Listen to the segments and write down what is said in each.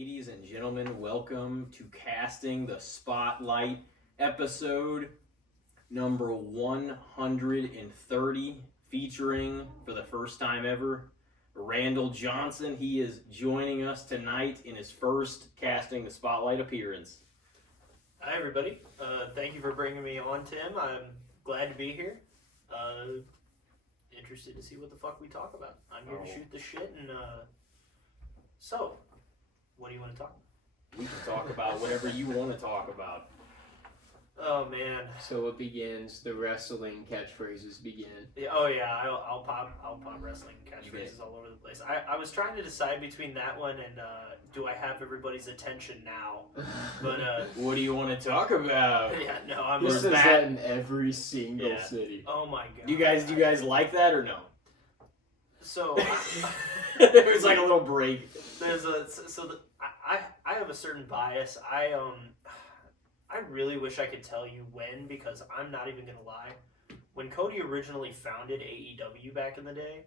Ladies and gentlemen, welcome to Casting the Spotlight, episode number 130, featuring, for the first time ever, Randall Johnson. He is joining us tonight in his first Casting the Spotlight appearance. Hi, everybody. Thank you for bringing me on, Tim. I'm glad to be here. Interested to see what the fuck we talk about. I'm here to shoot the shit, and so, what do you want to talk about? We can talk about whatever you want to talk about. Oh, man. So it begins. The wrestling catchphrases begin. Oh yeah, I'll pop wrestling catchphrases all over the place. I was trying to decide between that one and do I have everybody's attention now? But what do you want to talk about? Yeah, no, I'm This just is that in every single Yeah. city. Oh my god. Do you guys like that or no? So There's like a little break. I have a certain bias. I really wish I could tell you when, because I'm not even gonna lie. When Cody originally founded AEW back in the day,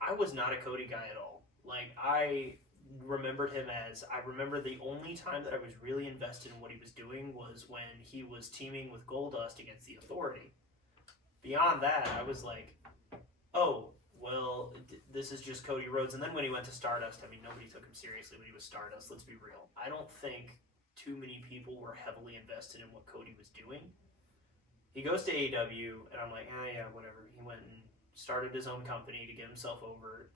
I was not a Cody guy at all. Like, I remember the only time that I was really invested in what he was doing was when he was teaming with Goldust against the Authority. Beyond that, I was like, oh, well, this is just Cody Rhodes. And then when he went to Stardust, I mean, nobody took him seriously when he was Stardust, let's be real. I don't think too many people were heavily invested in what Cody was doing. He goes to AEW, and I'm like, yeah, whatever. He went and started his own company to get himself over.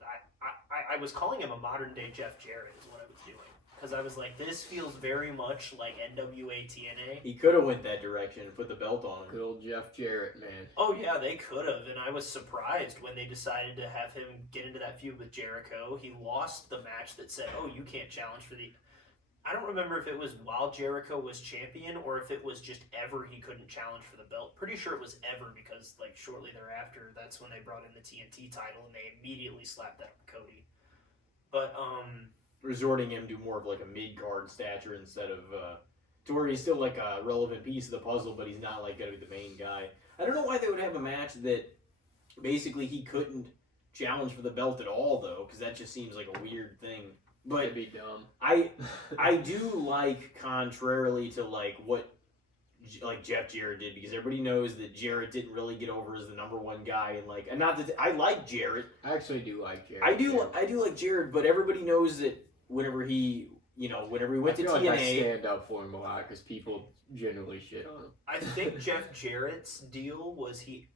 I was calling him a modern-day Jeff Jarrett is what I was doing. Because I was like, this feels very much like NWA TNA. He could have went that direction and put the belt on him. Good old Jeff Jarrett, man. Oh, yeah, they could have. And I was surprised when they decided to have him get into that feud with Jericho. He lost the match that said, oh, you can't challenge for the... I don't remember if it was while Jericho was champion or if it was just ever he couldn't challenge for the belt. Pretty sure it was ever because, like, shortly thereafter, that's when they brought in the TNT title and they immediately slapped that on Cody. But, resorting him to more of like a mid-card stature instead of, to where he's still like a relevant piece of the puzzle, but he's not like going to be the main guy. I don't know why they would have a match that basically he couldn't challenge for the belt at all, though, because that just seems like a weird thing. But It'd be dumb. I do like, contrarily to like what like Jeff Jarrett did, because everybody knows that Jarrett didn't really get over as the number one guy, and like, and not that I like Jarrett. I actually do like Jarrett. I do like Jarrett, but everybody knows that whenever he went to TNA, like I stand up for him a lot because people generally shit on him. I think Jeff Jarrett's deal was he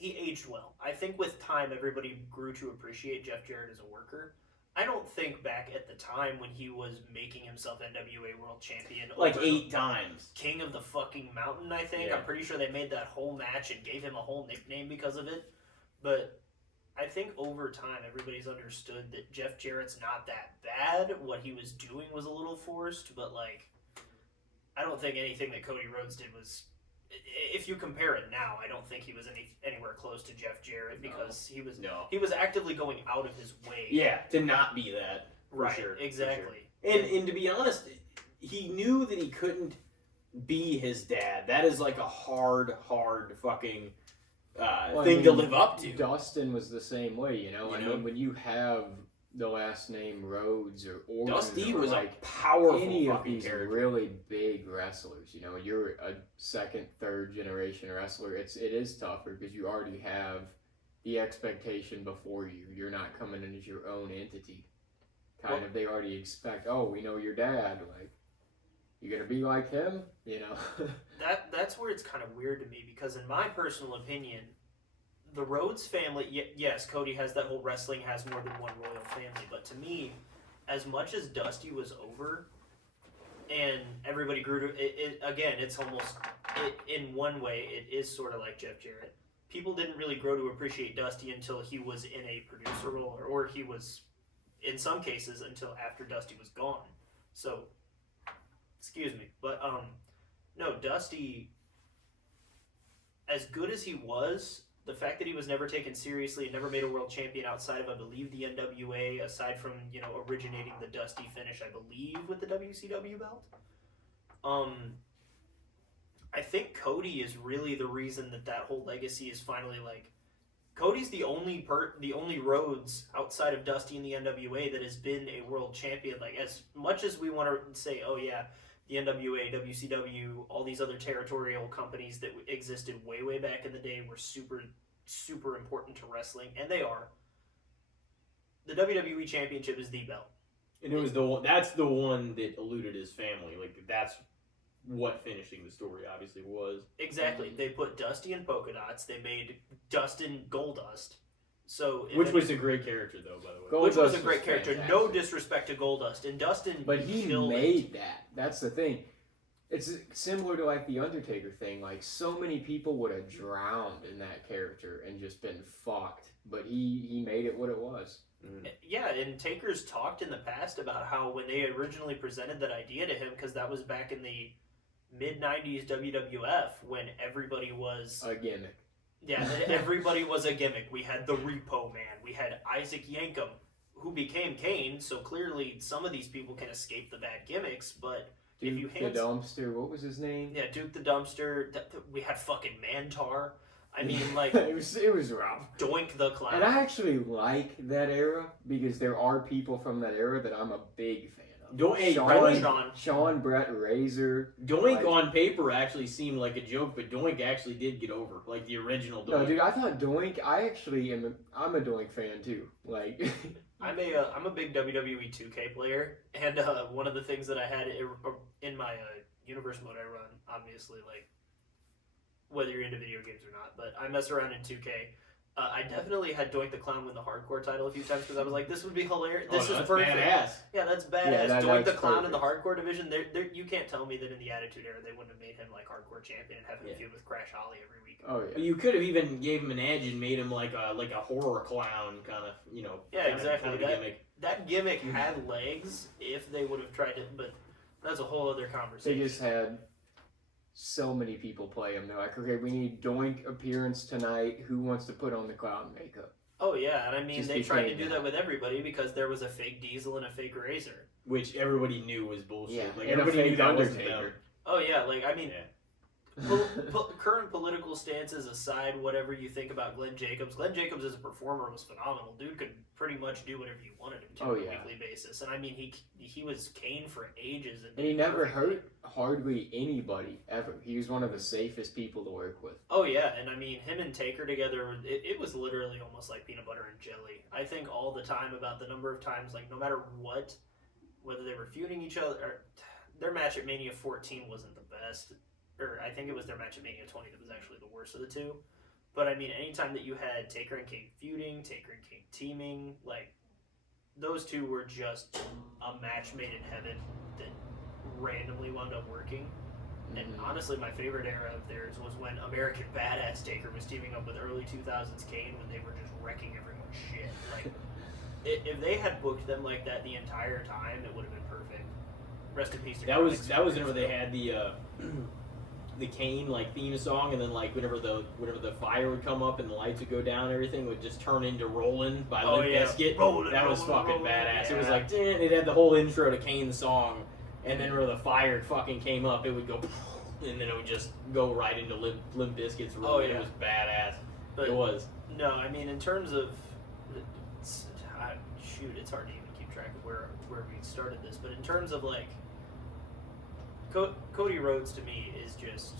aged well. I think with time, everybody grew to appreciate Jeff Jarrett as a worker. I don't think back at the time when he was making himself NWA World Champion. like 8 times. King of the fucking Mountain, I think. Yeah. I'm pretty sure they made that whole match and gave him a whole nickname because of it. But I think over time, everybody's understood that Jeff Jarrett's not that bad. What he was doing was a little forced, but, like, I don't think anything that Cody Rhodes did was... If you compare it now, I don't think he was anywhere close to Jeff Jarrett because he was actively going out of his way. Yeah, to not be that. For Right, sure. exactly. For sure. And to be honest, he knew that he couldn't be his dad. That is like a hard fucking thing to live up to. Dustin was the same way, you know? I mean, when you have the last name Rhodes or Orton, Dusty or was like a powerful any of fucking these character. really big wrestlers, you know, you're a second, third generation wrestler. It is tougher because you already have the expectation before you. You're not coming in as your own entity. They already expect, oh, we know your dad. Like, you gonna be like him, you know? That's where it's kind of weird to me because in my personal opinion, the Rhodes family, yes, Cody has that whole wrestling has more than one royal family, but to me, as much as Dusty was over, and everybody grew to it again, it's almost in one way, it is sort of like Jeff Jarrett. People didn't really grow to appreciate Dusty until he was in a producer role, or he was, in some cases, until after Dusty was gone. So, excuse me, but no, Dusty, as good as he was. The fact that he was never taken seriously and never made a world champion outside of, I believe, the NWA, aside from, originating the Dusty finish, I believe, with the WCW belt. I think Cody is really the reason that whole legacy is finally, like, Cody's the only Rhodes outside of Dusty in the NWA that has been a world champion. Like, as much as we want to say, oh yeah, the NWA, WCW, all these other territorial companies that existed way back in the day were super important to wrestling, and they are. The WWE Championship is the belt. And it was that's the one that eluded his family. Like, that's what finishing the story obviously was. Exactly. They put Dusty in polka dots. They made Dustin Goldust. So which was a great character, though, by the way. Which was a great character. Fantastic. No disrespect to Goldust. And Dustin, but he made that. That's the thing. It's similar to like the Undertaker thing. Like, so many people would have drowned in that character and just been fucked. But he made it what it was. Yeah, and Taker's talked in the past about how when they originally presented that idea to him, because that was back in the mid-90s WWF, when everybody was a gimmick. Yeah, everybody was a gimmick. We had the Repo Man. We had Isaac Yankem, who became Kane, so clearly some of these people can escape the bad gimmicks, but Duke if you the Dumpster, what was his name? Yeah, Duke the Dumpster. We had fucking Mantar. I mean, like... it was rough. Doink the Clown. And I actually like that era, because there are people from that era that I'm a big fan of. Sean Brett Razor. Doink on paper actually seemed like a joke, but Doink actually did get over, like the original Doink. No, dude, I thought Doink, I'm a Doink fan too. Like... I'm a big WWE 2K player, and one of the things that I had in my universe mode I run, obviously, like, whether you're into video games or not, but I mess around in 2K. I definitely had Doink the Clown win the hardcore title a few times because I was like, this would be hilarious. This is perfect. Badass. Yeah, that's badass. Yeah, Doink the Clown in the hardcore division. You can't tell me that in the Attitude Era they wouldn't have made him like hardcore champion and have him feud with Crash Holly every week. Oh yeah. You could have even gave him an edge and made him like a horror clown kind of, you know. Yeah, exactly. That gimmick had legs if they would have tried to, but that's a whole other conversation. They just had so many people play him. They're like, okay, we need Doink appearance tonight. Who wants to put on the clown makeup? Oh yeah, and I mean they tried to do that with everybody because there was a fake Diesel and a fake Razor, which everybody knew was bullshit. Yeah, like and everybody knew that Undertaker. wasn't them. Oh yeah, like I mean, current political stances aside, whatever you think about Glenn Jacobs as a performer was phenomenal. Dude could pretty much do whatever you wanted him to on a weekly basis, and I mean he was Kane for ages, and he never hurt hardly anybody ever. He was one of the safest people to work with. Oh yeah, and I mean him and Taker together, it was literally almost like peanut butter and jelly. I think all the time about the number of times, like no matter what, whether they were feuding each other, or their match at Mania 14 wasn't the best. Or I think it was their match at Mania 20 that was actually the worst of the two. But I mean, anytime that you had Taker and Kane feuding, Taker and Kane teaming, like, those two were just a match made in heaven that randomly wound up working. And honestly, my favorite era of theirs was when American Badass Taker was teaming up with early 2000s Kane when they were just wrecking everyone's shit. Like, if they had booked them like that the entire time, it would have been perfect. Rest in peace to That was whenever they had the Kane like theme song, and then like whenever the fire would come up and the lights would go down, everything would just turn into Rollin' by Limp Bizkit. That was fucking badass. Yeah. It was like it had the whole intro to Kane's song, and then whenever the fire fucking came up, it would go, and then it would just go right into Limp Bizkit's Rollin'. It was badass. But it was. No, I mean in terms of it's hard to even keep track of where we started this, but in terms of like. Cody Rhodes to me is just,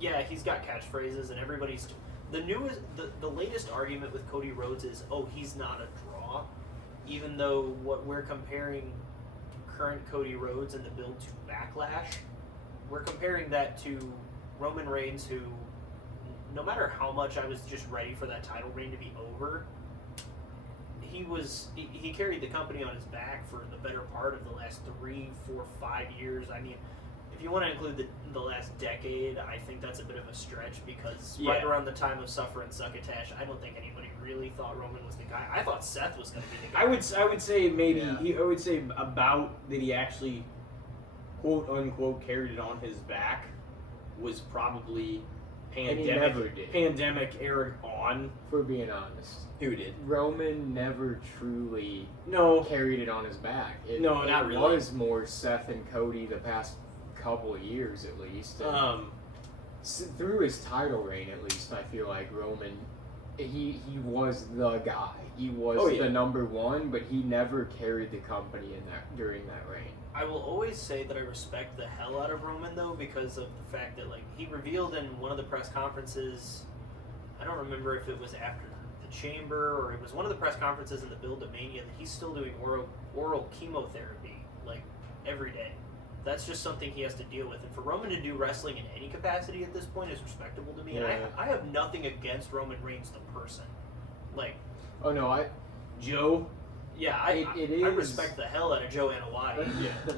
yeah, he's got catchphrases and everybody's. The latest argument with Cody Rhodes is, oh, he's not a draw, even though what we're comparing current Cody Rhodes and the build to Backlash, we're comparing that to Roman Reigns, who, no matter how much I was just ready for that title reign to be over, he carried the company on his back for the better part of the last 3, 4, 5 years. I mean, if you want to include the last decade, I think that's a bit of a stretch because right around the time of Suffer and Succotash, I don't think anybody really thought Roman was the guy. I thought Seth was going to be the guy. I would say maybe I would say about that he actually quote unquote carried it on his back was probably pandemic era on. For being honest. Who did? Roman never truly carried it on his back. Not really. It was more Seth and Cody the past couple of years at least. Through his title reign at least, I feel like Roman he was the guy. He was the number one, but he never carried the company during that reign. I will always say that I respect the hell out of Roman, though, because of the fact that, like, he revealed in one of the press conferences, I don't remember if it was after the Chamber or it was one of the press conferences in the build to Mania, that he's still doing oral chemotherapy, like, every day. That's just something he has to deal with. And for Roman to do wrestling in any capacity at this point is respectable to me. Yeah. And I have nothing against Roman Reigns, the person. Like, oh no, Joe. yeah, I respect the hell out of Joe Anoa'i. Yeah.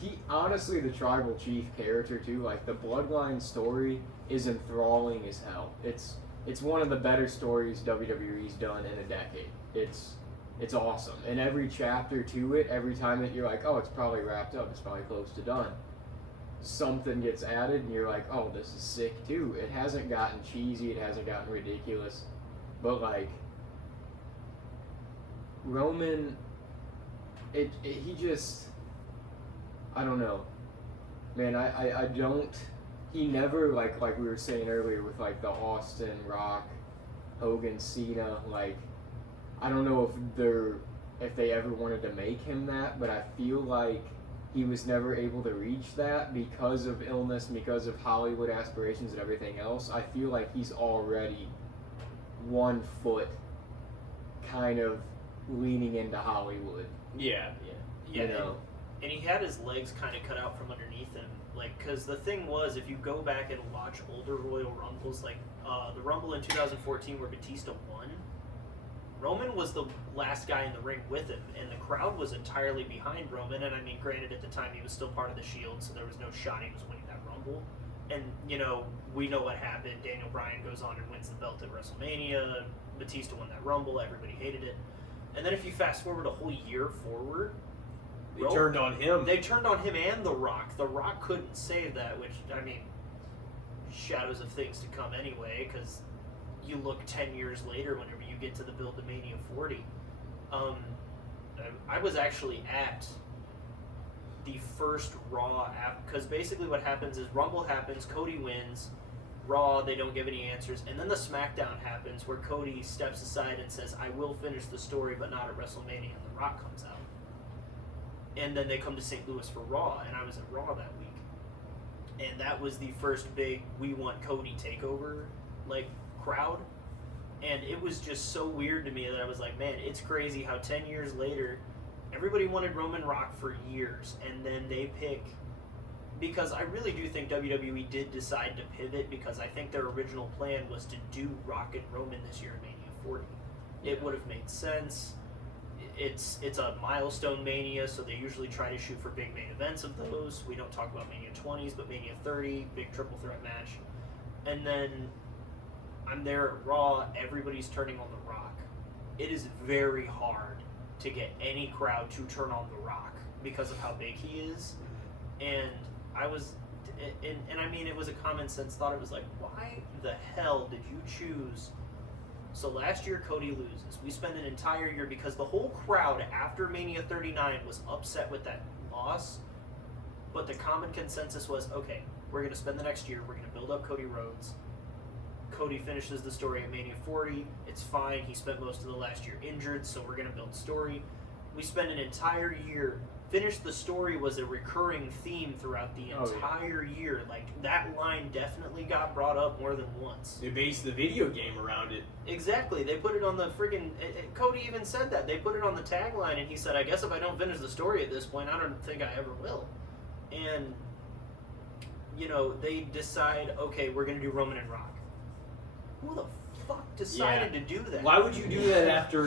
He honestly, the tribal chief character too. Like the bloodline story is enthralling as hell. It's one of the better stories WWE's done in a decade. It's awesome, and every chapter to it, every time that you're like, oh, it's probably wrapped up, it's probably close to done, something gets added, and you're like, oh, this is sick too. It hasn't gotten cheesy, it hasn't gotten ridiculous, but like Roman, he just, I don't know, man. I don't. He never like we were saying earlier with like the Austin, Rock, Hogan, Cena. Like, I don't know if they ever wanted to make him that, but I feel like he was never able to reach that because of illness, because of Hollywood aspirations and everything else. I feel like he's already 1 foot kind of leaning into Hollywood. Yeah. Yeah, You know? and he had his legs kind of cut out from underneath him. Like, because the thing was, if you go back and watch older Royal Rumbles, like the Rumble in 2014 where Batista won, Roman was the last guy in the ring with him, and the crowd was entirely behind Roman. And I mean, granted, at the time he was still part of the Shield, so there was no shot he was winning that Rumble. And, you know, we know what happened. Daniel Bryan goes on and wins the belt at WrestleMania. Batista won that Rumble. Everybody hated it. And then if you fast forward a whole year forward, They turned on him. They turned on him and The Rock. The Rock couldn't save that, which, I mean, shadows of things to come anyway, because you look 10 years later whenever you get to the build to Mania 40. I was actually at the first Raw, because basically what happens is Rumble happens, Cody wins, Raw, they don't give any answers, and then the SmackDown happens where Cody steps aside and says, I will finish the story, but not at WrestleMania, and The Rock comes out. And then they come to St. Louis for Raw, and I was at Raw that week. And that was the first big we want Cody takeover, like, crowd. And it was just so weird to me that I was like, man, it's crazy how 10 years later, everybody wanted Roman Rock for years, and then they pick, because I really do think WWE did decide to pivot, because I think their original plan was to do Rock and Roman this year at Mania 40. It would have made sense. It's a milestone Mania, so they usually try to shoot for big main events of those. We don't talk about Mania 20s, but Mania 30, big triple threat match. And then I'm there at Raw, everybody's turning on The Rock. It is very hard to get any crowd to turn on The Rock because of how big he is. And I was, and I mean, it was a common sense thought. It was like, why the hell did you choose? So last year, Cody loses. We spend an entire year, because the whole crowd after Mania 39 was upset with that loss. But the common consensus was, okay, we're going to spend the next year, we're going to build up Cody Rhodes. Cody finishes the story at Mania 40. It's fine. He spent most of the last year injured, so we're going to build story. We spent an entire year. Finish the story was a recurring theme throughout the entire year. Like, that line definitely got brought up more than once. They based the video game around it. Exactly. They put it on the friggin'... Cody even said that. They put it on the tagline, and he said, I guess if I don't finish the story at this point, I don't think I ever will. And, you know, they decide, okay, we're going to do Roman and Rock. Who the fuck decided to do that? Why would you do that after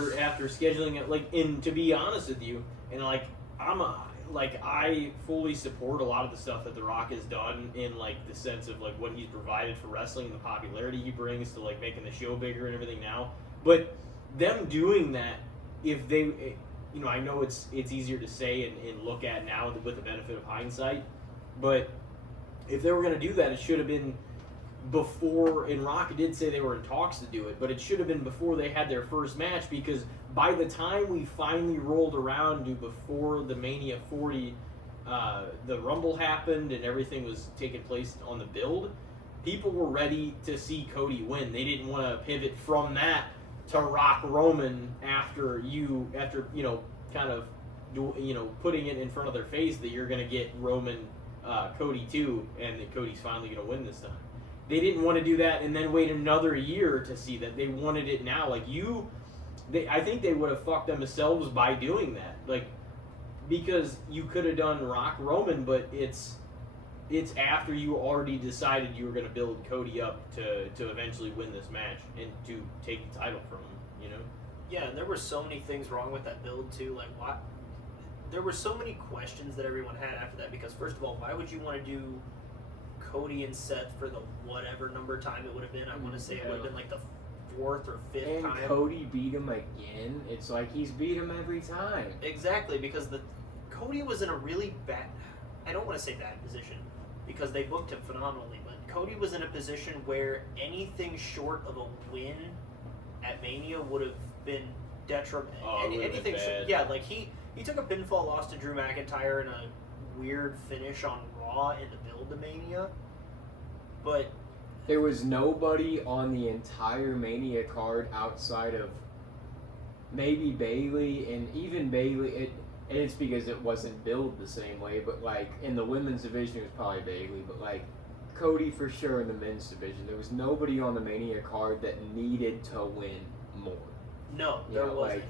scheduling it? Like, and to be honest with you, and like, I fully support a lot of the stuff that The Rock has done in like the sense of like what he's provided for wrestling, the popularity he brings to like making the show bigger and everything now. But them doing that, if they, you know, I know it's easier to say and look at now with the benefit of hindsight, but if they were going to do that, it should have been before. And Rock did say they were in talks to do it, but it should have been before they had their first match, because by the time we finally rolled around to before the Mania 40, the Rumble happened and everything was taking place on the build, people were ready to see Cody win. They didn't want to pivot from that to Rock Roman after kind of putting it in front of their face that you're going to get Roman Cody too, and that Cody's finally going to win this time. They didn't want to do that and then wait another year to see that. They wanted it now. I think they would have fucked themselves by doing that. Because you could have done Rock Roman, but it's after you already decided you were going to build Cody up to eventually win this match and to take the title from him, Yeah, and there were so many things wrong with that build too. Like, why? There were so many questions that everyone had after that. Because first of all, why would you want to do Cody and Seth for the whatever number time it would have been? I want to say it would have been like the 4th or 5th time. And Cody beat him again. It's like he's beat him every time. Exactly, because Cody was in a really bad, I don't want to say bad position, because they booked him phenomenally, but Cody was in a position where anything short of a win at Mania would have been detrimental. Anything, he took a pinfall loss to Drew McIntyre in a weird finish on Raw in the build to Mania, but there was nobody on the entire Mania card outside of maybe Bayley, and even Bayley, and it's because it wasn't billed the same way, but in the women's division it was probably Bayley, but Cody for sure in the men's division. There was nobody on the Mania card that needed to win more. No, there wasn't.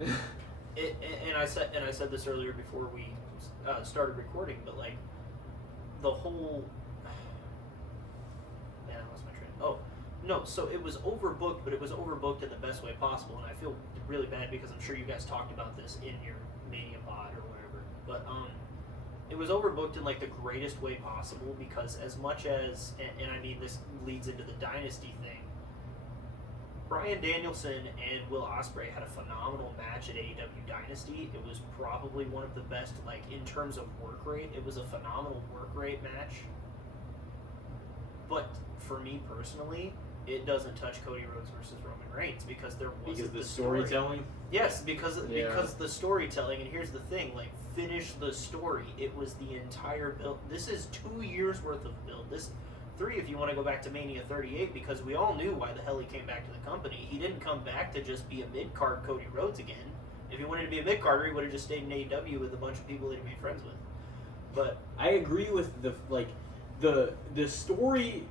And I said this earlier before we started recording, but the whole man, I lost my train. Oh no, so it was overbooked, but it was overbooked in the best way possible, and I feel really bad because I'm sure you guys talked about this in your Mania pod or whatever, but it was overbooked in the greatest way possible, because as much as, and I mean this leads into the Dynasty thing, Bryan Danielson and Will Ospreay had a phenomenal match at AEW Dynasty. It was probably one of the best, in terms of work rate, it was a phenomenal work rate match. But for me personally, it doesn't touch Cody Rhodes versus Roman Reigns because there wasn't the storytelling. Yes, because the storytelling. And here's the thing: finish the story. It was the entire build. This is 2 years worth of build. This 3 if you want to go back to Mania 38, because we all knew why the hell he came back to the company. He didn't come back to just be a mid-card Cody Rhodes again. If he wanted to be a mid-carder, he would have just stayed in AEW with a bunch of people that he made friends with. But I agree with the story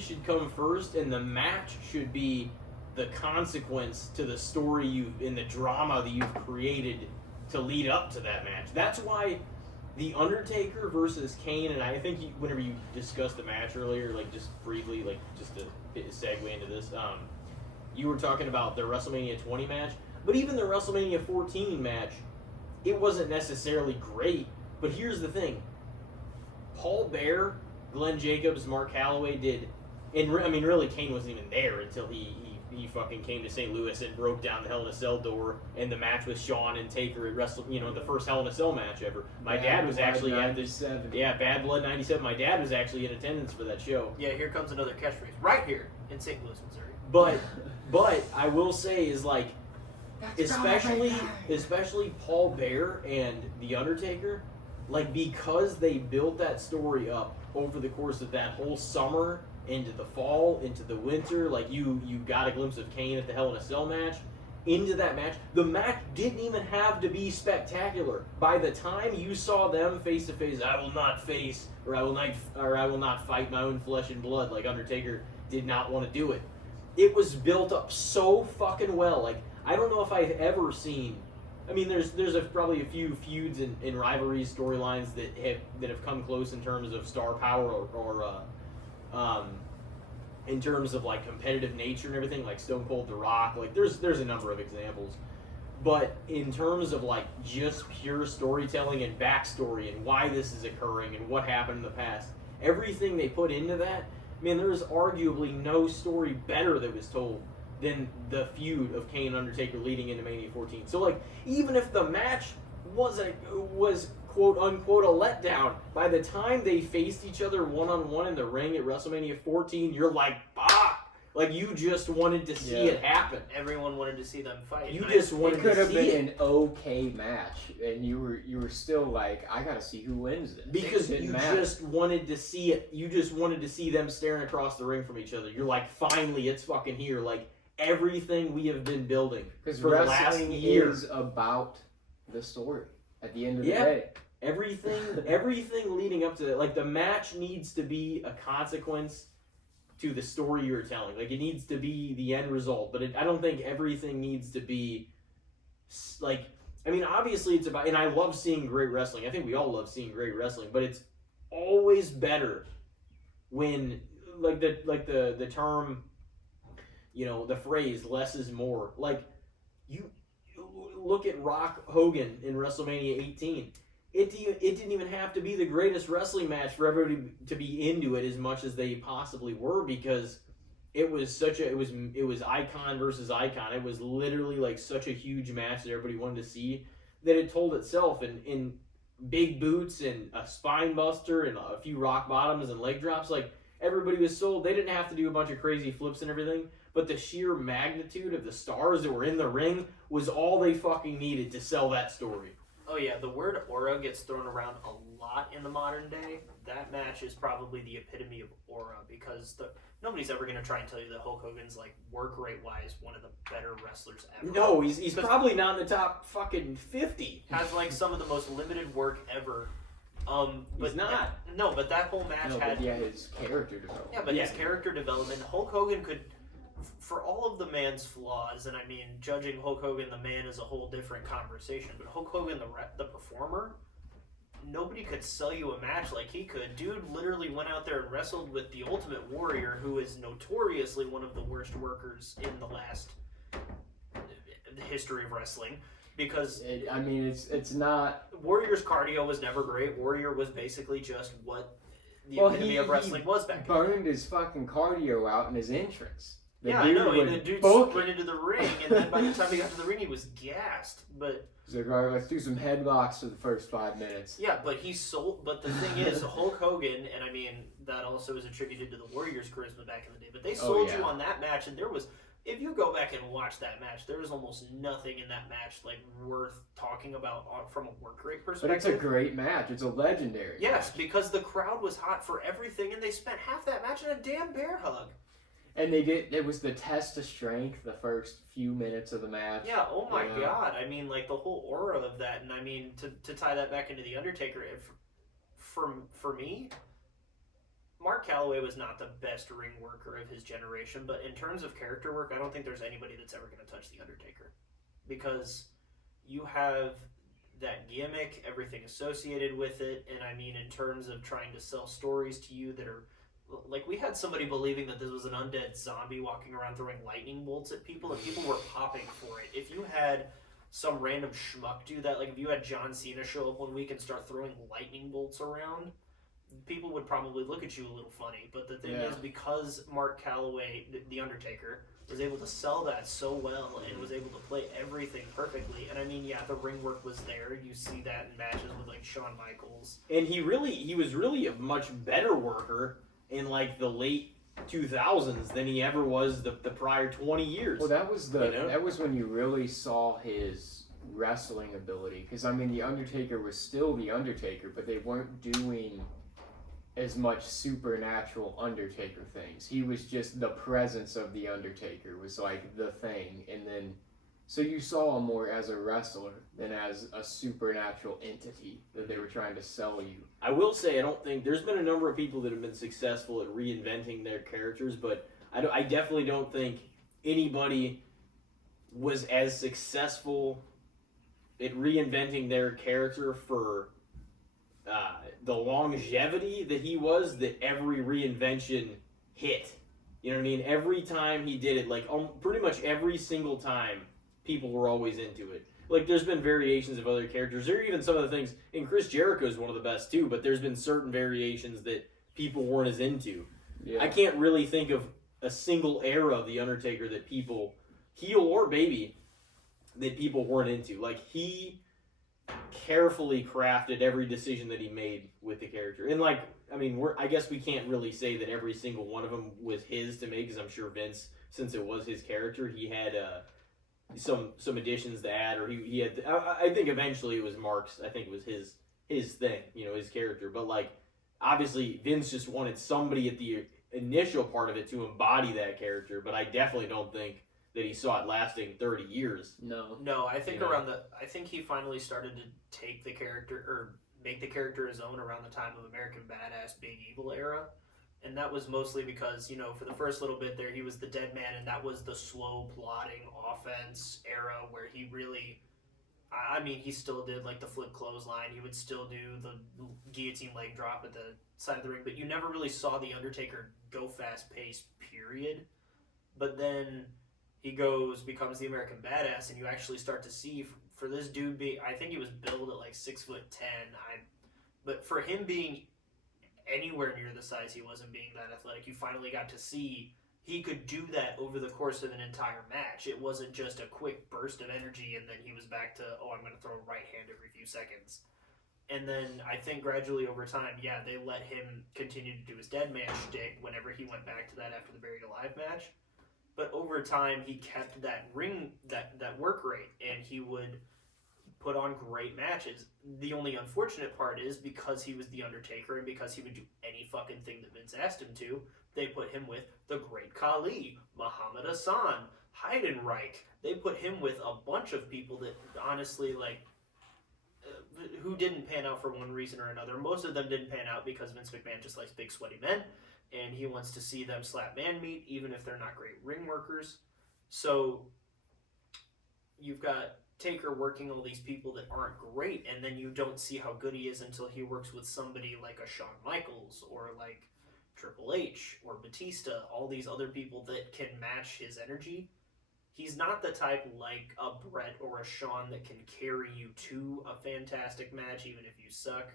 should come first, and the match should be the consequence to the story in the drama that you've created to lead up to that match. That's why The Undertaker versus Kane, and I think whenever you discussed the match earlier, just briefly, just to segue into this, you were talking about the WrestleMania 20 match, but even the WrestleMania 14 match, it wasn't necessarily great. But here's the thing: Paul Bearer, Glenn Jacobs, Mark Calloway did, and really Kane wasn't even there until he fucking came to St. Louis and broke down the Hell in a Cell door, and the match with Shawn and Taker at the first Hell in a Cell match ever. My dad was actually at this. Yeah, Bad Blood '97. My dad was actually in attendance for that show. Yeah, here comes another catchphrase right here in St. Louis, Missouri. But I will say is especially Paul Bearer and The Undertaker, because they built that story up over the course of that whole summer, into the fall, into the winter, you got a glimpse of Kane at the Hell in a Cell match, into that match. The match didn't even have to be spectacular. By the time you saw them face to face, I will not fight my own flesh and blood, Undertaker did not want to do it. It was built up so fucking well. I don't know if I've ever seen. There's probably a few feuds and rivalries, storylines that have come close in terms of star power or in terms of competitive nature and everything, like Stone Cold, The Rock. There's a number of examples, but in terms of just pure storytelling and backstory and why this is occurring and what happened in the past, everything they put into that, there's arguably no story better that was told than the feud of Kane and Undertaker leading into Mania 14. So even if the match was quote unquote a letdown, by the time they faced each other one-on-one in the ring at WrestleMania 14, you're fuck, Like, you just wanted to see it happen. Everyone wanted to see them fight. You just wanted It could to have see been it. an okay match, and you were still like, I gotta see who wins this. Because It didn't you matter. just wanted to see it. You just wanted to see them staring across the ring from each other. You're like, finally, it's fucking here. Like, everything we have been building Because for the last wrestling year. is about the story at the end of Yeah. the day. Everything leading up to that, like, the match needs to be a consequence to the story you're telling. Like, it needs to be the end result, but I don't think everything needs to be like. I mean, obviously it's about, and I love seeing great wrestling. I think we all love seeing great wrestling, but it's always better when the term, the phrase "less is more." Like, you look at Rock Hogan in WrestleMania 18. It didn't even have to be the greatest wrestling match for everybody to be into it as much as they possibly were, because it was icon versus icon. It was literally like such a huge match that everybody wanted to see, that it told itself in big boots and a spine buster and a few rock bottoms and leg drops. Like, everybody was sold. They didn't have to do a bunch of crazy flips and everything, but the sheer magnitude of the stars that were in the ring was all they fucking needed to sell that story. Oh yeah, the word aura gets thrown around a lot in the modern day. That match is probably the epitome of aura, because nobody's ever going to try and tell you that Hulk Hogan's, like, work rate wise, one of the better wrestlers ever. No, he's probably not in the top fucking 50. Has, like, some of the most limited work ever. But He's not. No, but that whole match had. His character development. Yeah, but his character development, Hulk Hogan could, for all of the man's flaws, and I mean, judging Hulk Hogan the man is a whole different conversation, but Hulk Hogan the performer, nobody could sell you a match like he could. Dude literally went out there and wrestled with the Ultimate Warrior, who is notoriously one of the worst workers in the history of wrestling. Because it's not. Warrior's cardio was never great. Warrior was basically just what the epitome of wrestling was back then. Burned his fucking cardio out in his entrance. I know. The dude sprinted into the ring, and then by the time he got to the ring, he was gassed. But he's like, all right, let's do some headlocks for the first 5 minutes. Yeah, but he sold. But the thing is, Hulk Hogan, and I mean that also is attributed to the Warriors' charisma back in the day. But they sold you on that match, and there was. If you go back and watch that match, there was almost nothing in that match like worth talking about from a work rate perspective. But it's a great match. It's a legendary Yes, match. because the crowd was hot for everything, and they spent half that match in a damn bear hug. And they did. It was the test of strength the first few minutes of the match. Yeah. Oh my God. I mean, like the whole aura of that, and I mean to tie that back into the Undertaker. For me, Mark Calloway was not the best ring worker of his generation, but in terms of character work, I don't think there's anybody that's ever going to touch the Undertaker, because you have that gimmick, everything associated with it, and I mean in terms of trying to sell stories to you that are. Like, we had somebody believing that this was an undead zombie walking around throwing lightning bolts at people, and people were popping for it. If you had some random schmuck do that, like if you had John Cena show up one week and start throwing lightning bolts around, people would probably look at you a little funny. But the thing is, because Mark Calloway, the Undertaker, was able to sell that so well and was able to play everything perfectly, and I mean, yeah, the ring work was there. You see that in matches with, like, Shawn Michaels. And he was really a much better worker in, like, the late 2000s than he ever was the prior 20 years. Well, that was that was when you really saw his wrestling ability. Because, I mean, the Undertaker was still the Undertaker, but they weren't doing as much supernatural Undertaker things. He was just the presence of the Undertaker was, like, the thing. And then, so you saw him more as a wrestler than as a supernatural entity that they were trying to sell you. I will say, I don't think there's been a number of people that have been successful at reinventing their characters, but I definitely don't think anybody was as successful at reinventing their character for the longevity that he was, that every reinvention hit. You know what I mean? Every time he did it, like pretty much every single time, people were always into it. Like, there's been variations of other characters. There are even some of the things, and Chris Jericho is one of the best too, but there's been certain variations that people weren't as into. Yeah. I can't really think of a single era of The Undertaker that people, heel or baby, that people weren't into. Like, he carefully crafted every decision that he made with the character. And like, I mean, I guess we can't really say that every single one of them was his to make, because I'm sure Vince, since it was his character, he had some additions to add, or he had. I think eventually it was Mark's. I think it was his thing, his character. But like, obviously Vince just wanted somebody at the initial part of it to embody that character. But I definitely don't think that he saw it lasting 30 years. No, I think I think he finally started to take the character or make the character his own around the time of American Badass Big Evil era. And that was mostly because, for the first little bit there, he was the dead man, and that was the slow plotting offense era where he really, he still did like the flip clothesline. He would still do the guillotine leg drop at the side of the ring, but you never really saw The Undertaker go fast paced, period. But then he becomes the American Badass, and you actually start to see for this dude I think he was billed at like 6'10", but for him being anywhere near the size he wasn't being that athletic, you finally got to see he could do that over the course of an entire match. It wasn't just a quick burst of energy and then he was back to, I'm going to throw a right hand every few seconds. And then I think gradually over time, they let him continue to do his dead man shtick whenever he went back to that after the Buried Alive match. But over time, he kept that that work rate, and he would put on great matches. The only unfortunate part is because he was The Undertaker and because he would do any fucking thing that Vince asked him to, they put him with the Great Khali, Muhammad Hassan, Heidenreich. They put him with a bunch of people that honestly, who didn't pan out for one reason or another. Most of them didn't pan out because Vince McMahon just likes big sweaty men, and he wants to see them slap man meat, even if they're not great ring workers. So you've got Taker working all these people that aren't great, and then you don't see how good he is until he works with somebody like a Shawn Michaels or like Triple H or Batista, all these other people that can match his energy. He's not the type like a Brett or a Shawn that can carry you to a fantastic match even if you suck.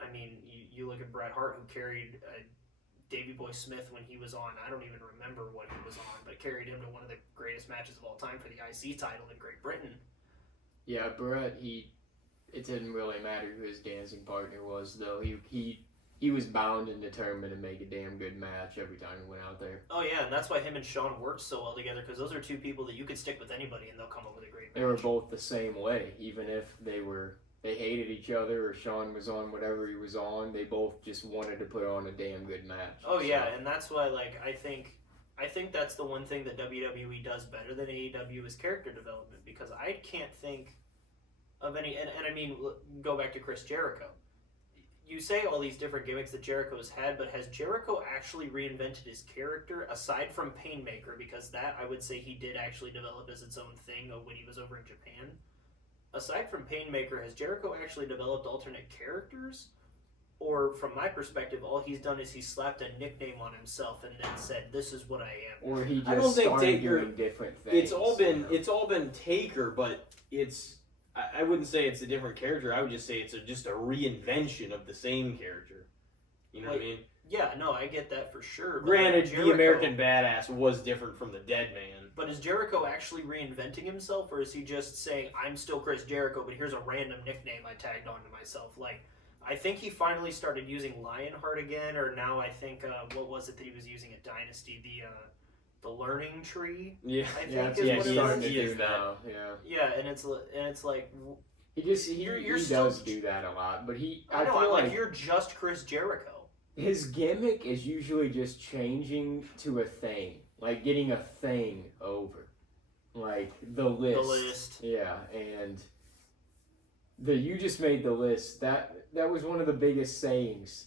I mean, you look at Bret Hart, who carried Davey Boy Smith when he was on, I don't even remember what he was on, but carried him to one of the greatest matches of all time for the IC title in Great Britain. Yeah, Bret, it didn't really matter who his dancing partner was, though. He was bound and determined to make a damn good match every time he went out there. Oh yeah, and that's why him and Shawn worked so well together, because those are two people that you could stick with anybody and they'll come up with a great match. They were both the same way, even if they hated each other or Shawn was on whatever he was on, they both just wanted to put on a damn good match. Oh yeah, and that's why I think that's the one thing that WWE does better than AEW is character development, because I can't think of any, and I mean, go back to Chris Jericho. You say all these different gimmicks that Jericho's had, but has Jericho actually reinvented his character aside from Painmaker? Because that, I would say, he did actually develop as its own thing when he was over in Japan. Aside from Painmaker, has Jericho actually developed alternate characters? Or, from my perspective, all he's done is he slapped a nickname on himself and then said, "This is what I am." Or he just I don't think started Taker, doing different things. It's all been Taker, but it's. I wouldn't say it's a different character. I would just say it's just a reinvention of the same character. You know what I mean? Yeah, no, I get that for sure. Granted, the American Badass was different from the Dead Man. But is Jericho actually reinventing himself, or is he just saying, "I'm still Chris Jericho, but here's a random nickname I tagged onto myself"? I think he finally started using Lionheart again, or now I think, what was it that he was using at Dynasty? The Learning Tree. Yeah, I think he's starting to he do is now. Yeah, and it's like he you're does do that a lot, but I feel like you're just Chris Jericho. His gimmick is usually just changing to a thing, like getting a thing over, like the list. The list. Yeah, and you just made the list. That was one of the biggest sayings.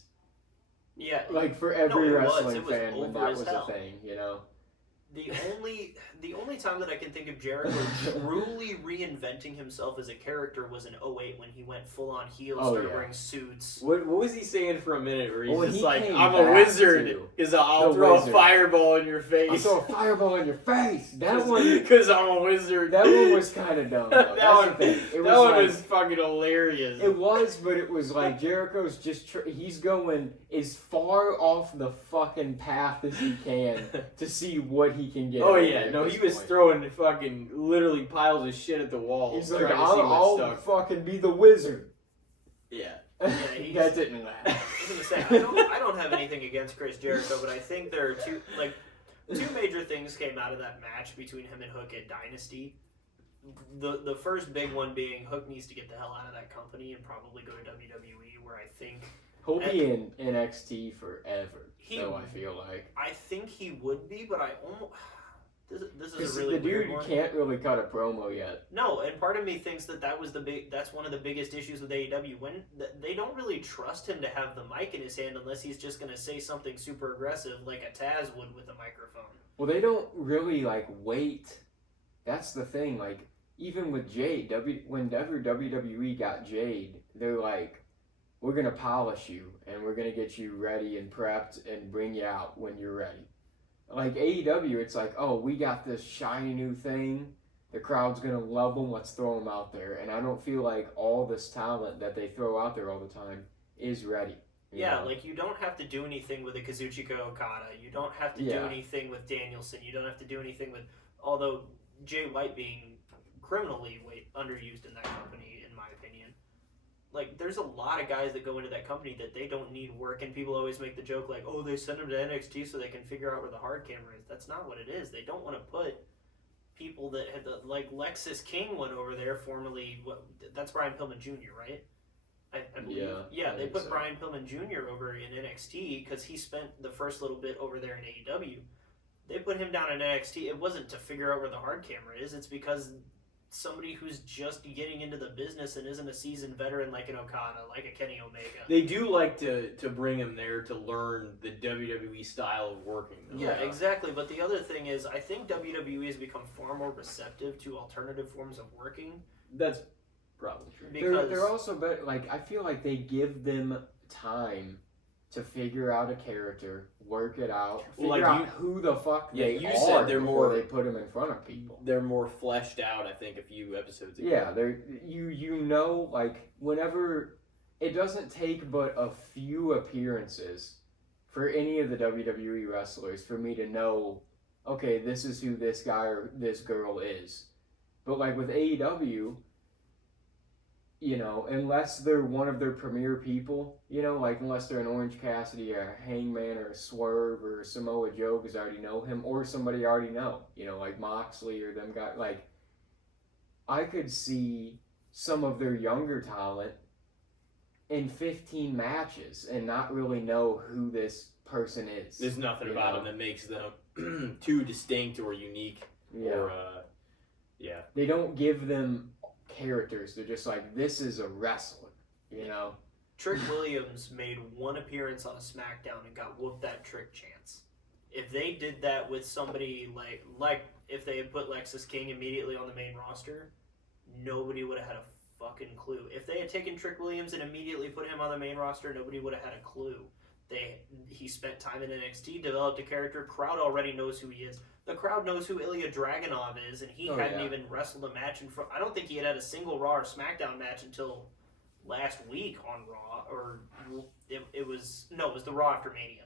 Yeah, like for every wrestling It was fan when over that as was hell. a thing, you know. The only time that I can think of Jericho truly reinventing himself as a character was in 2008 when he went full on heel, started wearing suits. What was he saying for a minute? Where he's just he like, came "I'm a back wizard," to because I'll the throw wizard. a fireball in your face. I'll throw a fireball in your face. That one, because I'm a wizard. that one was kind of dumb. Though. That's the thing. It that one like, was fucking hilarious. It was, but it was like Jericho's just he's going as far off the fucking path as he can to see what he he can get. Oh out yeah, there no, at he this was point. throwing fucking literally piles of shit at the wall. He's trying like, to see I'll what's stuck. fucking be the wizard. Yeah. he's- That didn't last. I was gonna say I don't have anything against Chris Jericho, but I think there are two major things came out of that match between him and Hook at Dynasty. The first big one being Hook needs to get the hell out of that company and probably go to WWE, where I think He'll be in NXT forever. He- So I feel like. I think he would be, but I almost this is Because a really the weird dude one. can't really cut a promo yet. No, and part of me thinks that's one of the biggest issues with AEW. When they don't really trust him to have the mic in his hand unless he's just going to say something super aggressive like a Taz would with a microphone. Well, they don't really like wait. That's the thing. Like even with Jade, whenever WWE got Jade, they're like, we're gonna polish you and we're gonna get you ready and prepped and bring you out when you're ready. Like AEW, it's like, oh, we got this shiny new thing. The crowd's gonna love them. Let's throw them out there. And I don't feel like all this talent that they throw out there all the time is ready. you Yeah, know? like you don't have to do anything with a Kazuchika Okada. You don't have to do Yeah. anything with Danielson. You don't have to do anything with, although Jay White being criminally underused in that company, in my opinion. Like, there's a lot of guys that go into that company that they don't need work, and people always make the joke like, oh, they send them to NXT so they can figure out where the hard camera is. That's not what it is. They don't want to put people that had like Lexus King went over there, formerly, that's Brian Pillman Jr., right? I believe. Yeah, I they think put so. Brian Pillman Jr. over in NXT because he spent the first little bit over there in AEW. They put him down in NXT. It wasn't to figure out where the hard camera is. It's because somebody who's just getting into the business and isn't a seasoned veteran like an Okada, like a Kenny Omega. They do like to bring him there to learn the WWE style of working. Though. Yeah, exactly. But the other thing is, I think WWE has become far more receptive to alternative forms of working. That's probably true. Because They're also better. Like I feel like they give them time to figure out a character, work it out, figure Like out you- who the fuck Yeah, they you are said they're before more- they put them in front of people. They're more fleshed out, I think, a few episodes ago. Yeah, they're you know, like whenever it doesn't take but a few appearances for any of the WWE wrestlers for me to know, okay, this is who this guy or this girl is. But like with AEW, you know, unless they're one of their premier people, you know, like unless they're an Orange Cassidy or a Hangman or a Swerve or a Samoa Joe because I already know him, or somebody I already know, you know, like Moxley or them guys, like I could see some of their younger talent in 15 matches and not really know who this person is. There's nothing you about know? them that makes them too distinct or unique. Yeah. Or, yeah. They don't give them characters. They're just like, this is a wrestler, you know? Trick Williams made one appearance on a SmackDown and got whooped that Trick chance. If they did that with somebody like if they had put Lexus King immediately on the main roster, nobody would have had a fucking clue. If they had taken Trick Williams and immediately put him on the main roster, nobody would have had a clue. He spent time in NXT, developed a character. Crowd already knows who he is. The crowd knows who Ilya Dragunov is, and he hadn't even wrestled a match in front. I don't think he had a single Raw or SmackDown match until last week on Raw, or it was the Raw after Mania.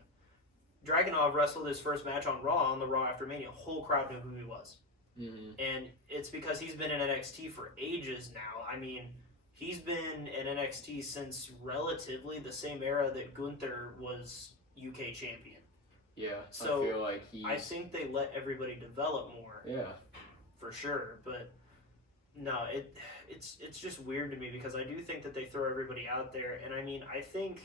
Dragunov wrestled his first match on Raw on the Raw after Mania. Whole crowd knew who he was. Mm-hmm. And it's because he's been in NXT for ages now. I mean, he's been in NXT since relatively the same era that Gunther was UK champion. Yeah, So, I feel like he's... I think they let everybody develop more, Yeah. for sure. But no, it's just weird to me because I do think that they throw everybody out there. And I mean, I think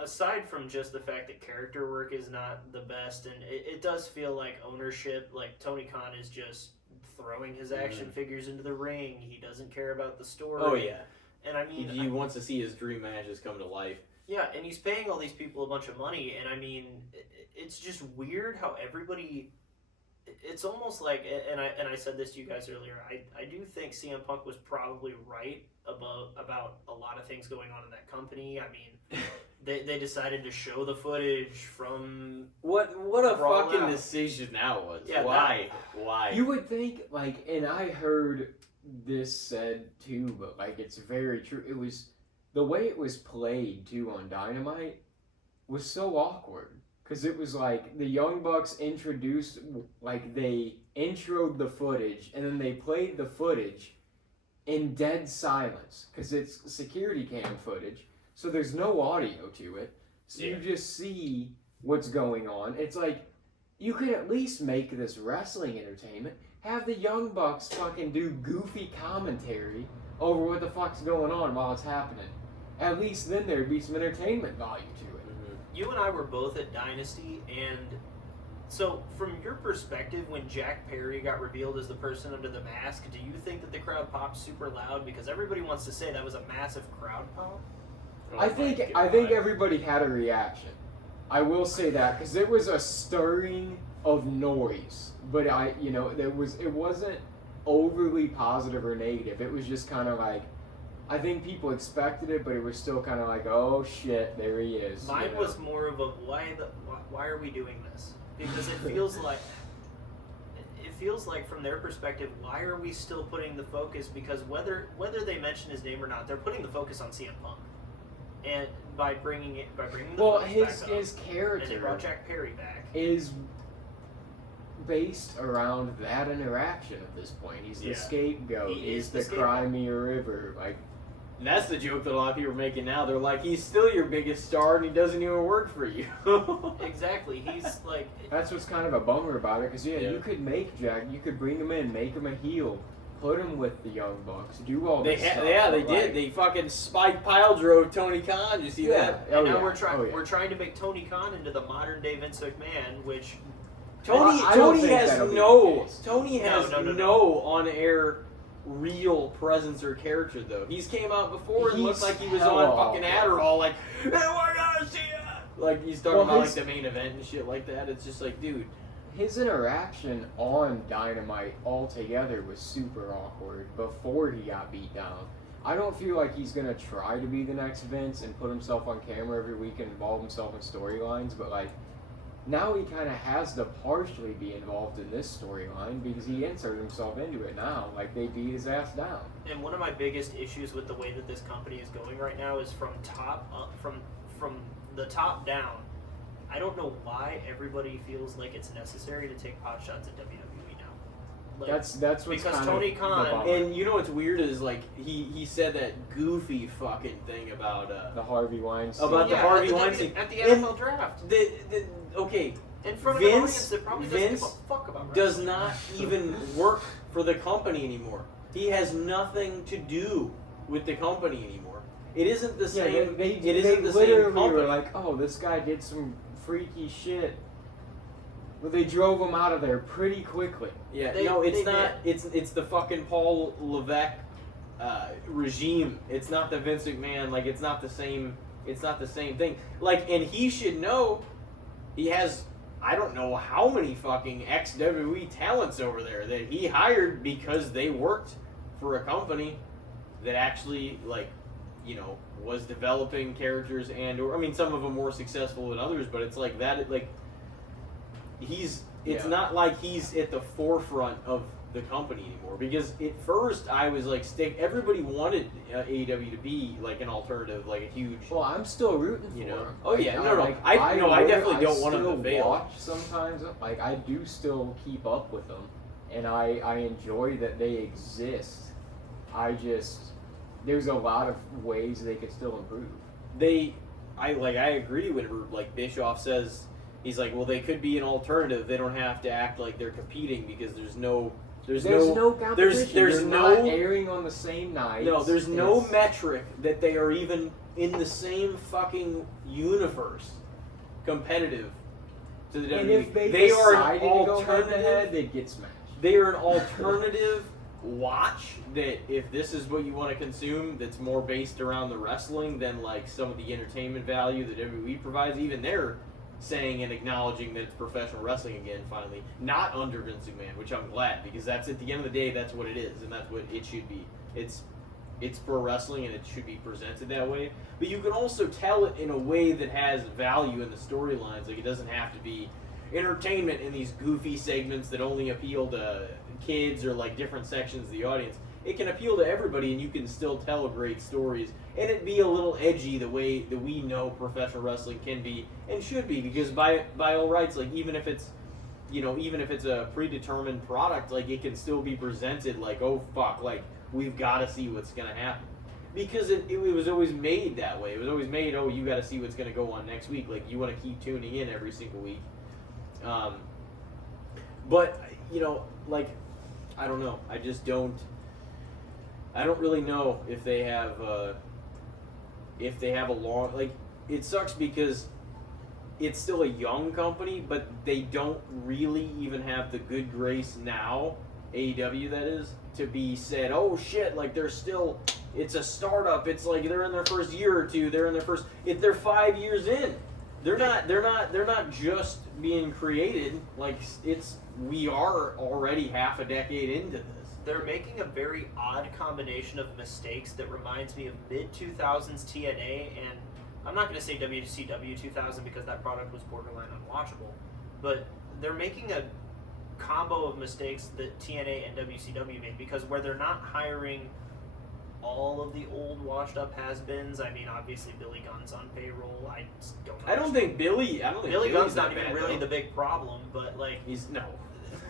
aside from just the fact that character work is not the best, and it does feel like ownership, like Tony Khan is just throwing his action figures into the ring. He doesn't care about the story. Oh, yeah. And I mean, He wants to see his dream matches come to life. yeah, and he's paying all these people a bunch of money, and I mean, it's just weird how everybody. It's almost like, and I said this to you guys earlier. I do think CM Punk was probably right about a lot of things going on in that company. I mean, they decided to show the footage from What a Raw fucking now. decision that was. Yeah, Why? You would think, like, and I heard this said too, but, like, it's very true. It was, the way it was played, too, on Dynamite was so awkward. because it was like the Young Bucks introduced, like they introed the footage and then they played the footage in dead silence because it's security cam footage, so there's no audio to it, so you just see what's going on. It's like, you could at least make this wrestling entertainment. Have the Young Bucks fucking do goofy commentary over what the fuck's going on while it's happening. At least then there'd be some entertainment value to it. You and I were both at Dynasty, and so from your perspective, when Jack Perry got revealed as the person under the mask, do you think that the crowd popped super loud? Because everybody wants to say that was a massive crowd pop. I think everybody had a reaction. I will say that because there was a stirring of noise, but it wasn't overly positive or negative. It was just kind of like, I think people expected it, but it was still kind of like, oh shit, there he is. Mine was more of a why are we doing this? Because it feels like from their perspective, why are we still putting the focus? Because whether they mention his name or not, they're putting the focus on CM Punk. And by bringing the his character, and they brought Jack Perry back, is based around that interaction at this point. He's the scapegoat. He's the Cry Me a River. Like, and that's the joke that a lot of people are making now. They're like, he's still your biggest star and he doesn't even work for you. Exactly. He's like, that's what's kind of a bummer about it, because you could make Jack, you could bring him in, make him a heel, put him with the Young Bucks, do all this stuff. Yeah, they did. They fucking spike pile drove Tony Khan. You see that? And now we're trying to make Tony Khan into the modern day Vince McMahon, which Tony has no on air real presence or character though. He's came out before and looked like he was on fucking Adderall, like, hey, we're gonna see ya! Like he's talking about like the main event and shit like that. It's just like, dude. His interaction on Dynamite altogether was super awkward before he got beat down. I don't feel like he's gonna try to be the next Vince and put himself on camera every week and involve himself in storylines, but like, now he kind of has to partially be involved in this storyline because he inserted himself into it now. Like, they beat his ass down. And one of my biggest issues with the way that this company is going right now is from the top down. I don't know why everybody feels like it's necessary to take pot shots at WWE now. Like, that's what's because kind Tony of Khan, and you know what's weird is like he said that goofy fucking thing about the Harvey Weinstein. the Harvey Weinstein at the NFL draft. Okay, in front of an audience that probably doesn't give a fuck about wrestling. does not even work for the company anymore. He has nothing to do with the company anymore. It isn't the same. It isn't the same company. Were like, oh, this guy did some freaky shit. Well, they drove him out of there pretty quickly. Yeah, it's not. It's the fucking Paul Levesque regime. It's not the Vince McMahon. Like, it's not the same. It's not the same thing. Like, and he should know. He has, I don't know how many fucking ex-WWE talents over there that he hired because they worked for a company that actually, like, was developing characters or I mean, some of them more successful than others, but it's like that, like, it's not like he's at the forefront of the company anymore, because at first I was like, everybody wanted AEW to be like an alternative, like a huge. Well, I'm still rooting for him. Oh yeah, I definitely don't want him to fail. Watch sometimes, like, I do still keep up with them, and I enjoy that they exist. There's a lot of ways they could still improve. I agree when like Bischoff says, he's like, well, they could be an alternative. They don't have to act like they're competing because there's no competition. There's not airing on the same night. No, there's no metric that they are even in the same fucking universe competitive to the WWE. And if they are an decided to go alternative, head-to-head, they'd get smashed. They are an alternative watch that if this is what you want to consume, that's more based around the wrestling than like some of the entertainment value that WWE provides. Even they're saying and acknowledging that it's professional wrestling again, finally, not under Vince McMahon, which I'm glad, because that's, at the end of the day, that's what it is, and that's what it should be. It's pro wrestling, and it should be presented that way. But you can also tell it in a way that has value in the storylines. Like, it doesn't have to be entertainment in these goofy segments that only appeal to kids or like different sections of the audience. it can appeal to everybody, and you can still tell great stories, and it be a little edgy the way that we know professional wrestling can be and should be, because by all rights, like even if it's a predetermined product, like it can still be presented like, oh fuck, like we've got to see what's gonna happen, because it was always made that way. It was always made, oh, you got to see what's gonna go on next week. Like you want to keep tuning in every single week. But like I don't know. I don't really know if they have a long, like, it sucks because it's still a young company, but they don't really even have the good grace now, AEW that is, to be said, oh shit, like it's a startup. It's like they're in their first year or two. They're 5 years in. They're not just being created. Like we are already half a decade into this. They're making a very odd combination of mistakes that reminds me of mid-2000s TNA, and I'm not going to say WCW 2000 because that product was borderline unwatchable, but they're making a combo of mistakes that TNA and WCW made, because where they're not hiring all of the old washed-up has-beens. I mean, obviously Billy Gunn's on payroll. I don't think Billy Gunn's not even really the big problem, but like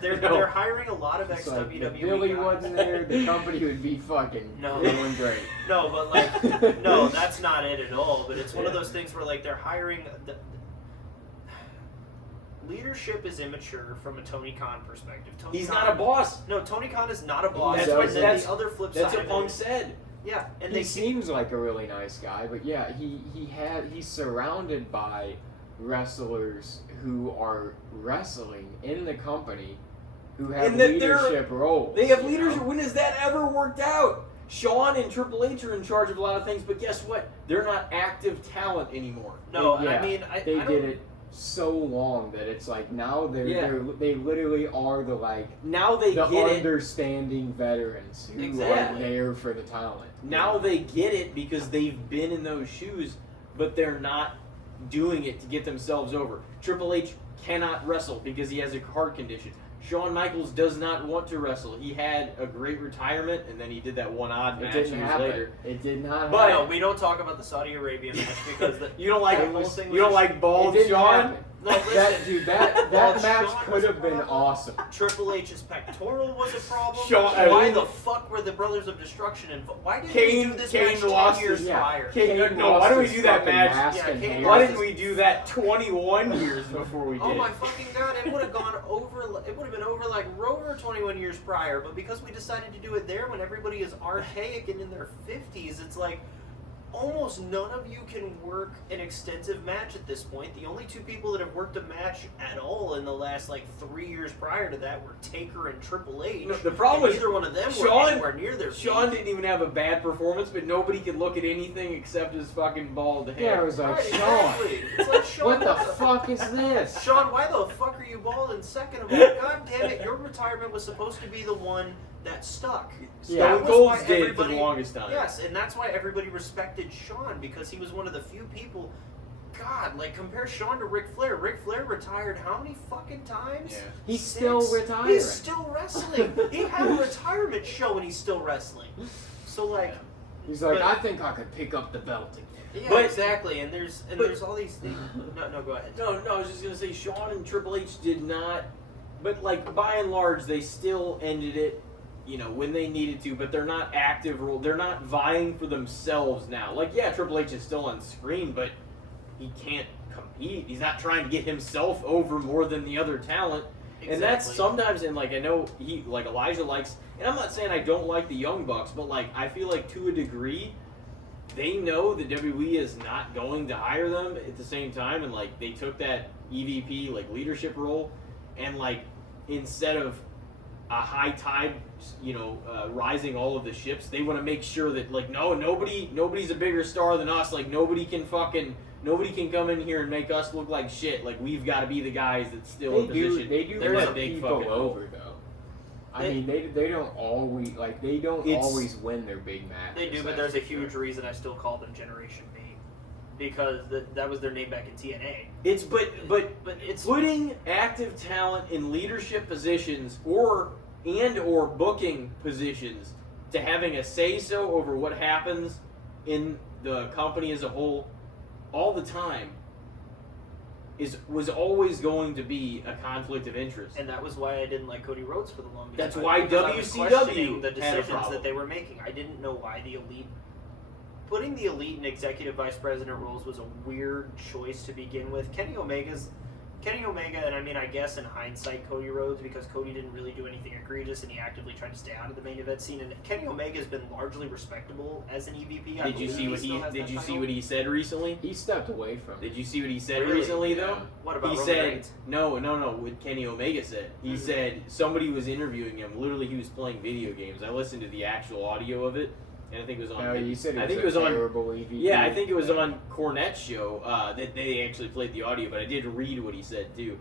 They're hiring a lot of ex-WWE If Billy guys. wasn't there, the company would be fucking doing great. No, but like, no, that's not it at all. But it's one of those things where like they're hiring. Leadership is immature from a Tony Khan perspective. He's not a boss. No, Tony Khan is not a boss. That's the other flip side. That's what Punk said. Yeah, and he seems like a really nice guy, but yeah, he's surrounded by wrestlers who are wrestling in the company, who have leadership roles. They have leadership. When has that ever worked out? Shawn and Triple H are in charge of a lot of things, but guess what? They're not active talent anymore. No, they did it so long that it's like now they literally are the understanding veterans who are there for the talent. Now they get it because they've been in those shoes, but they're not doing it to get themselves over. Triple H cannot wrestle because he has a heart condition. Shawn Michaels does not want to wrestle. He had a great retirement, and then he did that one odd match years later. It did not But happen. no, we don't talk about the Saudi Arabia match because you don't like bald Shawn? No, listen. That match could have been awesome. Triple H's pectoral was a problem. Why the fuck were the Brothers of Destruction involved? Why didn't we do this match 10 years prior? Why didn't we do that match? Why didn't we do that 21 years before we did? Oh my fucking god! It would have gone over. It would have been over like Rover 21 years prior. But because we decided to do it there when everybody is archaic and in their 50s, it's like almost none of you can work an extensive match at this point. The only two people that have worked a match at all in the last like 3 years prior to that were Taker and Triple H. No, the problem was neither one of them were anywhere near their peak. Shawn didn't even have a bad performance, but nobody could look at anything except his fucking bald head. Yeah, it was like, exactly. It's like, Shawn, what the fuck is this? Shawn, why the fuck are you bald? And second of all, god damn it, your retirement was supposed to be the one that stuck. Stone Cold's did for the longest time. Yes, and that's why everybody respected Shawn, because he was one of the few people. God, like compare Shawn to Ric Flair. Ric Flair retired how many fucking times? Yeah. He's still retiring. He's still wrestling. He had a retirement show and he's still wrestling. So like, he's like, I think I could pick up the belt again. Yeah, exactly. And there's all these things. No, go ahead. No, I was just gonna say Shawn and Triple H did not, but like by and large they still ended it, when they needed to, but they're not active. They're not vying for themselves now. Like, yeah, Triple H is still on screen, but he can't compete. He's not trying to get himself over more than the other talent. Exactly. And that's sometimes, and like I know Elijah likes, and I'm not saying I don't like the Young Bucks, but like I feel like to a degree, they know that WWE is not going to hire them at the same time, and like they took that EVP like leadership role, and like instead of a high tide, rising all of the ships, they want to make sure that like nobody's a bigger star than us. Like nobody can come in here and make us look like shit. Like we've got to be the guys that's still in position. They do let people over though. I mean, they don't always always win their big matches. They do, but there's a huge reason I still call them Generation B, because that was their name back in TNA. It's but it's putting active talent in leadership positions or booking positions to having a say-so over what happens in the company as a whole all the time was always going to be a conflict of interest. And that was why I didn't like Cody Rhodes for the longest That's time. why because I was WCW questioning the had a decisions problem. that they were making. I didn't know why the Elite... Putting the Elite in executive vice president roles was a weird choice to begin with. Kenny Omega, and I mean, I guess in hindsight, Cody Rhodes, because Cody didn't really do anything egregious and he actively tried to stay out of the main event scene. And Kenny Omega's been largely respectable as an EVP. Did you see what he said recently? He stepped away from it. Did you see what he said Really? recently though? What about He Roman said Reigns? no. What Kenny Omega said. He said somebody was interviewing him. Literally, he was playing video games. I listened to the actual audio of it, and I think it was on. No, you said I think it it was was a on. terrible EVP. Yeah, I think it was on Cornette's show that they actually played the audio, but I did read what he said too.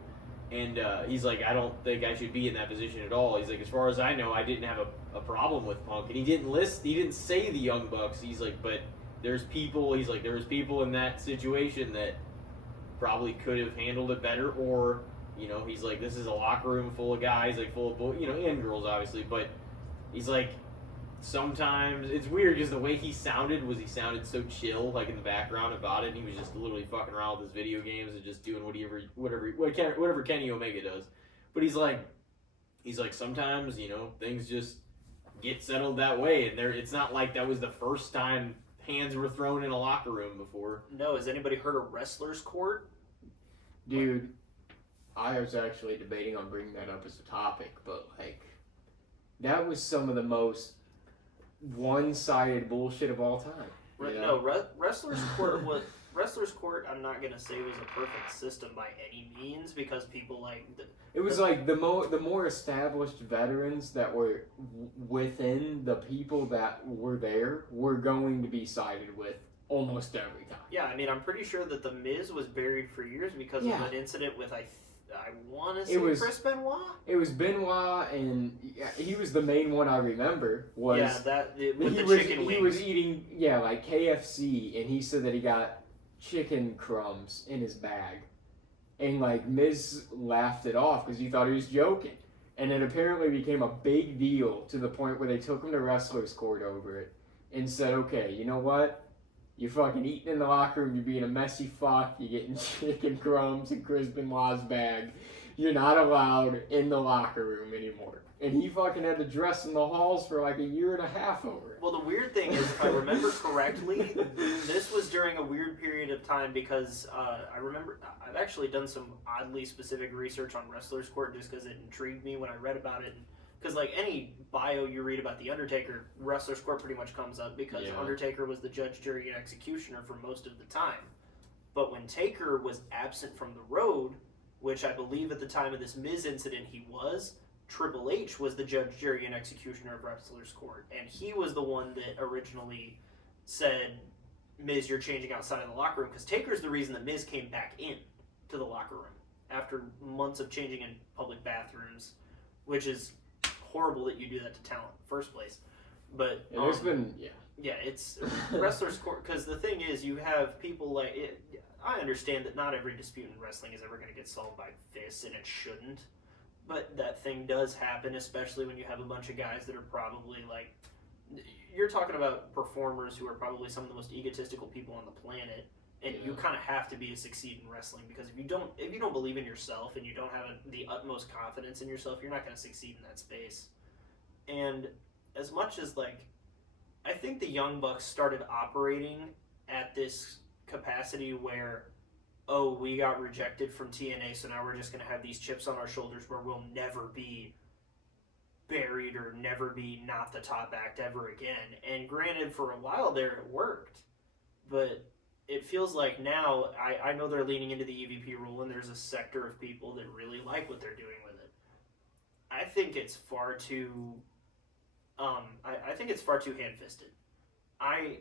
And he's like, I don't think I should be in that position at all. He's like, as far as I know, I didn't have a problem with Punk, and he didn't say the Young Bucks. He's like, but there's people. He's like, there was people in that situation that probably could have handled it better, or he's like, this is a locker room full of guys, like full of and girls obviously, but he's like, sometimes it's weird because the way he sounded so chill, like in the background about it. And he was just literally fucking around with his video games and just doing whatever Kenny Omega does. But he's like sometimes things just get settled that way, and it's not like that was the first time hands were thrown in a locker room before. No, has anybody heard of Wrestler's Court? Dude, I was actually debating on bringing that up as a topic, but like, that was some of the most one-sided bullshit of all time. No, Wrestler's Court was... Wrestler's Court, I'm not going to say was a perfect system by any means, because people it was like the more established veterans that were within the people that were there were going to be sided with almost every time. Yeah, I mean, I'm pretty sure that The Miz was buried for years because of an incident with, I want to say Chris Benoit? It was Benoit, and he was the main one I remember. With the chicken wings. He was eating, like KFC, and he said that he got chicken crumbs in his bag. And, like, Miz laughed it off because he thought he was joking. And it apparently became a big deal to the point where they took him to Wrestler's Court over it and said, okay, you know what? You're fucking eating in the locker room, you're being a messy fuck, you're getting chicken crumbs in Chris Benoit's bag. You're not allowed in the locker room anymore. And he fucking had to dress in the halls for like a year and a half over it. Well, the weird thing is, if I remember correctly, this was during a weird period of time because I remember I've actually done some oddly specific research on Wrestler's Court just because it intrigued me when I read about it. Because like any bio you read about The Undertaker, Wrestler's Court pretty much comes up because Undertaker was the judge, jury, and executioner for most of the time. But when Taker was absent from the road, which I believe at the time of this Miz incident he was, Triple H was the judge, jury, and executioner of Wrestler's Court. And he was the one that originally said, Miz, you're changing outside of the locker room. Because Taker's the reason that Miz came back in to the locker room after months of changing in public bathrooms, which is horrible that you do that to talent in the first place. But there's been it's Wrestler's Court, because the thing is, you have people like it. I understand that not every dispute in wrestling is ever going to get solved by fists, and it shouldn't. But that thing does happen, especially when you have a bunch of guys that are probably like, you're talking about performers who are probably some of the most egotistical people on the planet, and you kind of have to be to succeed in wrestling, because if you don't believe in yourself and you don't have the utmost confidence in yourself, you're not going to succeed in that space. And as much as like, I think the Young Bucks started operating at this capacity where, oh, we got rejected from TNA, so now we're just going to have these chips on our shoulders where we'll never be buried or never be not the top act ever again. And granted, for a while there it worked, but it feels like now, I know they're leaning into the EVP rule, and there's a sector of people that really like what they're doing with it. I think it's far too I think it's far too hand-fisted. I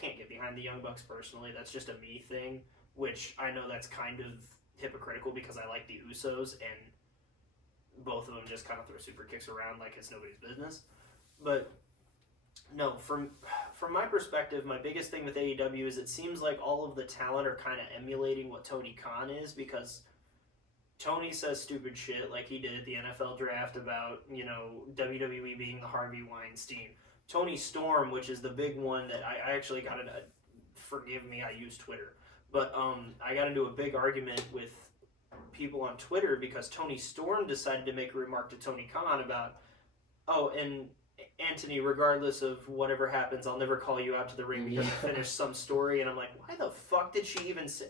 can't get behind the Young Bucks personally. That's just a me thing, which I know that's kind of hypocritical because I like the Usos, and both of them just kind of throw super kicks around like it's nobody's business. But no, from my perspective, my biggest thing with AEW is it seems like all of the talent are kind of emulating what Tony Khan is, because Tony says stupid shit like he did at the NFL draft about, WWE being the Harvey Weinstein. Tony Storm, which is the big one that I actually got in forgive me, I use Twitter. But I got into a big argument with people on Twitter because Tony Storm decided to make a remark to Tony Khan about, oh, and Anthony, regardless of whatever happens, I'll never call you out to the ring because I finished some story. And I'm like, why the fuck did she even say...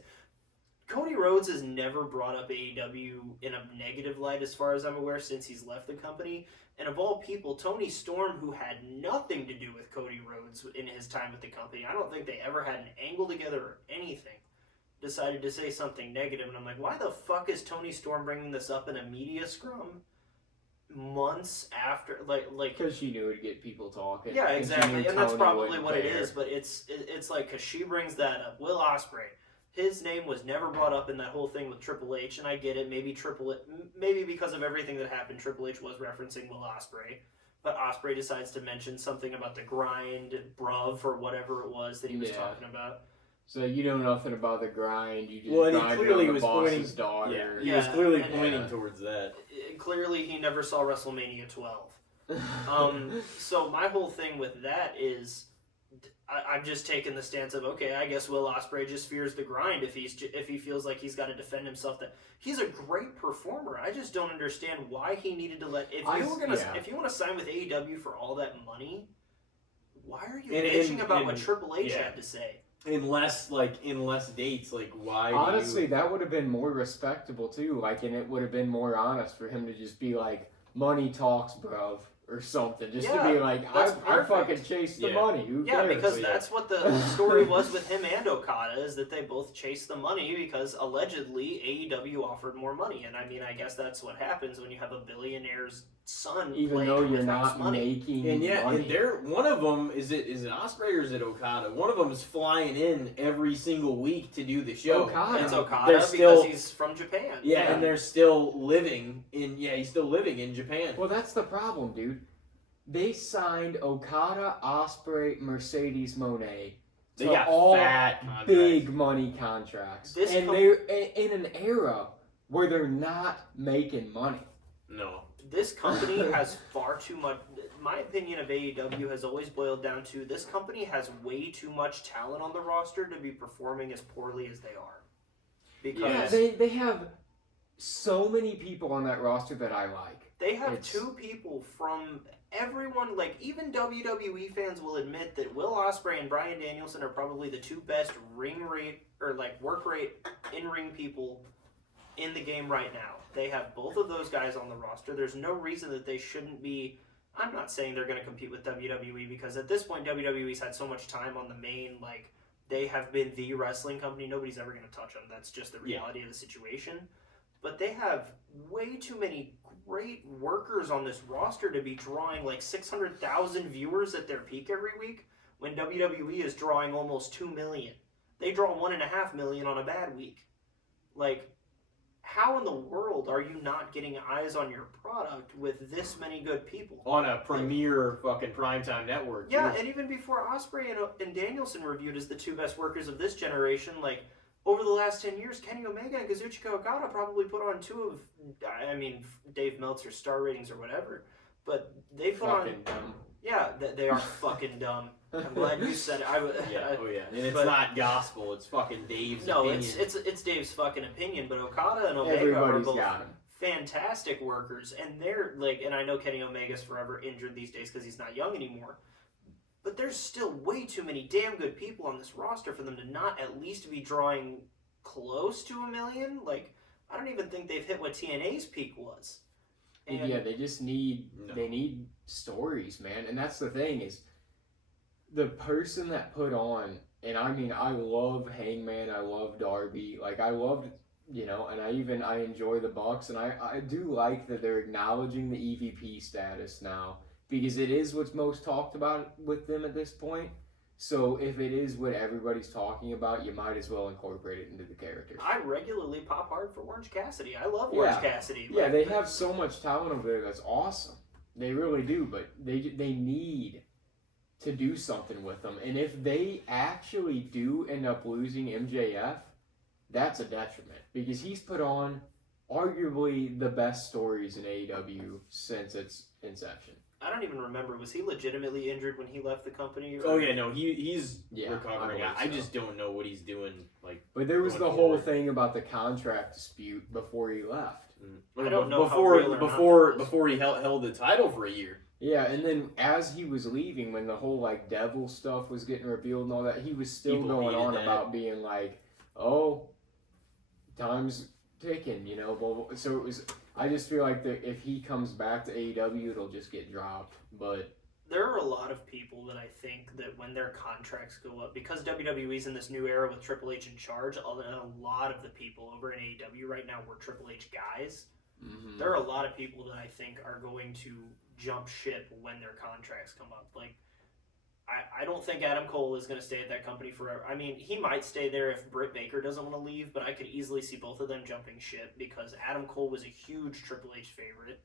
Cody Rhodes has never brought up AEW in a negative light as far as I'm aware since he's left the company. And of all people, Tony Storm, who had nothing to do with Cody Rhodes in his time with the company, I don't think they ever had an angle together or anything, decided to say something negative. And I'm like, why the fuck is Tony Storm bringing this up in a media scrum months after? Like because she knew it'd get people talking. Yeah, exactly. And that's probably what it care. is. But it's like, because she brings that up. Will Ospreay. His name was never brought up in that whole thing with Triple H, and I get it. Maybe because of everything that happened, Triple H was referencing Will Ospreay, but Ospreay decides to mention something about the grind, bruv, or whatever it was that he was talking about. So you know nothing about the grind. You just and grind he clearly on the was boss's pointing, daughter. He was clearly pointing towards that. Clearly, he never saw WrestleMania 12. So my whole thing with that is, I'm just taking the stance of, okay, I guess Will Ospreay just fears the grind if he feels like he's got to defend himself. That he's a great performer. I just don't understand why he needed to let. If you want to sign with AEW for all that money, why are you bitching about what Triple H had to say? In less dates, like why? Honestly, that would have been more respectable too. Like, and it would have been more honest for him to just be like, "Money talks, bruv." Or something, just to be like, I fucking chased the money. Who cares? Because that's what the story was with him and Okada, is that they both chased the money because allegedly AEW offered more money. And I mean, I guess that's what happens when you have a billionaire's son. Even though you're not making money. And one of them is it Ospreay or is it Okada? One of them is flying in every single week to do the show. It's Okada because he's from Japan. Yeah, and they're still living in. Yeah, he's still living in Japan. Well, that's the problem, dude. They signed Okada, Ospreay, Mercedes Moné They got all fat contracts. Big money contracts. They're in an era where they're not making money. No. This company has far too much. My opinion of AEW has always boiled down to, this company has way too much talent on the roster to be performing as poorly as they are. Because they have so many people on that roster that I like. They have two people from everyone, like even WWE fans will admit that Will Ospreay and Bryan Danielson are probably the two best ring rate or like work rate in-ring people in the game right now. They have both of those guys on the roster. There's no reason that they shouldn't be. I'm not saying they're going to compete with WWE because at this point WWE's had so much time on the main, like they have been the wrestling company. Nobody's ever going to touch them. That's just the reality of the situation. But they have way too many great workers on this roster to be drawing like 600,000 viewers at their peak every week when WWE is drawing almost 2 million. They draw 1.5 million on a bad week. Like, how in the world are you not getting eyes on your product with this many good people? On a premier fucking primetime network. Yeah, and even before Ospreay and Danielson reviewed as the two best workers of this generation, like, over the last 10 years, Kenny Omega and Kazuchika Okada probably put on Dave Meltzer's star ratings or whatever, but they put fucking dumb. Yeah, they are fucking dumb. I'm glad you said it. And it's not gospel, it's fucking Dave's opinion. No, it's Dave's fucking opinion, but Okada and Omega Everybody's are both got him. Fantastic workers, and they're like, and I know Kenny Omega's forever injured these days because he's not young anymore, but there's still way too many damn good people on this roster for them to not at least be drawing close to 1 million. Like, I don't even think they've hit what TNA's peak was. And they just need they need stories, man. And that's the thing is, the person that put on, and I mean, I love Hangman, I love Darby, like I loved, and I enjoy the Bucks, and I do like that they're acknowledging the EVP status now. Because it is what's most talked about with them at this point. So if it is what everybody's talking about, you might as well incorporate it into the character. I regularly pop hard for Orange Cassidy. I love Orange Cassidy. Yeah, they have so much talent over there that's awesome. They really do, but they need to do something with them. And if they actually do end up losing MJF, that's a detriment. Because he's put on arguably the best stories in AEW since its inception. I don't even remember. Was he legitimately injured when he left the company? Oh yeah, no, he's Yeah, recovering. I I believe just don't know what he's doing. Like, But there was going the whole forward. thing about the contract dispute before he left. I don't know how real or not that was. before he held the title for a year. Yeah, and then as he was leaving, when the whole like devil stuff was getting revealed and all that, he was still People going hated on that. about being like, "Oh, time's ticking," you know. Blah, blah. So it was. I just feel like that if he comes back to AEW, it'll just get dropped. But There are a lot of people that I think that when their contracts go up, because WWE's in this new era with Triple H in charge, a lot of the people over in AEW right now were Triple H guys. There are a lot of people that I think are going to jump ship when their contracts come up. Like, I don't think Adam Cole is going to stay at that company forever. I mean, he might stay there if Britt Baker doesn't want to leave, but I could easily see both of them jumping ship because Adam Cole was a huge Triple H favorite.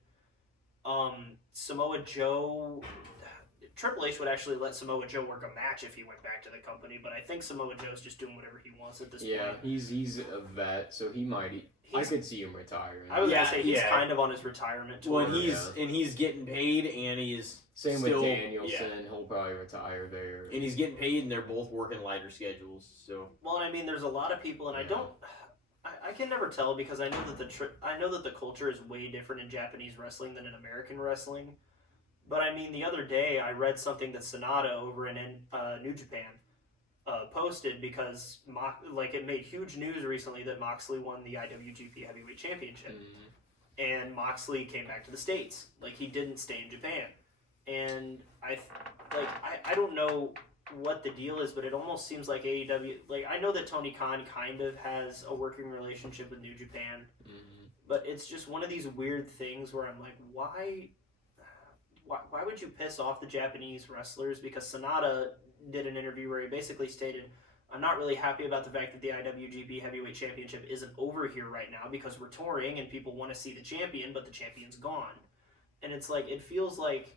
Samoa Joe, Triple H would actually let Samoa Joe work a match if he went back to the company, but I think Samoa Joe's just doing whatever he wants at this yeah, point. he's a vet, so he might. I could see him retiring. I was Yeah, gonna say he's yeah. kind of on his retirement tour. Well, and he's getting paid, and he's Same still, with Danielson. yeah. He'll probably retire there. and he's getting paid, and they're both working lighter schedules. So Well, and I mean, there's a lot of people, and I can never tell because I know that I know that the culture is way different in Japanese wrestling than in American wrestling. But I mean, the other day I read something that Sonata over in New Japan posted because it made huge news recently that Moxley won the IWGP Heavyweight Championship, and Moxley came back to the States. Like, he didn't stay in Japan, and I don't know what the deal is, but it almost seems like AEW. Like, I know that Tony Khan kind of has a working relationship with New Japan, but it's just one of these weird things where I'm like, why would you piss off the Japanese wrestlers? Because Sonata did an interview where he basically stated, I'm not really happy about the fact that the IWGP Heavyweight Championship isn't over here right now because we're touring and people want to see the champion, but the champion's gone. And it's like, it feels like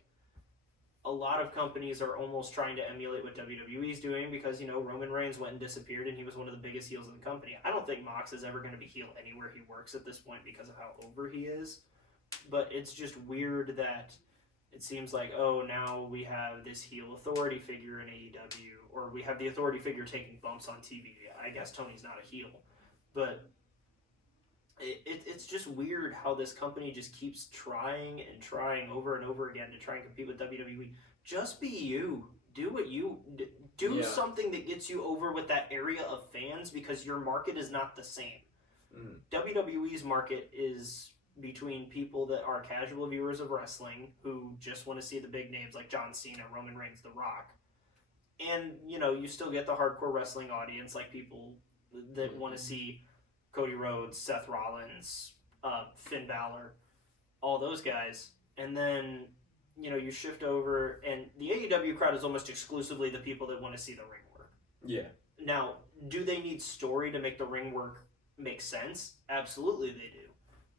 a lot of companies are almost trying to emulate what WWE's doing because, you know, Roman Reigns went and disappeared and he was one of the biggest heels in the company. I don't think Mox is ever going to be heel anywhere he works at this point because of how over he is. But it's just weird that it seems like, oh, now we have this heel authority figure in AEW, or we have the authority figure taking bumps on TV. I guess Tony's not a heel. But it's just weird how this company just keeps trying and trying over and over again to try and compete with WWE. Just be you. Do what you do. Yeah. Something that gets you over with that area of fans because your market is not the same. WWE's market is between people that are casual viewers of wrestling who just want to see the big names like John Cena, Roman Reigns, The Rock. And, you know, you still get the hardcore wrestling audience, like people that want to see Cody Rhodes, Seth Rollins, Finn Balor, all those guys. And then, you know, you shift over, and the AEW crowd is almost exclusively the people that want to see the ring work. yeah, Now, do they need story to make the ring work make sense? Absolutely they do.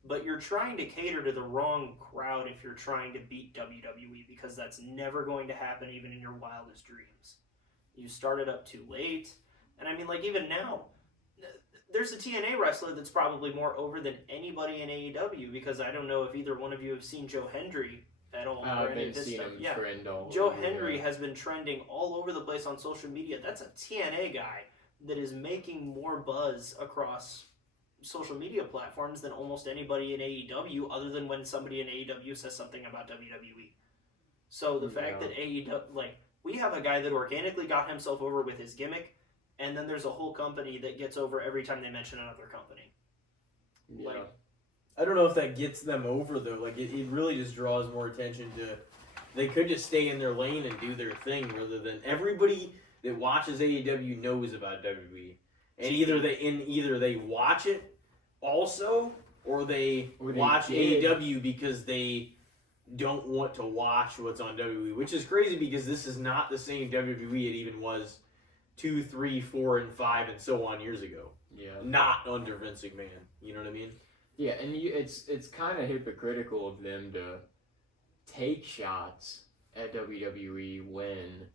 But you're trying to cater to the wrong crowd if you're trying to beat WWE because that's never going to happen even in your wildest dreams. You started up too late. And I mean, like, even now, there's a TNA wrestler that's probably more over than anybody in AEW because I don't know if either one of you have seen Joe Hendry at all. I've been seeing him trend all Joe over, Hendry has been trending all over the place on social media. That's a TNA guy that is making more buzz across social media platforms than almost anybody in AEW, other than when somebody in AEW says something about WWE. So the fact that AEW, like, we have a guy that organically got himself over with his gimmick, and then there's a whole company that gets over every time they mention another company. Yeah. Like, I don't know if that gets them over though. Like it really just draws more attention to. They could just stay in their lane and do their thing, rather than everybody that watches AEW knows about WWE, and either they watch it also, or they watch AEW because they don't want to watch what's on WWE, which is crazy because this is not the same WWE it even was 2, 3, 4, and 5 and so on years ago. Yeah. Not under Vince McMahon. You know what I mean? Yeah, and it's kind of hypocritical of them to take shots at WWE when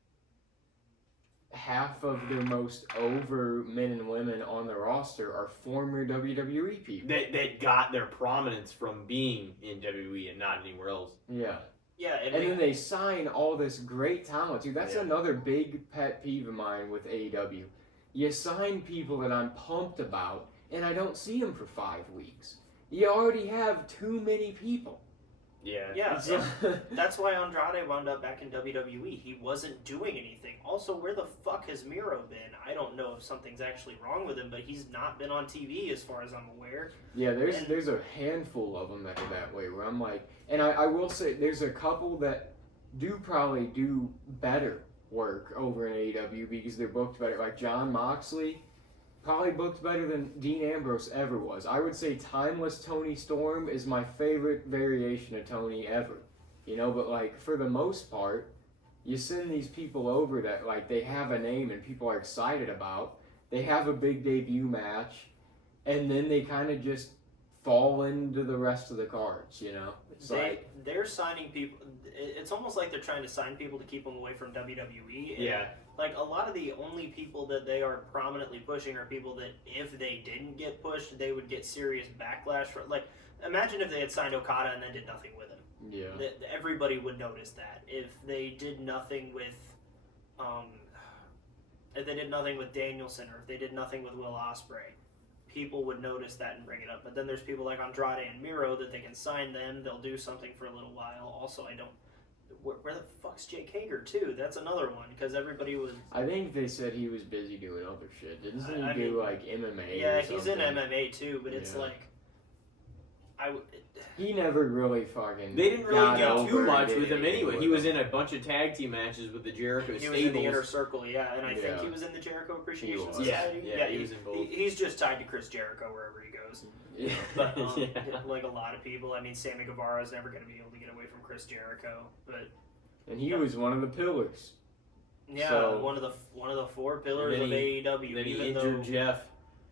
half of their most over men and women on the roster are former WWE people. That got their prominence from being in WWE and not anywhere else. Yeah. Yeah, And then they sign all this great talent, too. That's another big pet peeve of mine with AEW. You sign people that I'm pumped about, and I don't see them for 5 weeks. You already have too many people. Yeah, that's why Andrade wound up back in WWE. He wasn't doing anything. Also, where the fuck has Miro been? I don't know if something's actually wrong with him, but he's not been on TV as far as I'm aware. Yeah, there's a handful of them that are that way, where I'm like, and I will say, there's a couple that probably do better work over in AEW because they're booked better. Like John Moxley, probably booked better than Dean Ambrose ever was. I would say Timeless Tony Storm is my favorite variation of Tony ever. You know, but like for the most part, you send these people over that like they have a name and people are excited about. They have a big debut match, and then they kind of just fall into the rest of the cards, you know? They're signing people. It's almost like they're trying to sign people to keep them away from WWE. Yeah. Like, a lot of the only people that they are prominently pushing are people that, if they didn't get pushed, they would get serious backlash for. Like, imagine if they had signed Okada and then did nothing with him. Yeah. Everybody would notice that. If they did nothing with, Danielson, or if they did nothing with Will Ospreay, people would notice that and bring it up. But then there's people like Andrade and Miro that they can sign them. They'll do something for a little while. Also, where the fuck's Jake Hager too? That's another one because everybody was. I think they said he was busy doing other shit. Didn't he do like MMA? Yeah, or he's something? in MMA too, but it's like. He never really fucking. They didn't really get too much with him anything anyway. He was in a bunch of tag team matches with the Jericho He stables. was in the Inner Circle, yeah, and I think he was in the Jericho Appreciation Society. Yeah, he was in both. He's just tied to Chris Jericho wherever he goes. Yeah. But like a lot of people, I mean, Sammy Guevara is never going to be able to get away from Chris Jericho, but. And he was one of the pillars. Yeah, so, one of the 4 pillars of AEW. Then he injured Jeff.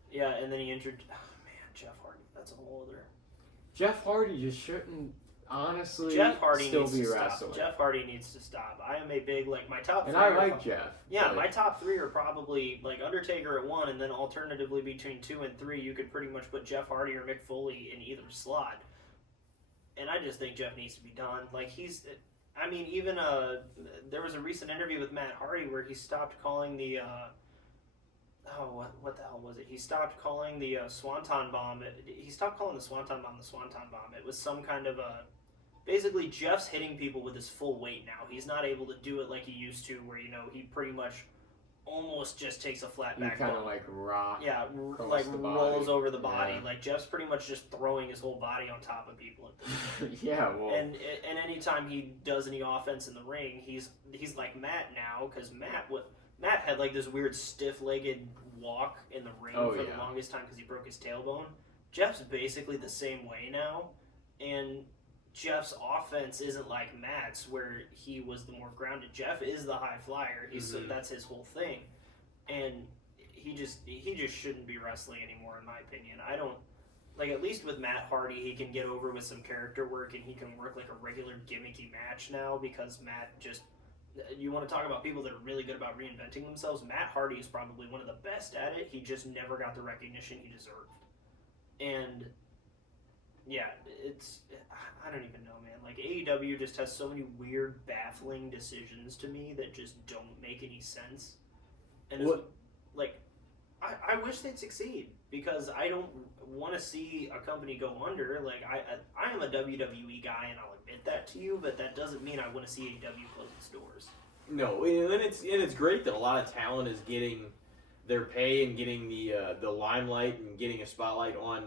Yeah, and then he injured. Oh man, Jeff Hardy. That's a whole other. Jeff Hardy just shouldn't honestly Jeff Hardy still needs be to wrestling. Stop. Jeff Hardy needs to stop. I am a big my top. And 3 I like Jeff. Yeah, my top 3 are probably like Undertaker at 1, and then alternatively between 2 and 3, you could pretty much put Jeff Hardy or Mick Foley in either slot. And I just think Jeff needs to be done. Like I mean, even there was a recent interview with Matt Hardy where he stopped calling the. What the hell was it? He stopped calling the Swanton Bomb. He stopped calling the Swanton Bomb the Swanton Bomb. It was some kind of a. Basically, Jeff's hitting people with his full weight now. He's not able to do it like he used to, where he pretty much almost just takes a flat back. He kind of like rock. Yeah, like rolls over the body. Yeah. Like Jeff's pretty much just throwing his whole body on top of people at this point. Yeah, well. And anytime he does any offense in the ring, he's like Matt now, because Matt had like this weird stiff-legged walk in the ring for the longest time because he broke his tailbone. Jeff's basically the same way now, and Jeff's offense isn't like Matt's where he was the more grounded. Jeff is the high flyer. That's his whole thing, and he just shouldn't be wrestling anymore, in my opinion. I don't like, at least with Matt Hardy, he can get over with some character work and he can work like a regular gimmicky match now because Matt just. You want to talk about people that are really good about reinventing themselves? Matt Hardy is probably one of the best at it. He just never got the recognition he deserved. And, yeah, I don't even know, man. Like, AEW just has so many weird, baffling decisions to me that just don't make any sense. And, I wish they'd succeed because I don't want to see a company go under. Like, I am a WWE guy, and I'll admit that to you, but that doesn't mean I want to see AEW close its doors. No, and it's great that a lot of talent is getting their pay and getting the limelight and getting a spotlight on,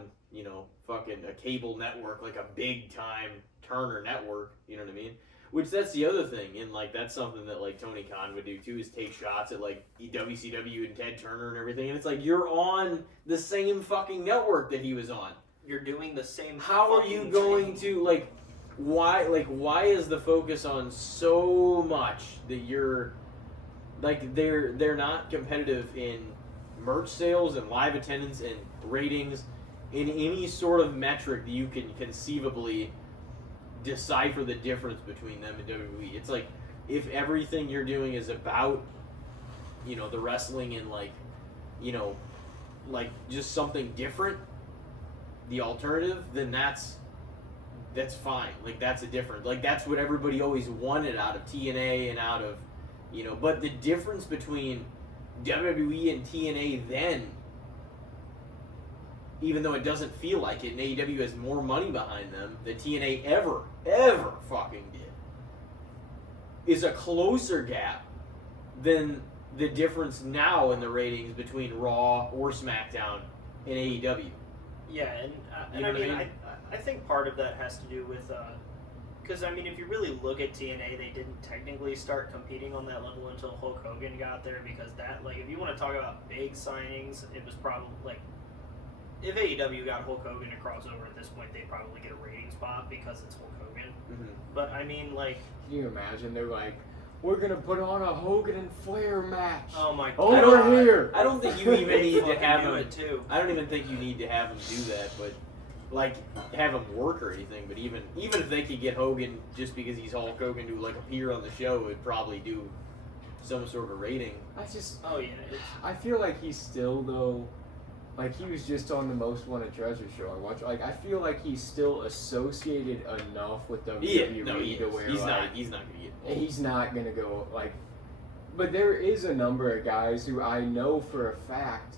fucking a cable network, like a big time Turner network, you know what I mean? Which that's the other thing, and like that's something that like Tony Khan would do too, is take shots at like WCW and Ted Turner and everything, and it's like you're on the same fucking network that he was on. You're doing the same. How are you going to like? Why is the focus on so much that you're like they're not competitive in merch sales and live attendance and ratings in any sort of metric that you can conceivably decipher the difference between them and WWE. It's like if everything you're doing is about the wrestling and like just something different, the alternative, then that's fine. Like that's a different, like that's what everybody always wanted out of TNA and out of but the difference between WWE and TNA then, even though it doesn't feel like it, and AEW has more money behind them than TNA ever fucking did, is a closer gap than the difference now in the ratings between Raw or SmackDown and AEW. Yeah, and You know I what I mean, mean? I think part of that has to do with, because I mean, if you really look at TNA, they didn't technically start competing on that level until Hulk Hogan got there, because that, like, if you want to talk about big signings, it was probably, like, if AEW got Hulk Hogan to crossover at this point, they'd probably get a ratings pop because it's Hulk Hogan. Mm-hmm. But I mean, like, Can you imagine? They're like, we're gonna put on a Hogan and Flair match. oh my Over god, here. I don't think you even They need to fucking have do him. it too. I don't even think you need to have him do that, but like have him work or anything. But even if they could get Hogan just because he's Hulk Hogan to like appear on the show, it'd probably do some sort of rating. Oh yeah, I feel like he's still though, like he was just on the Most Wanted Treasure show I watched. Like I feel like he's still associated enough with WWE to where He's like not gonna get old. he's not gonna go like. But there is a number of guys who I know for a fact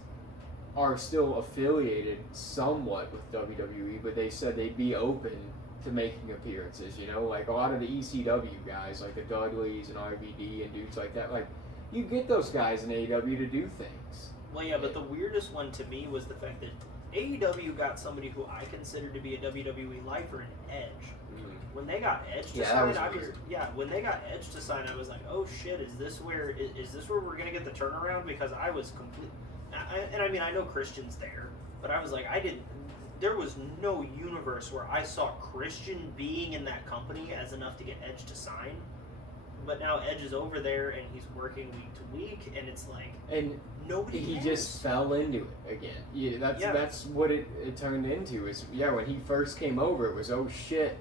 are still affiliated somewhat with WWE, but they said they'd be open to making appearances. Like a lot of the ECW guys, like the Dudleys and RVD and dudes like that. Like you get those guys in AEW to do things. well, yeah, but the weirdest one to me was the fact that AEW got somebody who I consider to be a WWE lifer in Edge. When they got Edge to sign, when they got Edge to sign, I was like, oh shit, is this where we're gonna get the turnaround? Because I was complete, and I mean I know Christian's there, but I was like there was no universe where I saw Christian being in that company as enough to get Edge to sign. But now Edge is over there and he's working week to week, and it's like And nobody. he cares. just fell into it again. Yeah, that's what it turned into. Is when he first came over, it was oh shit.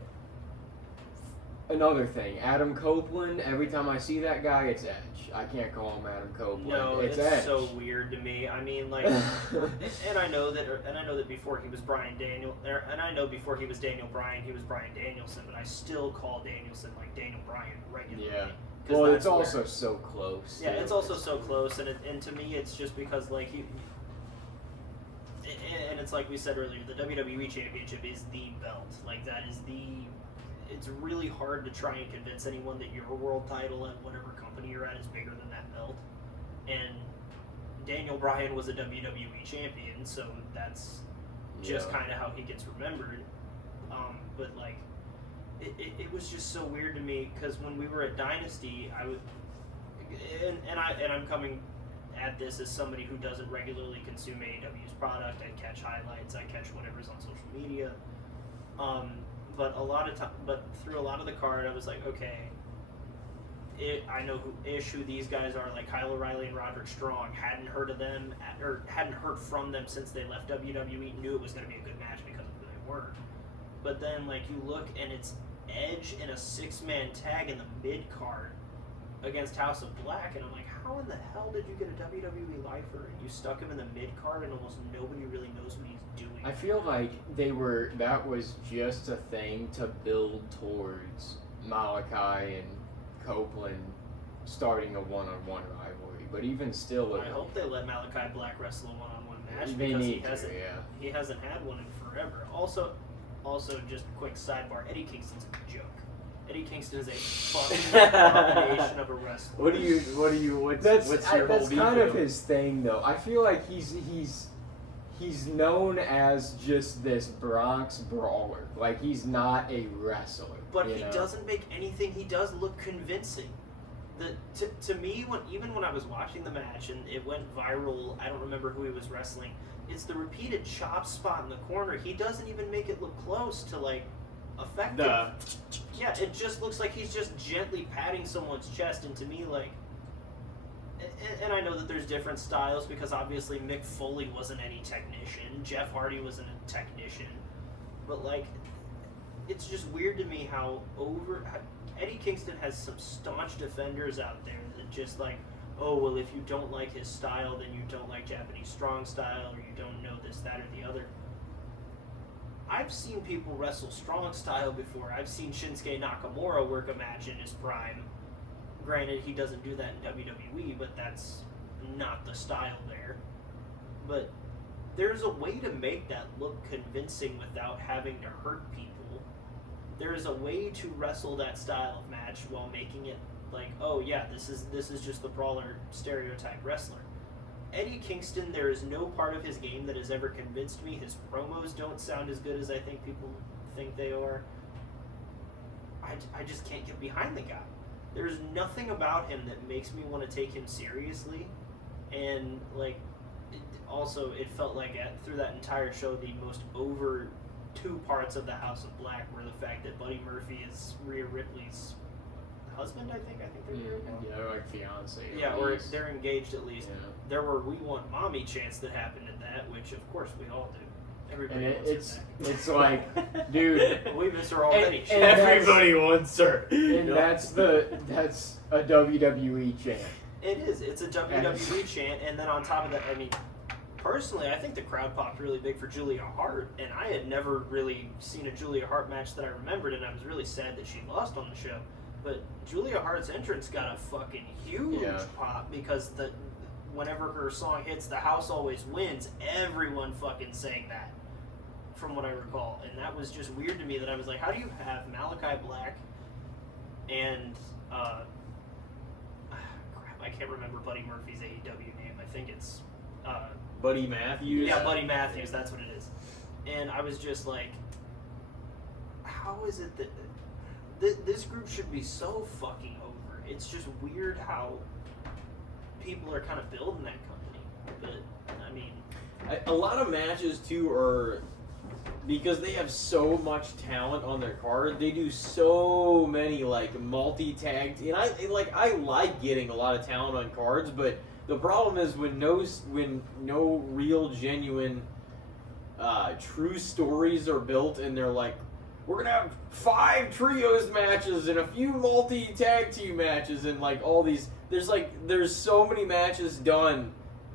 Another thing, Adam Copeland. Every time I see that guy, it's Edge. I can't call him Adam Copeland. No, it's it's Edge. so weird to me. I mean, like, and I know that before he was before he was Daniel Bryan, he was Bryan Danielson, but I still call Danielson like Daniel Bryan regularly. Yeah. 'Cause Well, that's it's where- also so close. Yeah, too. it's also so close, and to me, it's just because like and it's like we said earlier, the WWE Championship is the belt. Like that is it's really hard to try and convince anyone that your world title at whatever company you're at is bigger than that belt. And Daniel Bryan was a WWE champion, so that's just kind of how he gets remembered. But like, it was just so weird to me because when we were at Dynasty, I would, and I'm coming at this as somebody who doesn't regularly consume AEW's product. I catch highlights, I catch whatever's on social media. But through a lot of the card, I was like, okay, I know who these guys are, like Kyle O'Reilly and Roderick Strong. Hadn't heard of them, or hadn't heard from them since they left WWE. Knew it was going to be a good match because of who they were. But then, like, you look and it's Edge in a 6-man tag in the mid card against House of Black, and I'm like, how in the hell did you get a WWE lifer and you stuck him in the mid card and almost nobody really knows what he's doing? I feel like that was just a thing to build towards Malachi and Copeland starting a one-on-one rivalry, but even still, I hope they let Malachi Black wrestle a one-on-one match they because need he hasn't had one in forever. Also, just a quick sidebar: Eddie Kingston's a joke. Eddie Kingston is a fucking abomination of a wrestler. What's your That's whole beef kind with of him? his thing, though. I feel like he's known as just this Bronx brawler. Like he's not a wrestler. But he doesn't make anything he does look convincing. To me, when I was watching the match and it went viral, I don't remember who he was wrestling. It's the repeated chop spot in the corner. He doesn't even make it look close to like effective. Yeah, it just looks like he's just gently patting someone's chest, and to me, like, and I know that there's different styles because obviously Mick Foley wasn't any technician, Jeff Hardy wasn't a technician, but like, it's just weird to me how Eddie Kingston has some staunch defenders out there that just like, oh, well, if you don't like his style, then you don't like Japanese strong style, or you don't know this, that, or the other. I've seen people wrestle strong style before. I've seen Shinsuke Nakamura work a match in his prime. Granted, he doesn't do that in WWE, but that's not the style there. But there's a way to make that look convincing without having to hurt people. There's a way to wrestle that style of match while making it like, oh yeah, this is just the brawler stereotype wrestler. Eddie Kingston, there is no part of his game that has ever convinced me. His promos don't sound as good as I think people think they are. I just can't get behind the guy. There's nothing about him that makes me want to take him seriously. And like, it felt like through that entire show, the most over two parts of the House of Black were the fact that Buddy Murphy is Rhea Ripley's husband, I think they're married now. Yeah, like fiance. Yeah, or they're engaged at least. Yeah. There were "We Want Mommy" chants that happened in that, which of course we all do. Everybody And wants her back. it's like, dude, We miss her already. and Everybody wants her. and that's a WWE chant. It is. It's a WWE chant, and then on top of that, I mean, personally, I think the crowd popped really big for Julia Hart, and I had never really seen a Julia Hart match that I remembered, and I was really sad that she lost on the show. But Julia Hart's entrance got a fucking huge pop because whenever her song hits, the house always wins. Everyone fucking sang that, from what I recall, and that was just weird to me. That I was like, how do you have Malachi Black and I can't remember Buddy Murphy's AEW name. I think it's Buddy Matthews. Yeah, Buddy Matthews. That's what it is. And I was just like, how is it that this group should be so fucking over? It's just weird how people are kind of building that company. But I mean, A lot of matches too are because they have so much talent on their card. They do so many like multi-tag, and I like getting a lot of talent on cards, but the problem is when no real genuine true stories are built, and they're like, we're gonna have 5 trios matches and a few multi-tag team matches and like all these. There's so many matches done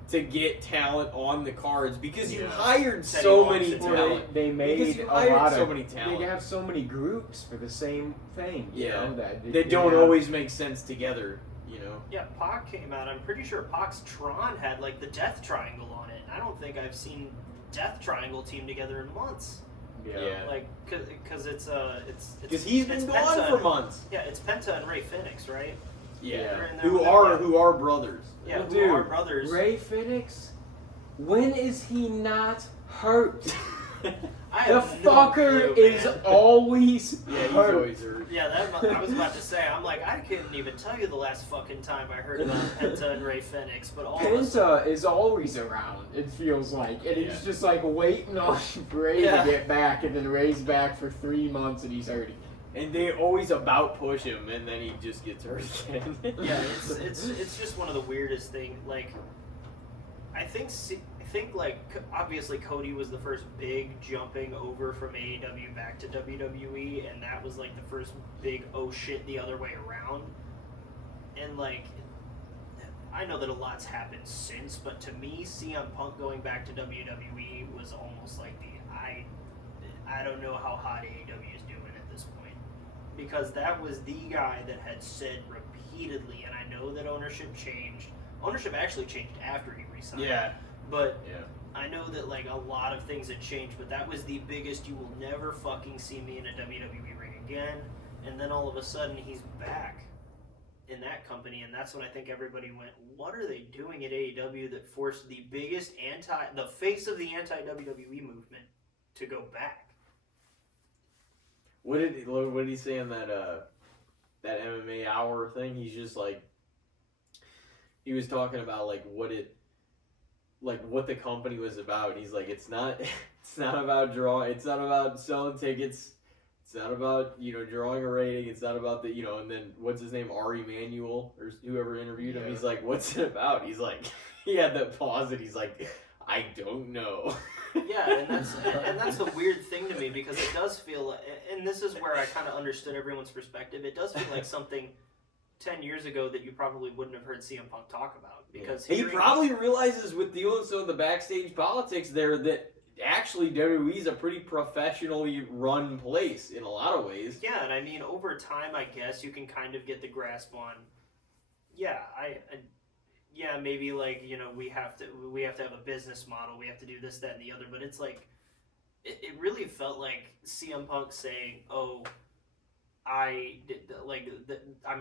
to get talent on the cards because you hired so many talent. They made because you a hired lot so of, many talent. They have so many groups for the same thing. You know, that don't always make sense together. You know. Yeah, Pac came out. I'm pretty sure Pac's Tron had like the Death Triangle on it. I don't think I've seen Death Triangle team together in months. Yeah. Like, cause it's because he's been gone Penta for months. Yeah, it's Penta and Ray Phoenix, right? Yeah. Who are brothers. Yeah, well, who are brothers. Ray Phoenix, when is he not hurt? The fucker is always Yeah, he's hurt. always hurt. Yeah, I was about to say. I'm like, I couldn't even tell you the last fucking time I heard about Penta and Ray Phoenix, but all of a sudden, Penta is always around, it feels like. And he's just like waiting on Ray to get back, and then Ray's back for 3 months and he's hurting. And they always about push him, and then he just gets hurt again. Yeah, it's just one of the weirdest things. Like, I think like obviously Cody was the first big jumping over from AEW back to WWE, and that was like the first big oh shit the other way around. And like, I know that a lot's happened since, but to me, CM Punk going back to WWE was almost like I don't know how hot AEW is doing at this point, because that was the guy that had said repeatedly, and I know that ownership changed. Ownership actually changed after he resigned. Yeah. But I know that like a lot of things had changed, but that was the biggest, you will never fucking see me in a WWE ring again. And then all of a sudden he's back in that company, and that's when I think everybody went, what are they doing at AEW that forced the biggest the face of the anti-WWE movement to go back? What did he say in that MMA hour thing? He's just like, he was talking about like what the company was about. He's like, it's not about it's not about selling tickets, it's not about drawing a rating, it's not about the and then what's his name, Ari Emanuel or whoever interviewed him. He's like, what's it about? He's like, he had that pause and he's like, I don't know. Yeah, and that's the weird thing to me, because it does feel, and this is where I kind of understood everyone's perspective. It does feel like something 10 years ago that you probably wouldn't have heard CM Punk talk about. Because he probably realizes with dealing some of the backstage politics there that actually WWE's a pretty professionally run place in a lot of ways. Yeah, and I mean, over time, I guess you can kind of get the grasp on, yeah, maybe like, you know, we have to have a business model, we have to do this, that, and the other, but it's like, it really felt like CM Punk saying, oh, I'm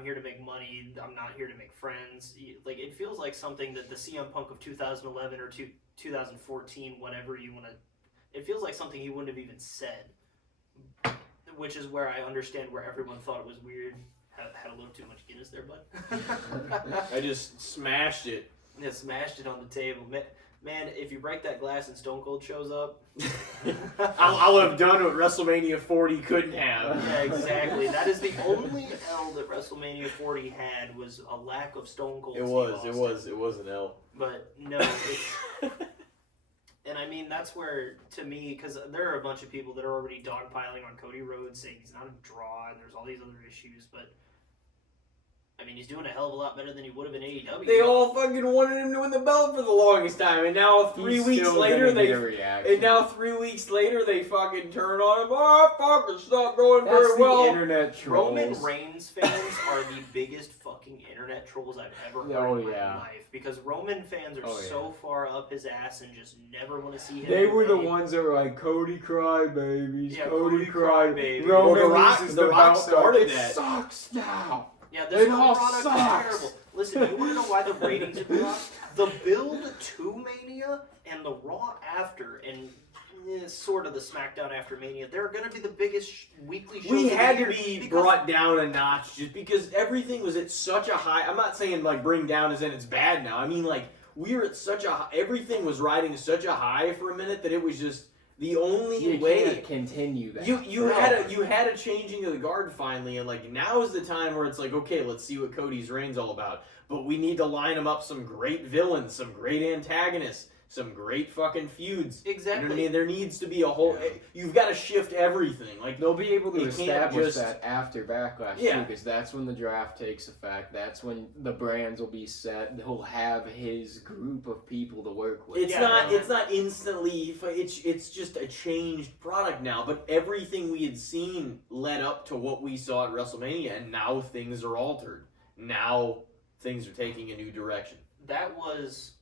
here to make money, I'm not here to make friends. Like, it feels like something that the CM Punk of 2011 or 2014, whatever you want to, it feels like something he wouldn't have even said, which is where I understand where everyone thought it was weird. Had a little too much Guinness there, bud. I just smashed it. Yeah, smashed it on the table. Man, if you break that glass and Stone Cold shows up... I'll have done what WrestleMania 40 couldn't have. Yeah, exactly. That is the only L that WrestleMania 40 had, was a lack of Stone Cold. It was an L. But no, it's... And I mean, that's where, to me, because there are a bunch of people that are already dogpiling on Cody Rhodes, saying he's not a draw, and there's all these other issues, but... I mean, he's doing a hell of a lot better than he would have in AEW. They all fucking wanted him to win the belt for the longest time, and now 3 weeks later they fucking turn on him. Oh fuck, it's not going very well. Internet trolls. Roman Reigns fans are the biggest fucking internet trolls I've ever heard in my life, because Roman fans are so far up his ass and just never want to see him. They were the ones that were like, Cody crybabies, yeah, Cody crybabies. Roman The Rock started that. It sucks now. Yeah, this whole all product sucks. is terrible. Listen, you want to know why the ratings have dropped? The build to Mania and the Raw after, and sort of the SmackDown after Mania, they're going to be the biggest weekly shows. We had to of the year be brought down a notch just because everything was at such a high. I'm not saying like bring down as in it's bad now. I mean like we were at such a everything was riding such a high for a minute that it was just the only way can't continue that. You had a changing of the guard finally, and like now is the time where it's like, okay, let's see what Cody's reign's all about. But we need to line him up some great villains, some great antagonists, some great fucking feuds. Exactly. You know what I mean? There needs to be a whole. Yeah. You've got to shift everything. Like they'll be able to establish that after Backlash too, because that's when the draft takes effect. That's when the brands will be set. He'll have his group of people to work with. It's not instantly. It's just a changed product now. But everything we had seen led up to what we saw at WrestleMania, and now things are altered. Now things are taking a new direction. That was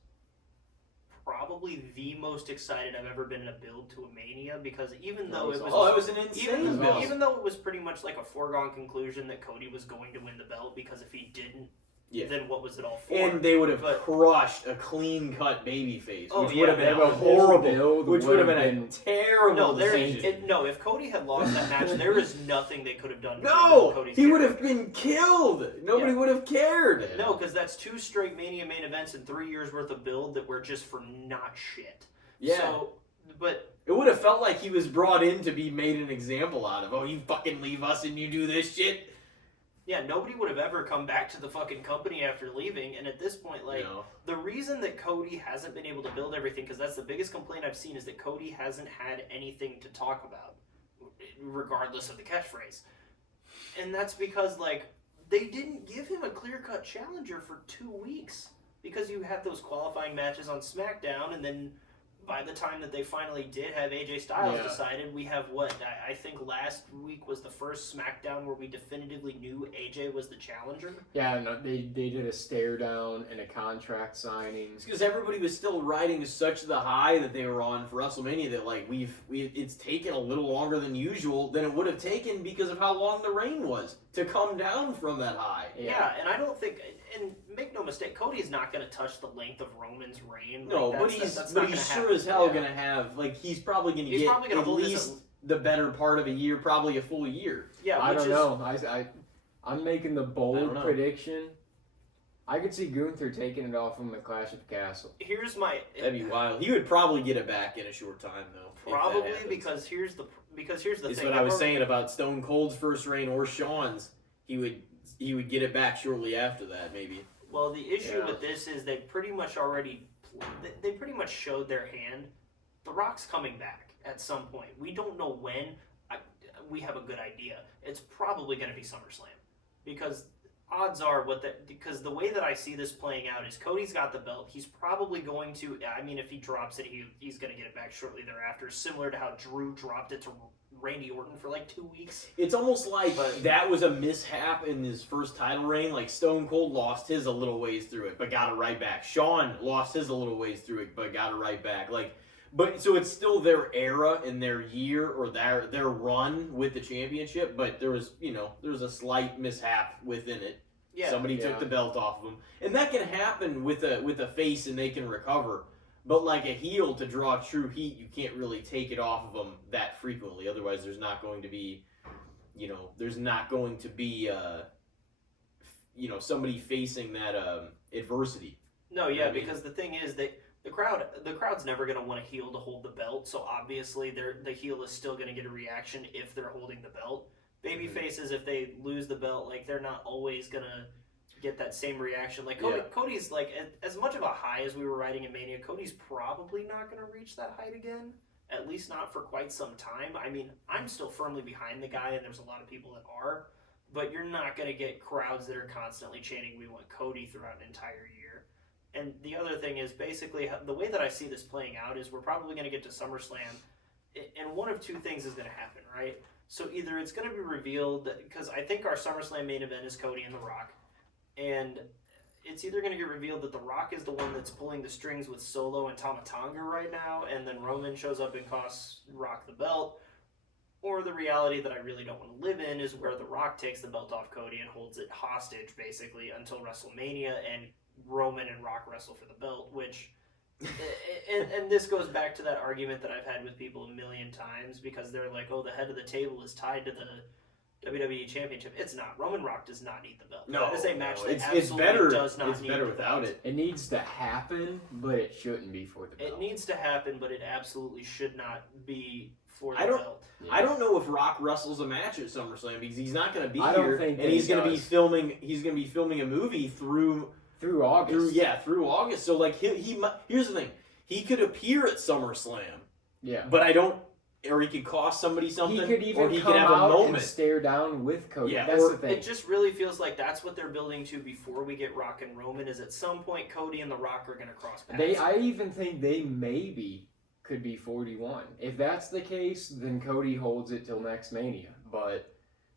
probably the most excited I've ever been in a build to a Mania, because even though it was an insane build. Even though it was pretty much like a foregone conclusion that Cody was going to win the belt, because if he didn't, then what was it all for? And they would have crushed a clean-cut babyface, which would have been horrible, which would have been a terrible decision. No, if Cody had lost that match, there is nothing they could have done to Cody's he would have been killed. Nobody would have cared. No, because that's 2 straight Mania main events and 3 years worth of build that were just for not shit. Yeah. So, but it would have felt like he was brought in to be made an example out of. Oh, you fucking leave us and you do this shit. Yeah, nobody would have ever come back to the fucking company after leaving, and at this point, like, the reason that Cody hasn't been able to build everything, because that's the biggest complaint I've seen, is that Cody hasn't had anything to talk about, regardless of the catchphrase. And that's because, like, they didn't give him a clear-cut challenger for 2 weeks, because you had those qualifying matches on SmackDown, and then by the time that they finally did have AJ Styles decided, we have I think last week was the first SmackDown where we definitively knew AJ was the challenger. Yeah, no, they did a stare down and a contract signing. Because everybody was still riding such the high that they were on for WrestleMania that like it's taken a little longer than usual than it would have taken because of how long the reign was to come down from that high. Yeah, and I don't think, and make no mistake, Cody is not going to touch the length of Roman's reign. No, like, but he's sure as hell going to have, like, he's probably going to get at least the better part of a year, probably a full year. Yeah, I don't know. I'm making the bold prediction. I could see Gunther taking it off from the Clash at the Castle. That'd be wild. He would probably get it back in a short time, though. Probably, because here's the thing. That's what I was saying about Stone Cold's first reign or Shawn's. He would get it back shortly after that, maybe. Well, the issue with this is they pretty much showed their hand. The Rock's coming back at some point. We don't know when. We have a good idea. It's probably going to be SummerSlam, because odds are because the way that I see this playing out is Cody's got the belt. He's probably going to. I mean, if he drops it, he's going to get it back shortly thereafter. Similar to how Drew dropped it to Randy Orton for like 2 weeks. It's almost like that was a mishap in his first title reign. Like Stone Cold lost his a little ways through it, but got it right back. Shawn lost his a little ways through it, but got it right back. But so it's still their era and their year or their run with the championship. But there was a slight mishap within it. Yeah, somebody took the belt off of him, and that can happen with a face, and they can recover. But like a heel to draw true heat, you can't really take it off of them that frequently. Otherwise, there's not going to be, somebody facing that adversity. No, yeah, because the thing is that the crowd's never going to want a heel to hold the belt. So obviously, the heel is still going to get a reaction if they're holding the belt. Baby faces, if they lose the belt, like they're not always going to get that same reaction. Like Cody's like as much of a high as we were riding in Mania, Cody's probably not going to reach that height again, at least not for quite some time. I mean, I'm still firmly behind the guy, and there's a lot of people that are, but you're not going to get crowds that are constantly chanting "We want Cody" throughout an entire year. And the other thing is basically the way that I see this playing out is we're probably going to get to SummerSlam, and one of two things is going to happen, right? So either it's going to be revealed, because I think our SummerSlam main event is Cody and The Rock. And it's either going to get revealed that The Rock is the one that's pulling the strings with Solo and Tama Tonga right now, and then Roman shows up and costs Rock the belt, or the reality that I really don't want to live in is where The Rock takes the belt off Cody and holds it hostage, basically, until WrestleMania, and Roman and Rock wrestle for the belt, which... and this goes back to that argument that I've had with people a million times, because they're like, oh, the head of the table is tied to the WWE Championship. It's not. Roman Rock does not need the belt. No, that is a match that it's absolutely better. does not it's need better the without belt. it. It needs to happen, but it shouldn't be for the belt. It needs to happen, but it absolutely should not be for the belt. Yeah. I don't know if Rock wrestles a match at SummerSlam because he's not going to be here, think and he's going to be filming. He's going to be filming a movie through August. Through August. So like he here's the thing. He could appear at SummerSlam. Yeah. But or he could cost somebody something. He could even he come could have out a moment. and stare down with Cody. Yeah, that's the thing. It just really feels like that's what they're building to before we get Rock and Roman, is at some point Cody and The Rock are going to cross paths. I even think they maybe could be 41. If that's the case, then Cody holds it till next Mania. But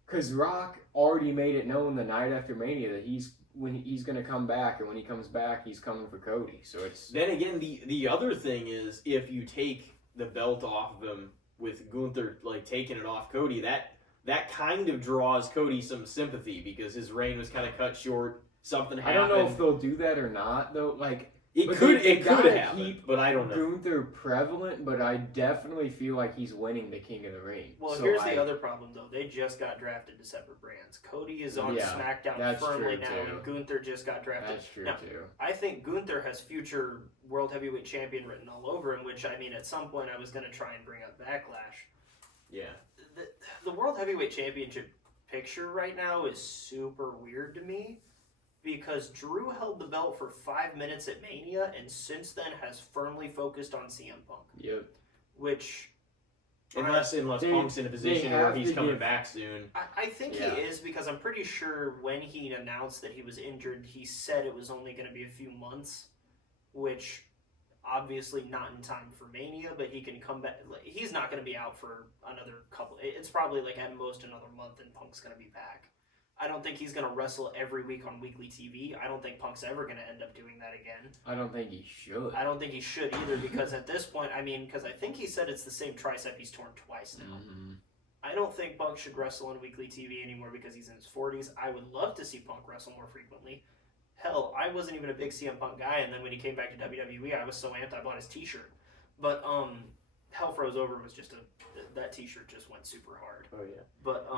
because Rock already made it known the night after Mania that he's going to come back, and when he comes back, he's coming for Cody. So it's then again the other thing is if you take the belt off of him with Gunther like taking it off Cody, that kind of draws Cody some sympathy because his reign was kind of cut short. Something happened. I don't know if they'll do that or not though. Like it could happen, keep but I don't know. Gunther prevalent, but I definitely feel like he's winning the King of the Ring. Well, so here's the other problem though. They just got drafted to separate brands. Cody is on SmackDown firmly now, and Gunther just got drafted. That's true too. I think Gunther has future World Heavyweight Champion written all over him, which, I mean, at some point I was going to try and bring up Backlash. Yeah. The World Heavyweight Championship picture right now is super weird to me because Drew held the belt for 5 minutes at Mania and since then has firmly focused on CM Punk. Yep. Which... Unless Punk's in a position where he's coming back soon. I think he is, because I'm pretty sure when he announced that he was injured, he said it was only going to be a few months, which obviously not in time for Mania, but he can come back. He's not going to be out for another couple. It's probably like at most another month and Punk's going to be back. I don't think he's going to wrestle every week on weekly TV. I don't think Punk's ever going to end up doing that again. I don't think he should. I don't think he should either because at this point, I mean, because I think he said it's the same tricep he's torn twice now. Mm-hmm. I don't think Punk should wrestle on weekly TV anymore because he's in his 40s. I would love to see Punk wrestle more frequently. Hell, I wasn't even a big CM Punk guy, and then when he came back to WWE, I was so amped I bought his t-shirt. But Hell Froze Over was just that t-shirt just went super hard. Oh yeah. But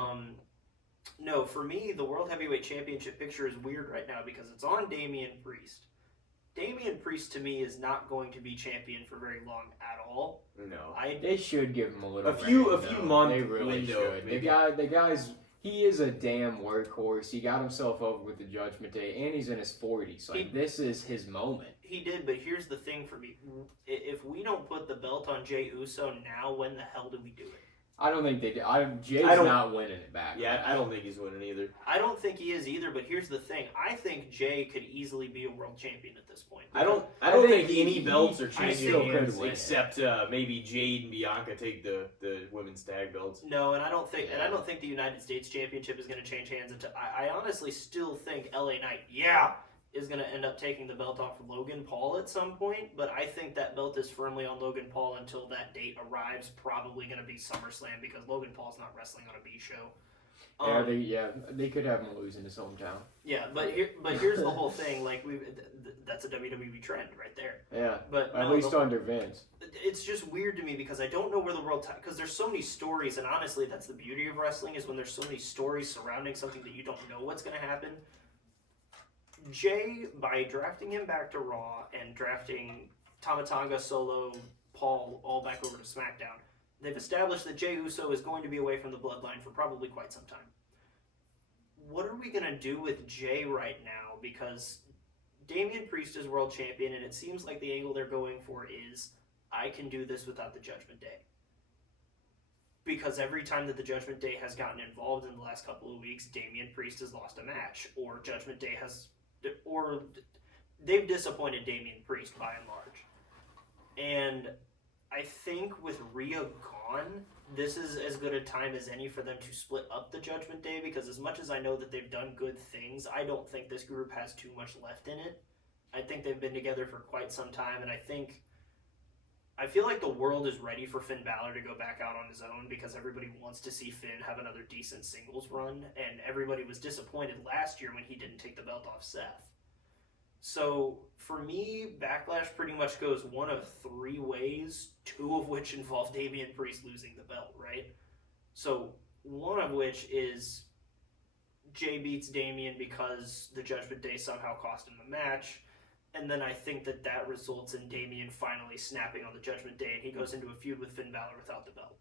no, for me, the World Heavyweight Championship picture is weird right now because it's on Damian Priest. Damian Priest, to me, is not going to be champion for very long at all. No. They should give him a few months. They really window, should. maybe. The guy's he is a damn workhorse. He got himself over with the Judgment Day, and he's in his 40s. This is his moment. He did, but here's the thing for me. If we don't put the belt on Jey Uso now, when the hell do we do it? I don't think they do. Jay's I don't- not winning it back. Yeah, I don't think he's winning either. I don't think he is either, but here's the thing. I think Jay could easily be a world champion at this point. I don't I think think any he- belts are I changing still could hands win it. except maybe Jade and Bianca take the women's tag belts. No, and I don't think the United States Championship is going to change hands until I honestly still think LA Knight, is going to end up taking the belt off of Logan Paul at some point, but I think that belt is firmly on Logan Paul until that date arrives, probably going to be SummerSlam because Logan Paul's not wrestling on a B show. They could have him lose in his hometown. Yeah, but here's the whole thing. Like that's a WWE trend right there. Yeah, But at no, least under Vince. it's just weird to me because I don't know where the world because there's so many stories, and honestly, that's the beauty of wrestling is when there's so many stories surrounding something that you don't know what's going to happen. Jay, by drafting him back to Raw and drafting Tamatanga, Solo, Paul all back over to SmackDown, they've established that Jey Uso is going to be away from the bloodline for probably quite some time. What are we going to do with Jay right now? Because Damian Priest is world champion, and it seems like the angle they're going for is, I can do this without the Judgment Day. Because every time that the Judgment Day has gotten involved in the last couple of weeks, Damian Priest has lost a match, or Judgment Day has... or they've disappointed Damian Priest by and large. And I think with Rhea gone, this is as good a time as any for them to split up the Judgment Day, because as much as I know that they've done good things, I don't think this group has too much left in it. I think they've been together for quite some time, and I feel like the world is ready for Finn Balor to go back out on his own because everybody wants to see Finn have another decent singles run, and everybody was disappointed last year when he didn't take the belt off Seth. So, for me, Backlash pretty much goes one of three ways, two of which involve Damian Priest losing the belt, right? So, one of which is Jay beats Damian because the Judgment Day somehow cost him the match, and then I think that results in Damian finally snapping on the Judgment Day, and he goes into a feud with Finn Balor without the belt.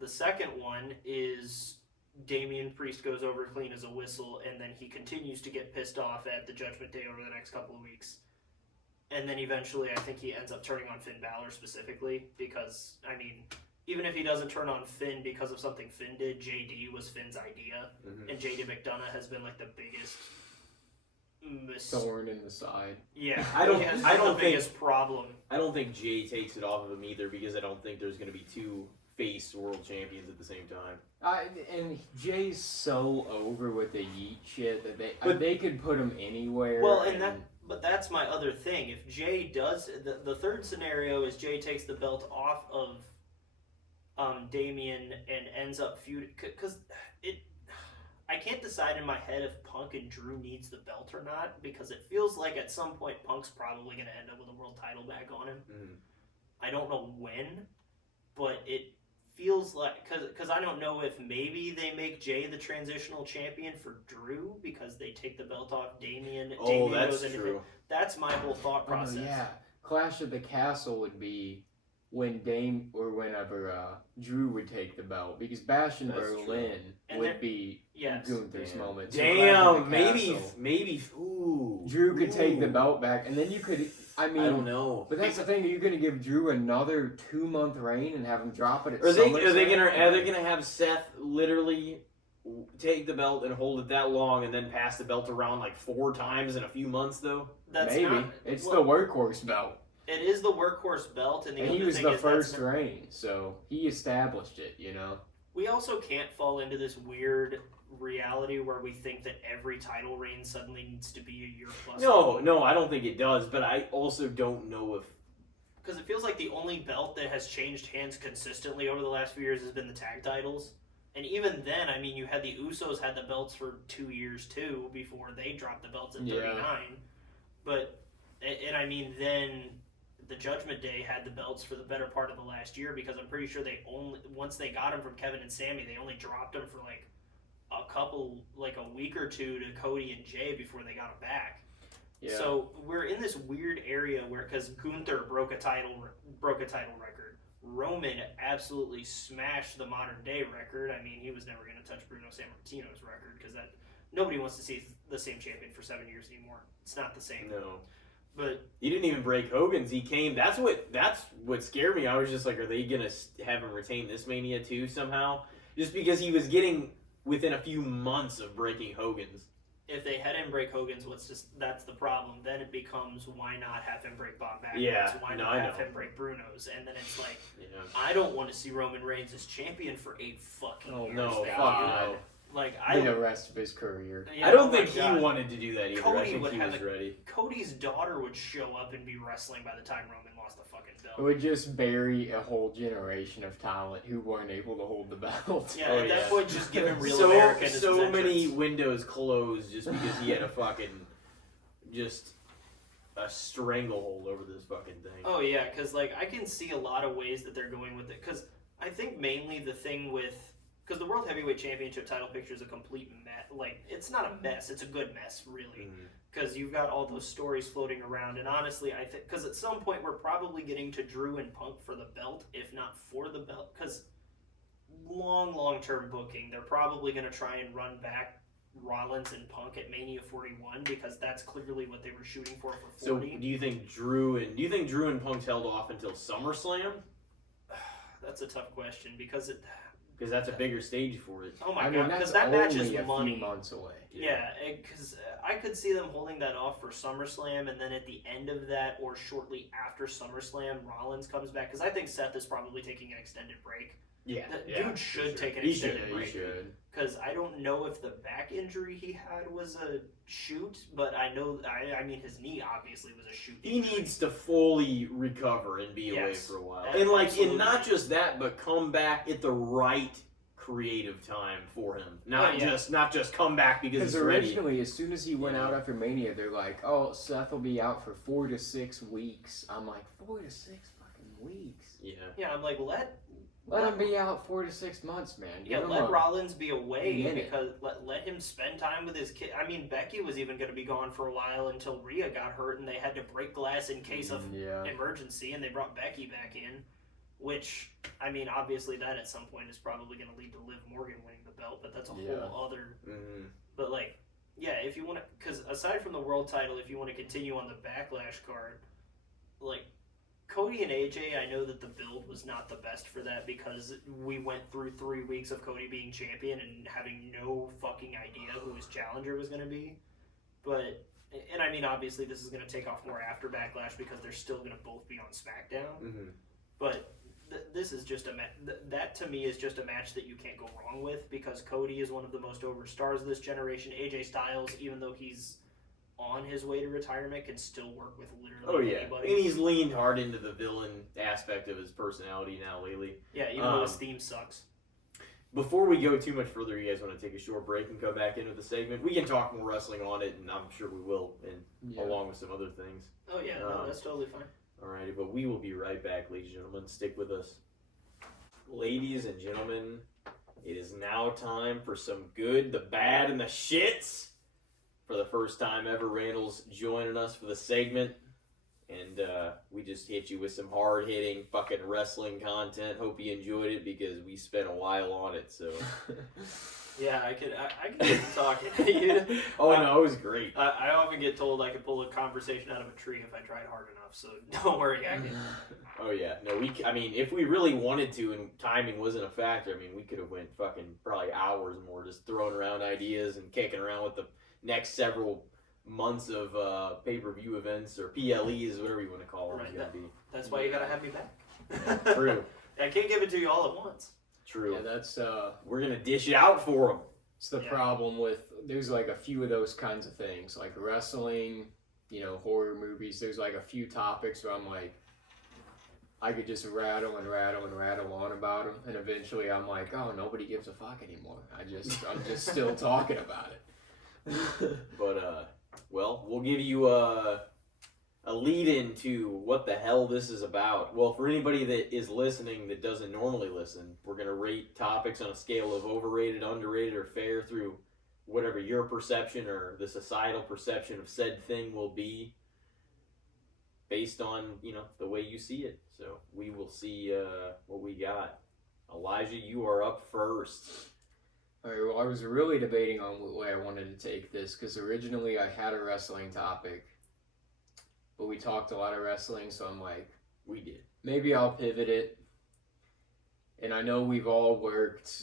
The second one is Damian Priest goes over clean as a whistle, and then he continues to get pissed off at the Judgment Day over the next couple of weeks. And then eventually I think he ends up turning on Finn Balor specifically, because, I mean, even if he doesn't turn on Finn because of something Finn did, JD was Finn's idea, and JD McDonough has been like the biggest thorn in the side. Yeah, I don't the think biggest problem. I don't think Jay takes it off of him either, because I don't think there's going to be two face world champions at the same time. And Jay's so over with the yeet shit that they could put him anywhere. Well, but that's my other thing. If Jay does, the third scenario is Jay takes the belt off of Damian and ends up feuding, because I can't decide in my head if Punk and Drew needs the belt or not, because it feels like at some point Punk's probably going to end up with a world title back on him. I don't know when, but it feels like, because I don't know if maybe they make Jay the transitional champion for Drew because they take the belt off Damian. Oh, Damian that's goes into true. That's my whole thought process. Yeah, Clash of the Castle would be when whenever Drew would take the belt, because Bash in That's Berlin would be Gunther's moment. So Clash Damn, of the maybe. Castle, Ooh, Drew could take the belt back, and then you could. I mean, I don't know. But that's the thing. Are you going to give Drew another 2-month reign and have him drop it at Are SummerSlam? they gonna have Seth literally take the belt and hold it that long, and then pass the belt around like 4 times in a few months though? Maybe it's the workhorse belt. It is the workhorse belt, and he was the first reign, so he established it. You know. We also can't fall into this weird reality where we think that every title reign suddenly needs to be a year plus. No, I don't think it does, but I also don't know if... Because it feels like the only belt that has changed hands consistently over the last few years has been the tag titles. And even then, I mean, you had the Usos had the belts for 2 years too, before they dropped the belts at 39. But, and I mean, then the Judgment Day had the belts for the better part of the last year, because I'm pretty sure once they got them from Kevin and Sammy, they only dropped them for like a week or two to Cody and Jay before they got them back. Yeah. So we're in this weird area where, because Gunther broke a title record, Roman absolutely smashed the modern day record. I mean, he was never going to touch Bruno Sammartino's record, because nobody wants to see the same champion for 7 years anymore. It's not the same. No. But he didn't even break Hogan's. He came. That's what scared me. I was just like, are they gonna have him retain this Mania too somehow? Just because he was getting within a few months of breaking Hogan's. if they had him break Hogan's, that's the problem. Then it becomes, why not have him break Bob Backlund's? Yeah, Why no, not I have know. him break Bruno's? And then it's like, Yeah. I don't want to see Roman Reigns as champion for 8 fucking years. No, thank fuck you. no. Like The rest of his career. Yeah, I don't oh my think he God. wanted to do that either. Cody I think would he have was a- ready. Cody's daughter would show up and be wrestling by the time Roman lost the fucking belt. It would just bury a whole generation of talent who weren't able to hold the belt. Yeah, Oh, at that yeah. point, just give him Real so American as so his many entrance. windows closed just because he had a fucking just a stranglehold over this fucking thing. Oh yeah, because like I can see a lot of ways that they're going with it. Because I think mainly the thing with because the World Heavyweight Championship title picture is a complete mess. Like it's not a mess; it's a good mess, really. Mhm. Because you've got all those stories floating around, and honestly, I think because at some point we're probably getting to Drew and Punk for the belt, if not for the belt. Because long term booking, they're probably going to try and run back Rollins and Punk at Mania 41 because that's clearly what they were shooting for So 40. do you think Drew and Punk's held off until SummerSlam? That's a tough question because it. Because that's a bigger stage for it. Oh my I mean, god! that's Because that match only is a money. few months away. Yeah, because I could see them holding that off for SummerSlam, and then at the end of that, or shortly after SummerSlam, Rollins comes back. Because I think Seth is probably taking an extended break. Yeah, That yeah, dude should for take an He should. extended He break. should. Because I don't know if the back injury he had was a shoot, but I know, I mean, his knee obviously was a shoot. He injury. needs to fully recover and be away Yes. for a while. That- And absolutely. not just that, but come back at the right creative time for him. Not Oh, yeah. just come back because Because he's ready. originally, as soon as he went Yeah. out after Mania, they're like, "Oh, Seth will be out for 4 to 6 weeks." I'm like, 4 to 6 fucking weeks. Yeah. Yeah, I'm like, let Let him be out 4 to 6 months, man. Yeah, Give him let a- Rollins be away minute. because let him spend time with his kid. I mean, Becky was even going to be gone for a while until Rhea got hurt and they had to break glass in case of Yeah. emergency, and they brought Becky back in. Which, I mean, obviously that at some point is probably going to lead to Liv Morgan winning the belt, but that's a Yeah. whole other. Mm-hmm. But like, yeah, if you want to, because aside from the world title, if you want to continue on the Backlash card, like. Cody and AJ, I know that the build was not the best for that because we went through 3 weeks of Cody being champion and having no fucking idea who his challenger was going to be. But, and I mean, obviously this is going to take off more after Backlash because they're still going to both be on SmackDown. Mm-hmm. But this is just that to me is just a match that you can't go wrong with because Cody is one of the most over stars of this generation. AJ Styles, even though he's on his way to retirement, can still work with literally Oh yeah, anybody. and he's leaned hard into the villain aspect of his personality now lately. Yeah, even though his theme sucks. Before we go too much further, you guys want to take a short break and come back into the segment? We can talk more wrestling on it, and I'm sure we will, and Yeah. along with some other things. Oh yeah, no, that's totally fine. Alrighty, but we will be right back, ladies and gentlemen. Stick with us. Ladies and gentlemen, it is now time for some good, the bad, and the shits. For the first time ever, Randall's joining us for the segment. And we just hit you with some hard-hitting fucking wrestling content. Hope you enjoyed it because we spent a while on it, so... Yeah, I can get to talking. You- Oh no, it was great. I often get told I could pull a conversation out of a tree if I tried hard enough, so don't worry, I can. Oh yeah, no, I mean, if we really wanted to and timing wasn't a factor, I mean, we could have went fucking probably hours more just throwing around ideas and kicking around with the next several months of pay-per-view events or PLEs, whatever you want to call them. Right, It's gonna be. That's why you gotta have me back. Yeah, true. I can't give it to you all at once. True. Yeah, that's We're gonna dish it out for them. it's the Yeah. problem with there's like a few of those kinds of things like wrestling, horror movies. There's like a few topics where I'm like, I could just rattle on about them, and eventually I'm like, oh, nobody gives a fuck anymore. I'm just still talking about it. But well, we'll give you a lead into what the hell this is about. Well, for anybody that is listening that doesn't normally listen, we're gonna rate topics on a scale of overrated, underrated, or fair through whatever your perception or the societal perception of said thing will be, based on the way you see it. So we will see what we got. Elijah, you are up first. All right, well, I was really debating on what way I wanted to take this because originally I had a wrestling topic, but we talked a lot of wrestling, so I'm like, We did. maybe I'll pivot it. And I know we've all worked.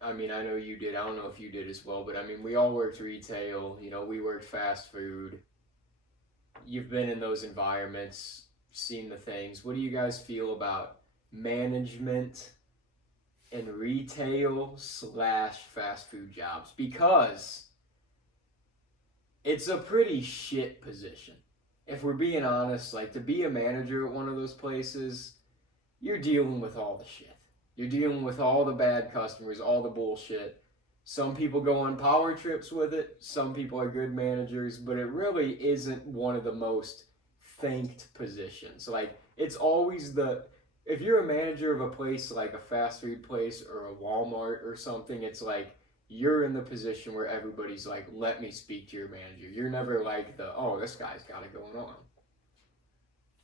I mean, I know you did. I don't know if you did as well, but I mean, we all worked retail. You know, we worked fast food. You've been in those environments, seen the things. What do you guys feel about management and retail / fast food jobs? Because it's a pretty shit position. If we're being honest, like to be a manager at one of those places, you're dealing with all the shit. You're dealing with all the bad customers, all the bullshit. Some people go on power trips with it. Some people are good managers, but it really isn't one of the most thanked positions. Like, it's always if you're a manager of a place like a fast food place or a Walmart or something, it's like you're in the position where everybody's like, let me speak to your manager. You're never like oh, this guy's got it going on.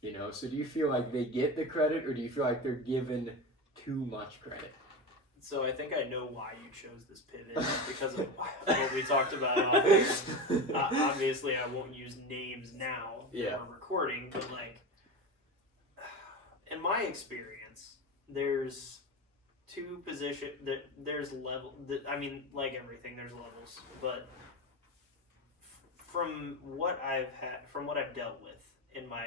You know, so do you feel like they get the credit, or do you feel like they're given too much credit? So I think I know why you chose this pivot, because of what we talked about. Obviously, I won't use names now that we're recording, but like, in my experience, there's two positions. There's level. I mean, like everything, there's levels. But from what I've dealt with in my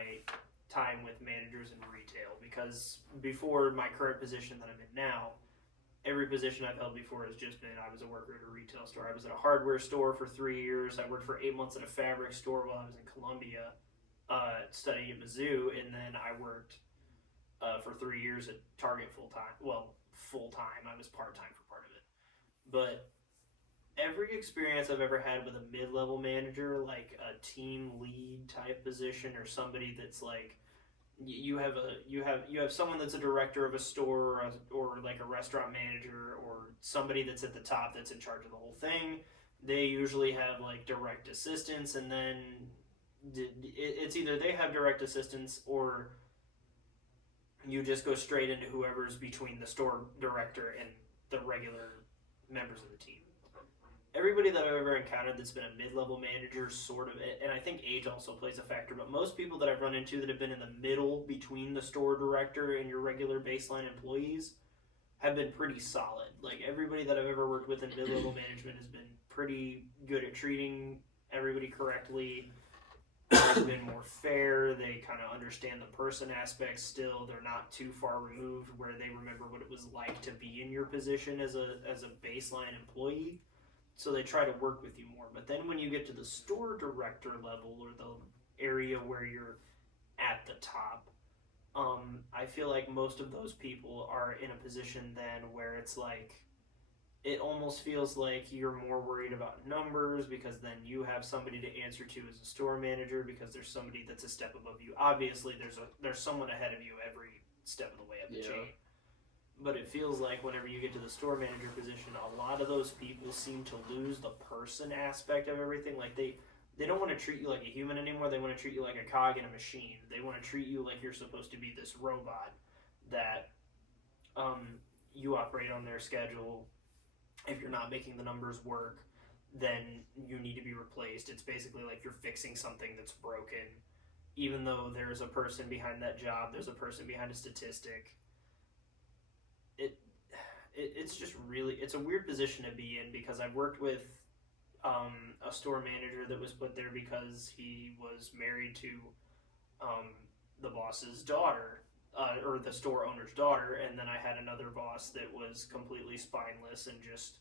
time with managers in retail, because before my current position that I'm in now, every position I've held before has just been, I was a worker at a retail store. I was at a hardware store for 3 years. I worked for 8 months at a fabric store while I was in Columbia, studying at Mizzou, and then I worked for 3 years at Target full-time. Well, full-time. I was part-time for part of it. But every experience I've ever had with a mid-level manager, like a team lead type position, or somebody that's like, you have someone that's a director of a store, or like a restaurant manager, or somebody that's at the top that's in charge of the whole thing. They usually have like direct assistants, and then it's either they have direct assistants, or you just go straight into whoever's between the store director and the regular members of the team. Everybody that I've ever encountered that's been a mid-level manager, sort of, and I think age also plays a factor, but most people that I've run into that have been in the middle between the store director and your regular baseline employees have been pretty solid. Like, everybody that I've ever worked with in mid-level management has been pretty good at treating everybody correctly. They've been more fair. They kind of understand the person aspect still. They're not too far removed where they remember what it was like to be in your position as a baseline employee. So they try to work with you more. But then when you get to the store director level, or the area where you're at the top, I feel like most of those people are in a position then where it's like, it almost feels like you're more worried about numbers, because then you have somebody to answer to as a store manager, because there's somebody that's a step above you. Obviously, there's someone ahead of you every step of the way up the chain. But it feels like whenever you get to the store manager position, a lot of those people seem to lose the person aspect of everything. Like, they don't want to treat you like a human anymore. They want to treat you like a cog in a machine. They want to treat you like you're supposed to be this robot that you operate on their schedule. If you're not making the numbers work, then you need to be replaced. It's basically like you're fixing something that's broken. Even though there's a person behind that job, there's a person behind a statistic. It's just really, it's a weird position to be in, because I've worked with a store manager that was put there because he was married to the boss's daughter, or the store owner's daughter, and then I had another boss that was completely spineless and just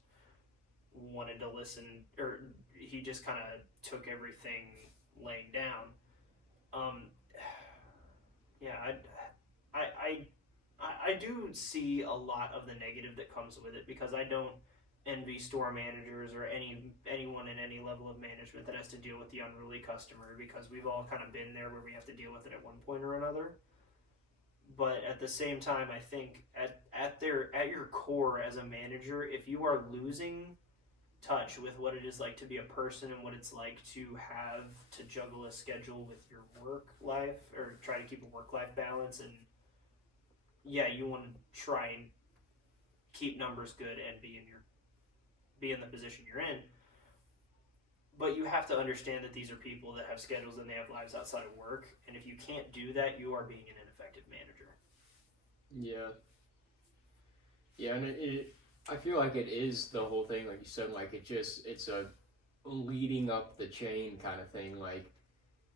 wanted to listen, or he just kind of took everything laying down. I do see a lot of the negative that comes with it, because I don't envy store managers or anyone in any level of management that has to deal with the unruly customer, because we've all kind of been there where we have to deal with it at one point or another. But at the same time, I think at your core as a manager, if you are losing touch with what it is like to be a person and what it's like to have to juggle a schedule with your work life, or try to keep a work-life balance, and you want to try and keep numbers good and be in the position you're in, But you have to understand that these are people that have schedules and they have lives outside of work. And if you can't do that, you are being an ineffective manager. Yeah. Yeah, and I feel like it is the whole thing, like you said, like it's a leading up the chain kind of thing. Like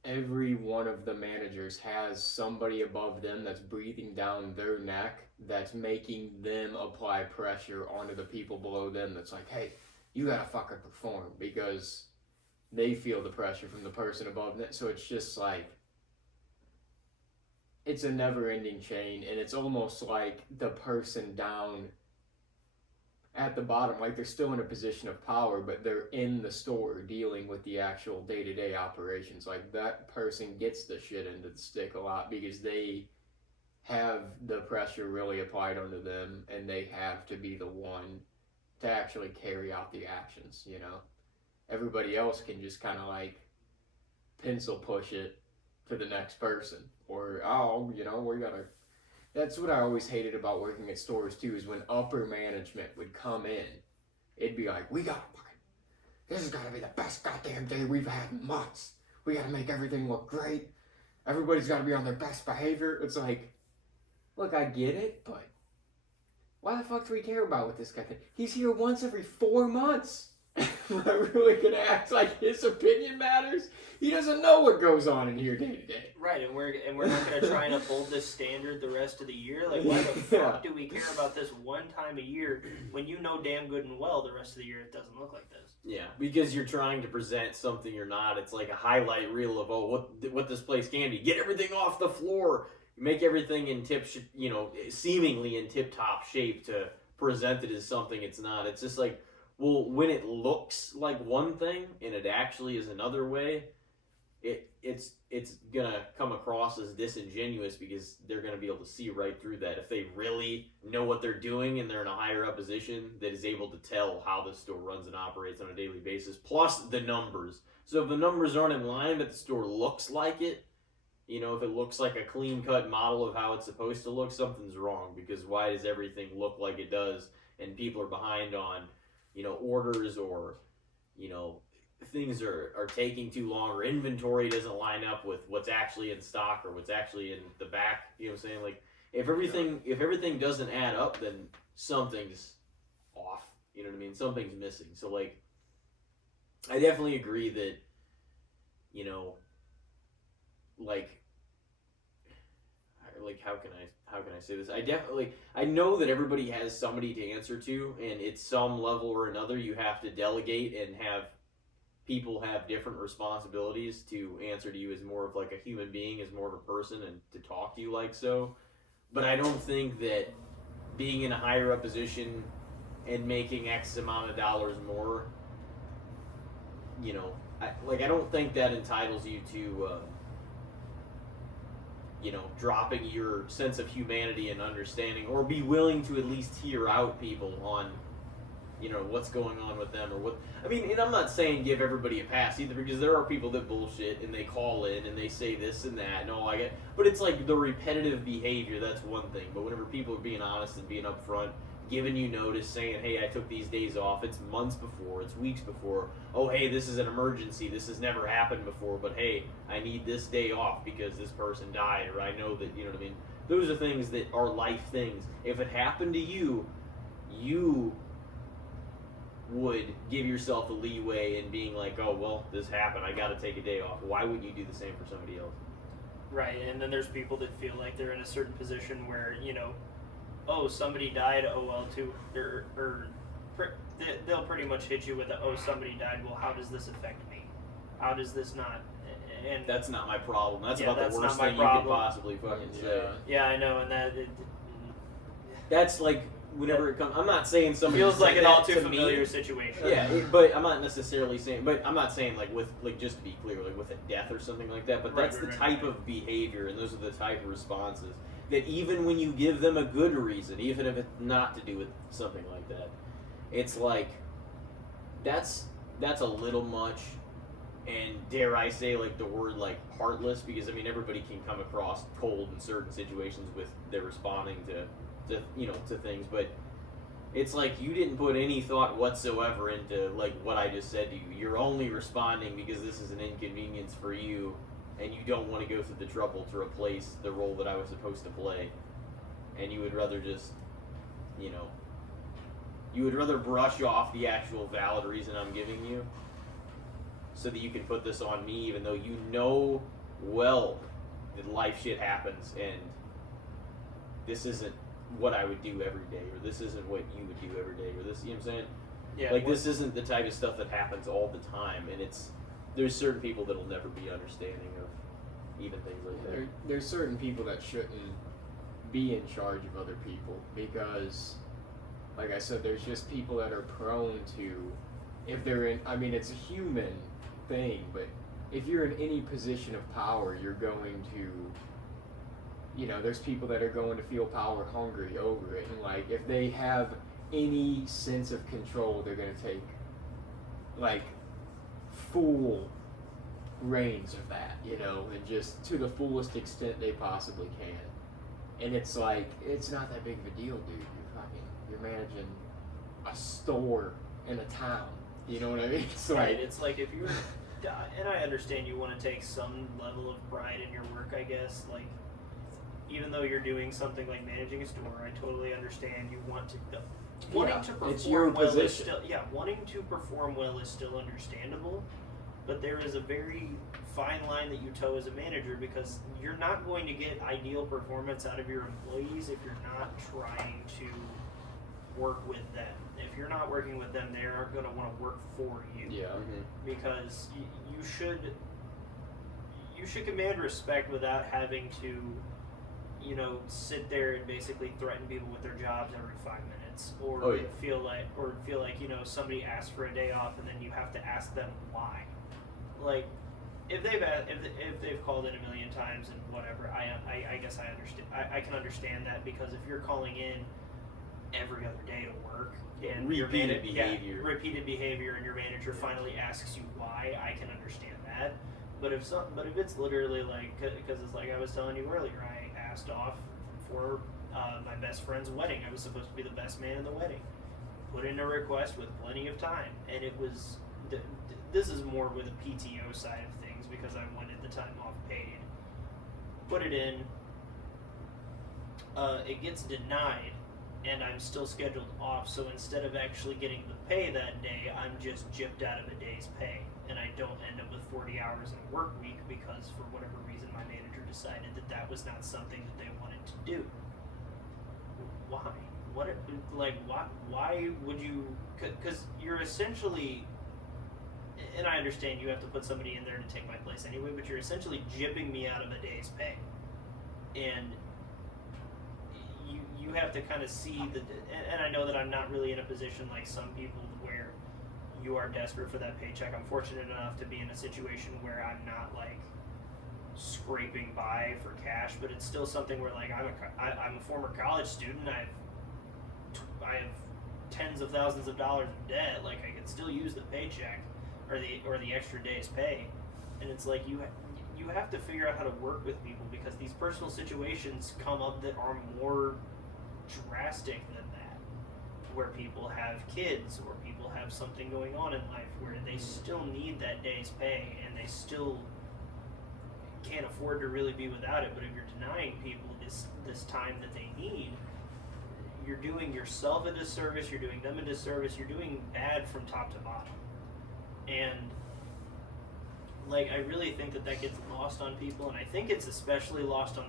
every one of the managers has somebody above them that's breathing down their neck, that's making them apply pressure onto the people below them. That's like, hey, you gotta fucking perform, because they feel the pressure from the person above them. So it's just like, it's a never-ending chain, and it's almost like the person down at the bottom, like they're still in a position of power, but they're in the store dealing with the actual day-to-day operations. Like that person gets the shit into the stick a lot because they have the pressure really applied onto them, and they have to be the one to actually carry out the actions, you know? Everybody else can just kind of like pencil push it to the next person, or oh, you know, we gotta. That's what I always hated about working at stores too, is when upper management would come in, it'd be like, we gotta fucking, this has gotta be the best goddamn day we've had in months. We gotta make everything look great. Everybody's gotta be on their best behavior. It's like, look, I get it, but why the fuck do we care about what this guy thinks? He's here once every 4 months. Am I really gonna act like his opinion matters? He doesn't know what goes on in here day to day. Right, and we're not gonna try and uphold this standard the rest of the year. Like, why the fuck do we care about this one time a year when you know damn good and well the rest of the year it doesn't look like this? Yeah, because you're trying to present something you're not. It's like a highlight reel of what this place can be. Get everything off the floor. Make everything in seemingly in tip top shape to present it as something it's not. It's just like, well, when it looks like one thing and it actually is another way, it's gonna come across as disingenuous, because they're gonna be able to see right through that. If they really know what they're doing and they're in a higher up position that is able to tell how the store runs and operates on a daily basis, plus the numbers. So if the numbers aren't in line but the store looks like it, you know, if it looks like a clean cut model of how it's supposed to look, something's wrong. Because why does everything look like it does and people are behind on, you know, orders, or, you know, things are taking too long, or inventory doesn't line up with what's actually in stock or what's actually in the back, you know what I'm saying? Like, if everything doesn't add up, then something's off, you know what I mean? Something's missing. So, like, I definitely agree that, you know, like how can I say this? I know that everybody has somebody to answer to, and at some level or another you have to delegate and have people have different responsibilities to answer to you as more of like a human being, as more of a person, and to talk to you like so. But I don't think that being in a higher up position and making X amount of dollars more, you know, I don't think that entitles you to you know, dropping your sense of humanity and understanding, or be willing to at least hear out people on, you know, what's going on with them, or what. I mean, and I'm not saying give everybody a pass either, because there are people that bullshit and they call in and they say this and that and all I get. But it's like the repetitive behavior, that's one thing. But whenever people are being honest and being upfront, giving you notice, saying, hey, I took these days off, it's months before, it's weeks before, oh, hey, this is an emergency, this has never happened before, but hey, I need this day off because this person died, or I know that, you know what I mean? Those are things that are life things. If it happened to you, you would give yourself the leeway in being like, oh, well, this happened, I gotta take a day off. Why wouldn't you do the same for somebody else? Right, and then there's people that feel like they're in a certain position where, you know, oh, somebody died, oh well, too, they'll pretty much hit you with oh, somebody died, well, how does this affect me? How does this not? And that's not my problem. That's about that's the worst not my thing you problem. could possibly fucking say. Yeah, I know, and that's like, whenever it comes, I'm not saying somebody feels like an all too to familiar me. situation. Yeah, but I'm not necessarily saying, but I'm not saying like with, like, just to be clear, like with a death or something like that, but that's the type of behavior, and those are the type of responses that even when you give them a good reason, even if it's not to do with something like that, it's like, that's a little much, and dare I say, like, the word, like, heartless, because, I mean, everybody can come across cold in certain situations with their responding to you know, to things, but It's like you didn't put any thought whatsoever into like what I just said to you. You're only responding because this is an inconvenience for you, and you don't want to go through the trouble to replace the role that I was supposed to play, and you would rather just, you know, you would rather brush off the actual valid reason I'm giving you, so that you can put this on me, even though you know well that life shit happens, and this isn't what I would do every day, or this isn't what you would do every day, or this, you know what I'm saying? Yeah. Like, this isn't the type of stuff that happens all the time, and there's certain people that'll never be understanding of even things like that. There's certain people that shouldn't be in charge of other people because, like I said, there's just people that are prone to, if they're in, I mean, it's a human thing, but if you're in any position of power, you're going to, you know, there's people that are going to feel power hungry over it, and like if they have any sense of control, they're going to take like full reins of that, you know, and just to the fullest extent they possibly can. And it's like, it's not that big of a deal, dude. You're managing a store in a town, you know what I mean? It's Right. like, It's like if you're, and I understand you want to take some level of pride in your work, I guess, like, even though you're doing something like managing a store, I totally understand you want to. Wanting to perform it's your well is position. still wanting to perform well is still understandable, but there is a very fine line that you toe as a manager because you're not going to get ideal performance out of your employees if you're not trying to work with them. If you're not working with them, they aren't going to want to work for you. yeah. Because you should command respect without having to, you know, sit there and basically threaten people with their jobs every 5 minutes, or feel like you know somebody asked for a day off and then you have to ask them why. Like, if they've called in a million times and whatever, I guess I understand. I can understand that because if you're calling in every other day to work and repeated behavior, and your manager finally asks you why, I can understand that. But if it's literally like, because it's like I was telling you earlier, I asked off for my best friend's wedding. I was supposed to be the best man in the wedding. Put in a request with plenty of time, and it was. This is more with the PTO side of things because I wanted the time off paid. Put it in. It gets denied, and I'm still scheduled off. So instead of actually getting the pay that day, I'm just gypped out of a day's pay, and I don't end up with 40 hours in a work week because for whatever reason my manager decided that was not something that they wanted to do. Why? Why would you? Because you're essentially, and I understand you have to put somebody in there to take my place anyway, but you're essentially gypping me out of a day's pay, and you have to kind of see and I know that I'm not really in a position like some people where you are desperate for that paycheck. I'm fortunate enough to be in a situation where I'm not like scraping by for cash, but it's still something where like I'm a former college student. I have tens of thousands of dollars of debt. Like I could still use the paycheck or the extra day's pay, and it's like you have to figure out how to work with people because these personal situations come up that are more drastic than that, where people have kids or people have something going on in life where they still need that day's pay and they still can't afford to really be without it. But if you're denying people this time that they need, you're doing yourself a disservice, you're doing them a disservice, you're doing bad from top to bottom. And like I really think that gets lost on people, and I think it's especially lost on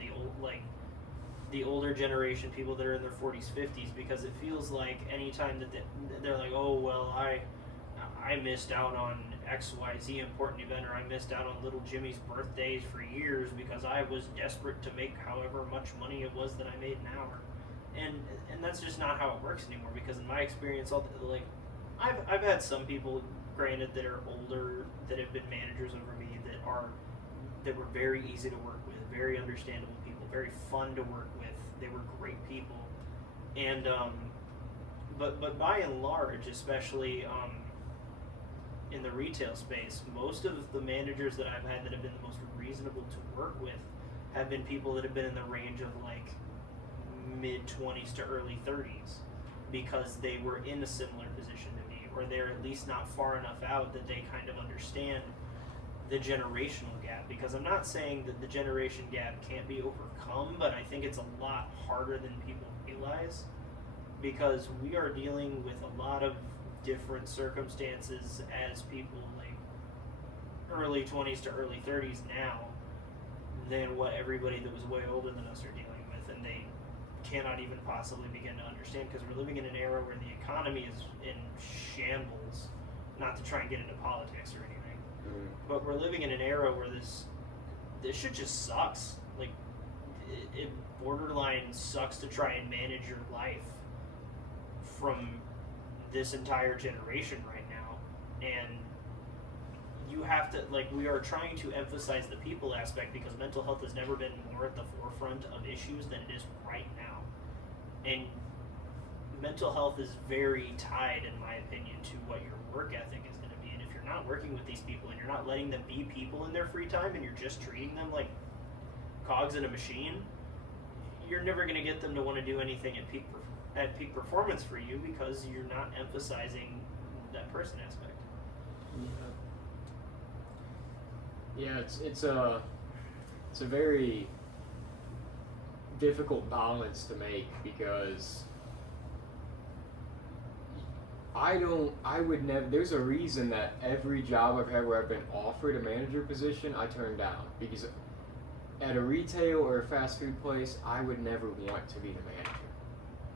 the older generation, people that are in their 40s, 50s, because it feels like anytime that they're like, oh well, I missed out on XYZ important event, or I missed out on little Jimmy's birthdays for years because I was desperate to make however much money it was that I made an hour, and that's just not how it works anymore. Because in my experience, I've had some people, granted, that are older that have been managers over me that were very easy to work with, very understandable people, very fun to work with. They were great people, and but by and large, especially in the retail space, most of the managers that I've had that have been the most reasonable to work with have been people that have been in the range of like mid 20s to early 30s, because they were in a similar position to me, or they're at least not far enough out that they kind of understand the generational gap. Because I'm not saying that the generation gap can't be overcome, but I think it's a lot harder than people realize, because we are dealing with a lot of different circumstances as people like early 20s to early 30s now than what everybody that was way older than us are dealing with, and they cannot even possibly begin to understand, because we're living in an era where the economy is in shambles. Not to try and get into politics or anything, but we're living in an era where this shit just sucks. Like, it borderline sucks to try and manage your life from this entire generation right now. And you have to, like, we are trying to emphasize the people aspect, because mental health has never been more at the forefront of issues than it is right now. And mental health is very tied, in my opinion, to what your work ethic is going to be. And if you're not working with these people and you're not letting them be people in their free time, and you're just treating them like cogs in a machine, you're never going to get them to want to do anything at peak performance for you, because you're not emphasizing that person aspect. Yeah, it's a very difficult balance to make, because I would never, there's a reason that every job I've had where I've been offered a manager position, I turned down, because at a retail or a fast food place, I would never want to be the manager.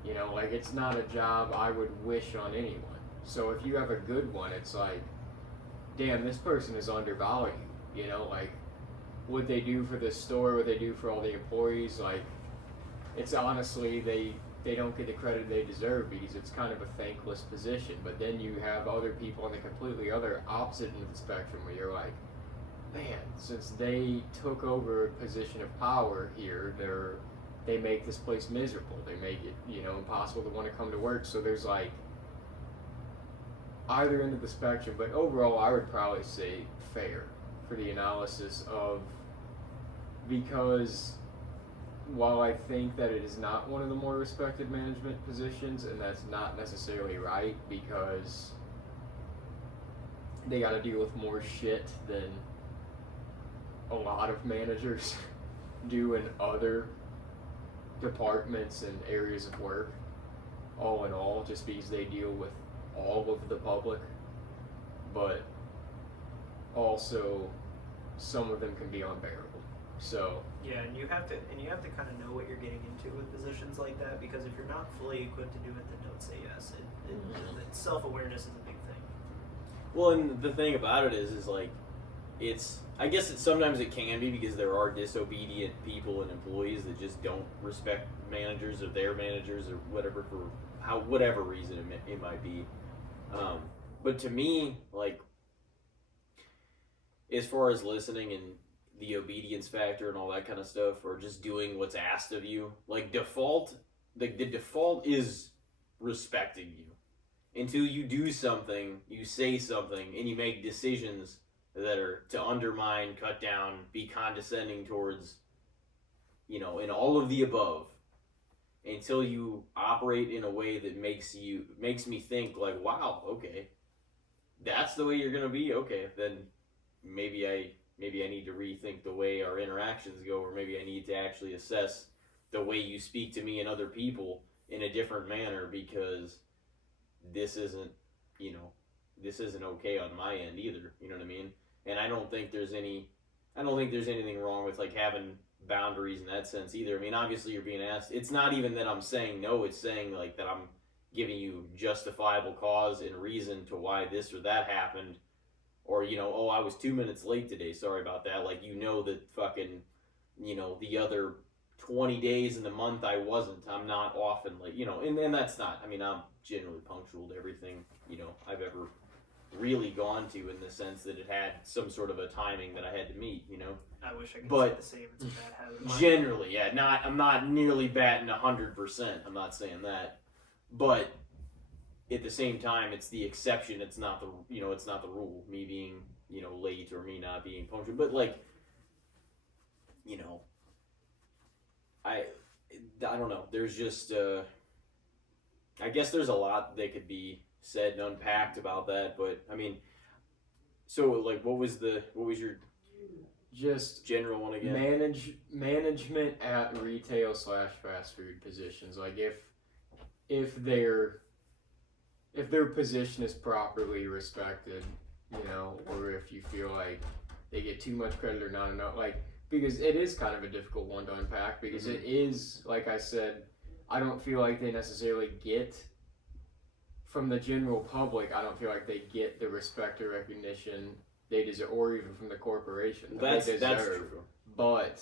You know, like, it's not a job I would wish on anyone. So if you have a good one, it's like, damn, this person is undervalued. You know, like, what they do for the store, what they do for all the employees, like, it's honestly, they don't get the credit they deserve, because it's kind of a thankless position. But then you have other people on the completely other opposite end of the spectrum, where you're like, man, since they took over a position of power here, they make this place miserable. They make it, you know, impossible to want to come to work. So there's like either end of the spectrum, but overall I would probably say fair for the analysis of, because while I think that it is not one of the more respected management positions, and that's not necessarily right, because they got to deal with more shit than a lot of managers do in other departments and areas of work, all in all, just because they deal with all of the public. But also some of them can be unbearable. So yeah, and you have to kind of know what you're getting into with positions like that, because if you're not fully equipped to do it, then don't say yes. Self-awareness is a big thing. Well, and the thing about it is like, I guess sometimes it can be, because there are disobedient people and employees that just don't respect managers or their managers or whatever, for whatever reason it might be. But to me, like, as far as listening and the obedience factor and all that kind of stuff, or just doing what's asked of you, like, the default is respecting you until you do something, you say something, and you make decisions that are to undermine, cut down, be condescending towards, you know, and all of the above, until you operate in a way that makes me think like, wow, okay, that's the way you're gonna be. Okay, then maybe I need to rethink the way our interactions go, or maybe I need to actually assess the way you speak to me and other people in a different manner, because this isn't okay on my end either. You know what I mean? And I don't think there's anything wrong with like having boundaries in that sense either. I mean, obviously you're being asked. It's not even that I'm saying no. It's saying like that I'm giving you justifiable cause and reason to why this or that happened. Or, you know, oh, I was 2 minutes late today. Sorry about that. Like, you know that fucking, you know, the other 20 days in the month I wasn't. I'm not often late, you know, and that's not, I mean, I'm generally punctual to everything, you know, I've ever really gone to, in the sense that it had some sort of a timing that I had to meet, you know. I wish I could say But the same. It's a bad habit. Generally, yeah, I'm not nearly batting 100%. I'm not saying that. But at the same time, it's the exception. It's not the rule. Me being, you know, late, or me not being punctual. But like, you know, I don't know. There's just I guess there's a lot that could be said and unpacked about that, but I mean, so like, what was your Just general one again? management at retail / fast food positions. Like if their position is properly respected, you know, or if you feel like they get too much credit or not enough, like, because it is kind of a difficult one to unpack, because it is, like I said, I don't feel like they necessarily get, from the general public, I don't feel like they get the respect or recognition they deserve, or even from the corporation That's they deserve. true. But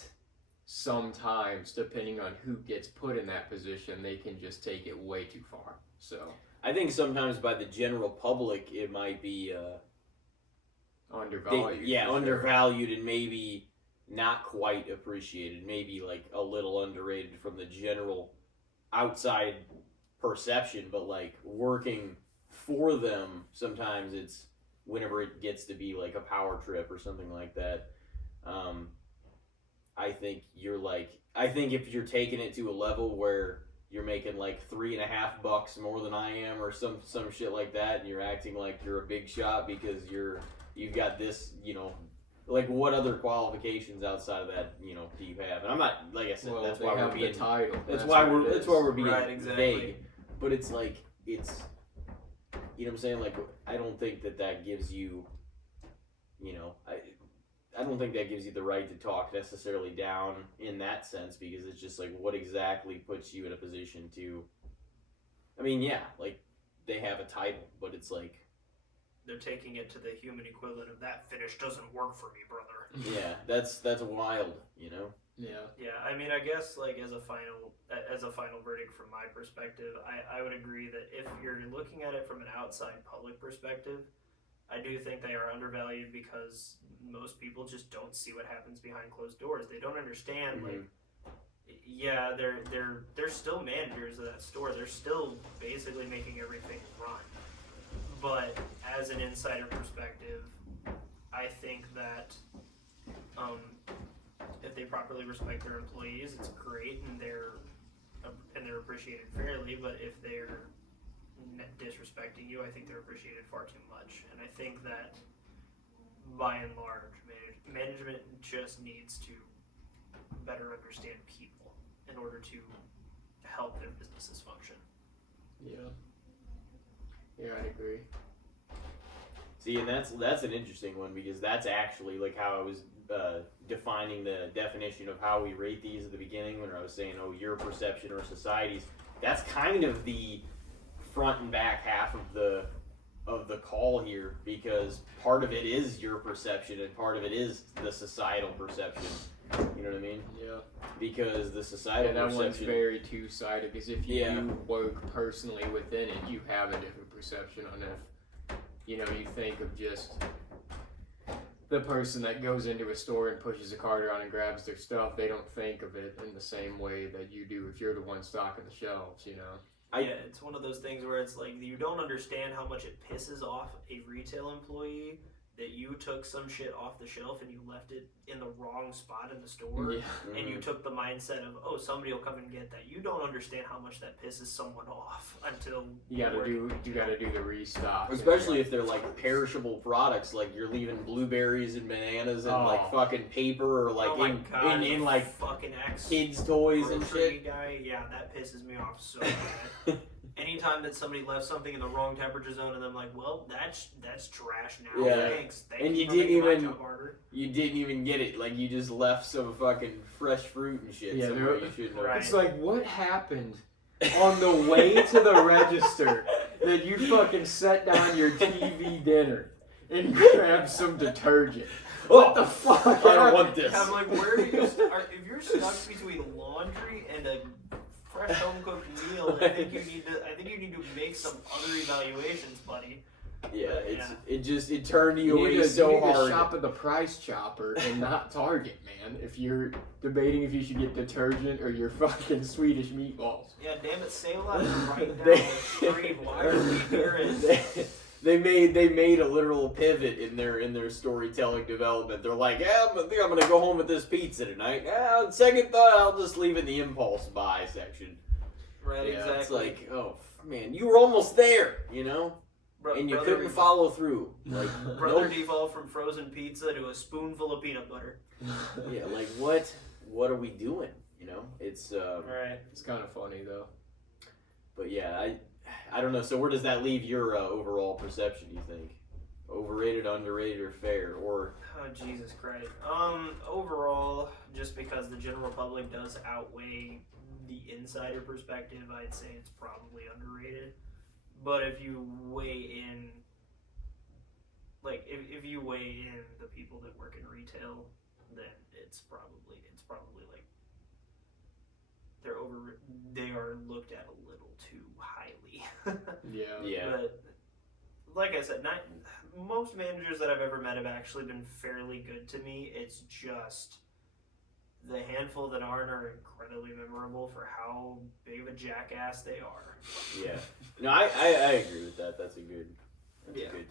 sometimes, depending on who gets put in that position, they can just take it way too far. So I think sometimes by the general public, it might be undervalued. undervalued and maybe not quite appreciated. Maybe like a little underrated from the general outside perception. But like working for them, sometimes it's whenever it gets to be like a power trip or something like that. I think if you're taking it to a level where you're making like $3.50 more than I am, or some shit like that, and you're acting like you're a big shot because you've got this, you know, like what other qualifications outside of that, you know, do you have? And I'm not, like I said, that's why we're being title. That's why we're being Right, exactly. vague. But it's like it's, you know what I'm saying? Like I don't think that gives you, you know, I don't think that gives you the right to talk necessarily down in that sense, because it's just like what exactly puts you in a position to. I mean, yeah, like they have a title, but it's like They're taking it to the human equivalent of that finish doesn't work for me, brother. yeah, that's wild, you know. Yeah. Yeah, I mean, I guess like as a final verdict from my perspective, I would agree that if you're looking at it from an outside public perspective, I do think they are undervalued because most people just don't see what happens behind closed doors. They don't understand like, yeah, they're still managers of that store. They're still basically making everything run. But as an insider perspective, I think that if they properly respect their employees, it's great and they're appreciated fairly. But if they're disrespecting you, I think they're appreciated far too much. And I think that by and large, management just needs to better understand people in order to help their businesses function. Yeah, I agree. See, and that's an interesting one, because that's actually like how I was defining the definition of how we rate these at the beginning, when I was saying, oh, your perception or society's. That's kind of the front and back half of the call here, because part of it is your perception and part of it is the societal perception. You know what I mean? Yeah. Because the societal that perception. one's very two-sided, because if you work personally within it, you have a different perception on if, you know, you think of just the person that goes into a store and pushes a cart around and grabs their stuff. They don't think of it in the same way that you do if you're the one stocking the shelves, you know? Yeah, it's one of those things where it's like you don't understand how much it pisses off a retail employee that you took some shit off the shelf and you left it in the wrong spot in the store, and you took the mindset of, oh, somebody will come and get that. You don't understand how much that pisses someone off until you gotta do the restock, especially if they're like perishable products, like you're leaving blueberries and bananas and like fucking paper, or like in like fucking kids' toys and shit. Guy, yeah, that pisses me off so bad. Anytime that somebody left something in the wrong temperature zone and I'm like, well, that's trash now. Yeah. Thanks. And you didn't even get it. Like you just left some fucking fresh fruit and shit. Yeah, somewhere you shouldn't have. It's like, what happened on the way to the register that you fucking set down your TV dinner and grabbed some detergent? What the fuck? I don't want this. I'm like, where do you start? If you're stuck between laundry and a fresh home cooked meal, I think you need to make some other evaluations, buddy. Yeah, it turned you away so you need hard. To shop at the Price Chopper and not Target, man. If you're debating if you should get detergent or your fucking Swedish meatballs. Yeah, damn it, say a lot right down the street. Why are we here? They made a literal pivot in their storytelling development. They're like, yeah, I think I'm gonna go home with this pizza tonight. On second thought, I'll just leave it in the impulse buy section. Right, Yeah, exactly. It's like, oh man, you were almost there, you know, and you brother, couldn't follow through. Like, Brother nope. default from frozen pizza to a spoonful of peanut butter. Yeah, like what are we doing? You know, it's Right. It's kind of funny though. But yeah, I don't know. So where does that leave your overall perception? You think overrated, underrated, or fair? Or Oh, Jesus Christ. Overall, just because the general public does outweigh the insider perspective, I'd say it's probably underrated. But if you weigh in, like, if you weigh in the people that work in retail, then it's probably like they are looked at a little too highly. Yeah. But like I said, most managers that I've ever met have actually been fairly good to me. It's just the handful that aren't are incredibly memorable for how big of a jackass they are. yeah, no, I agree with that. That's a good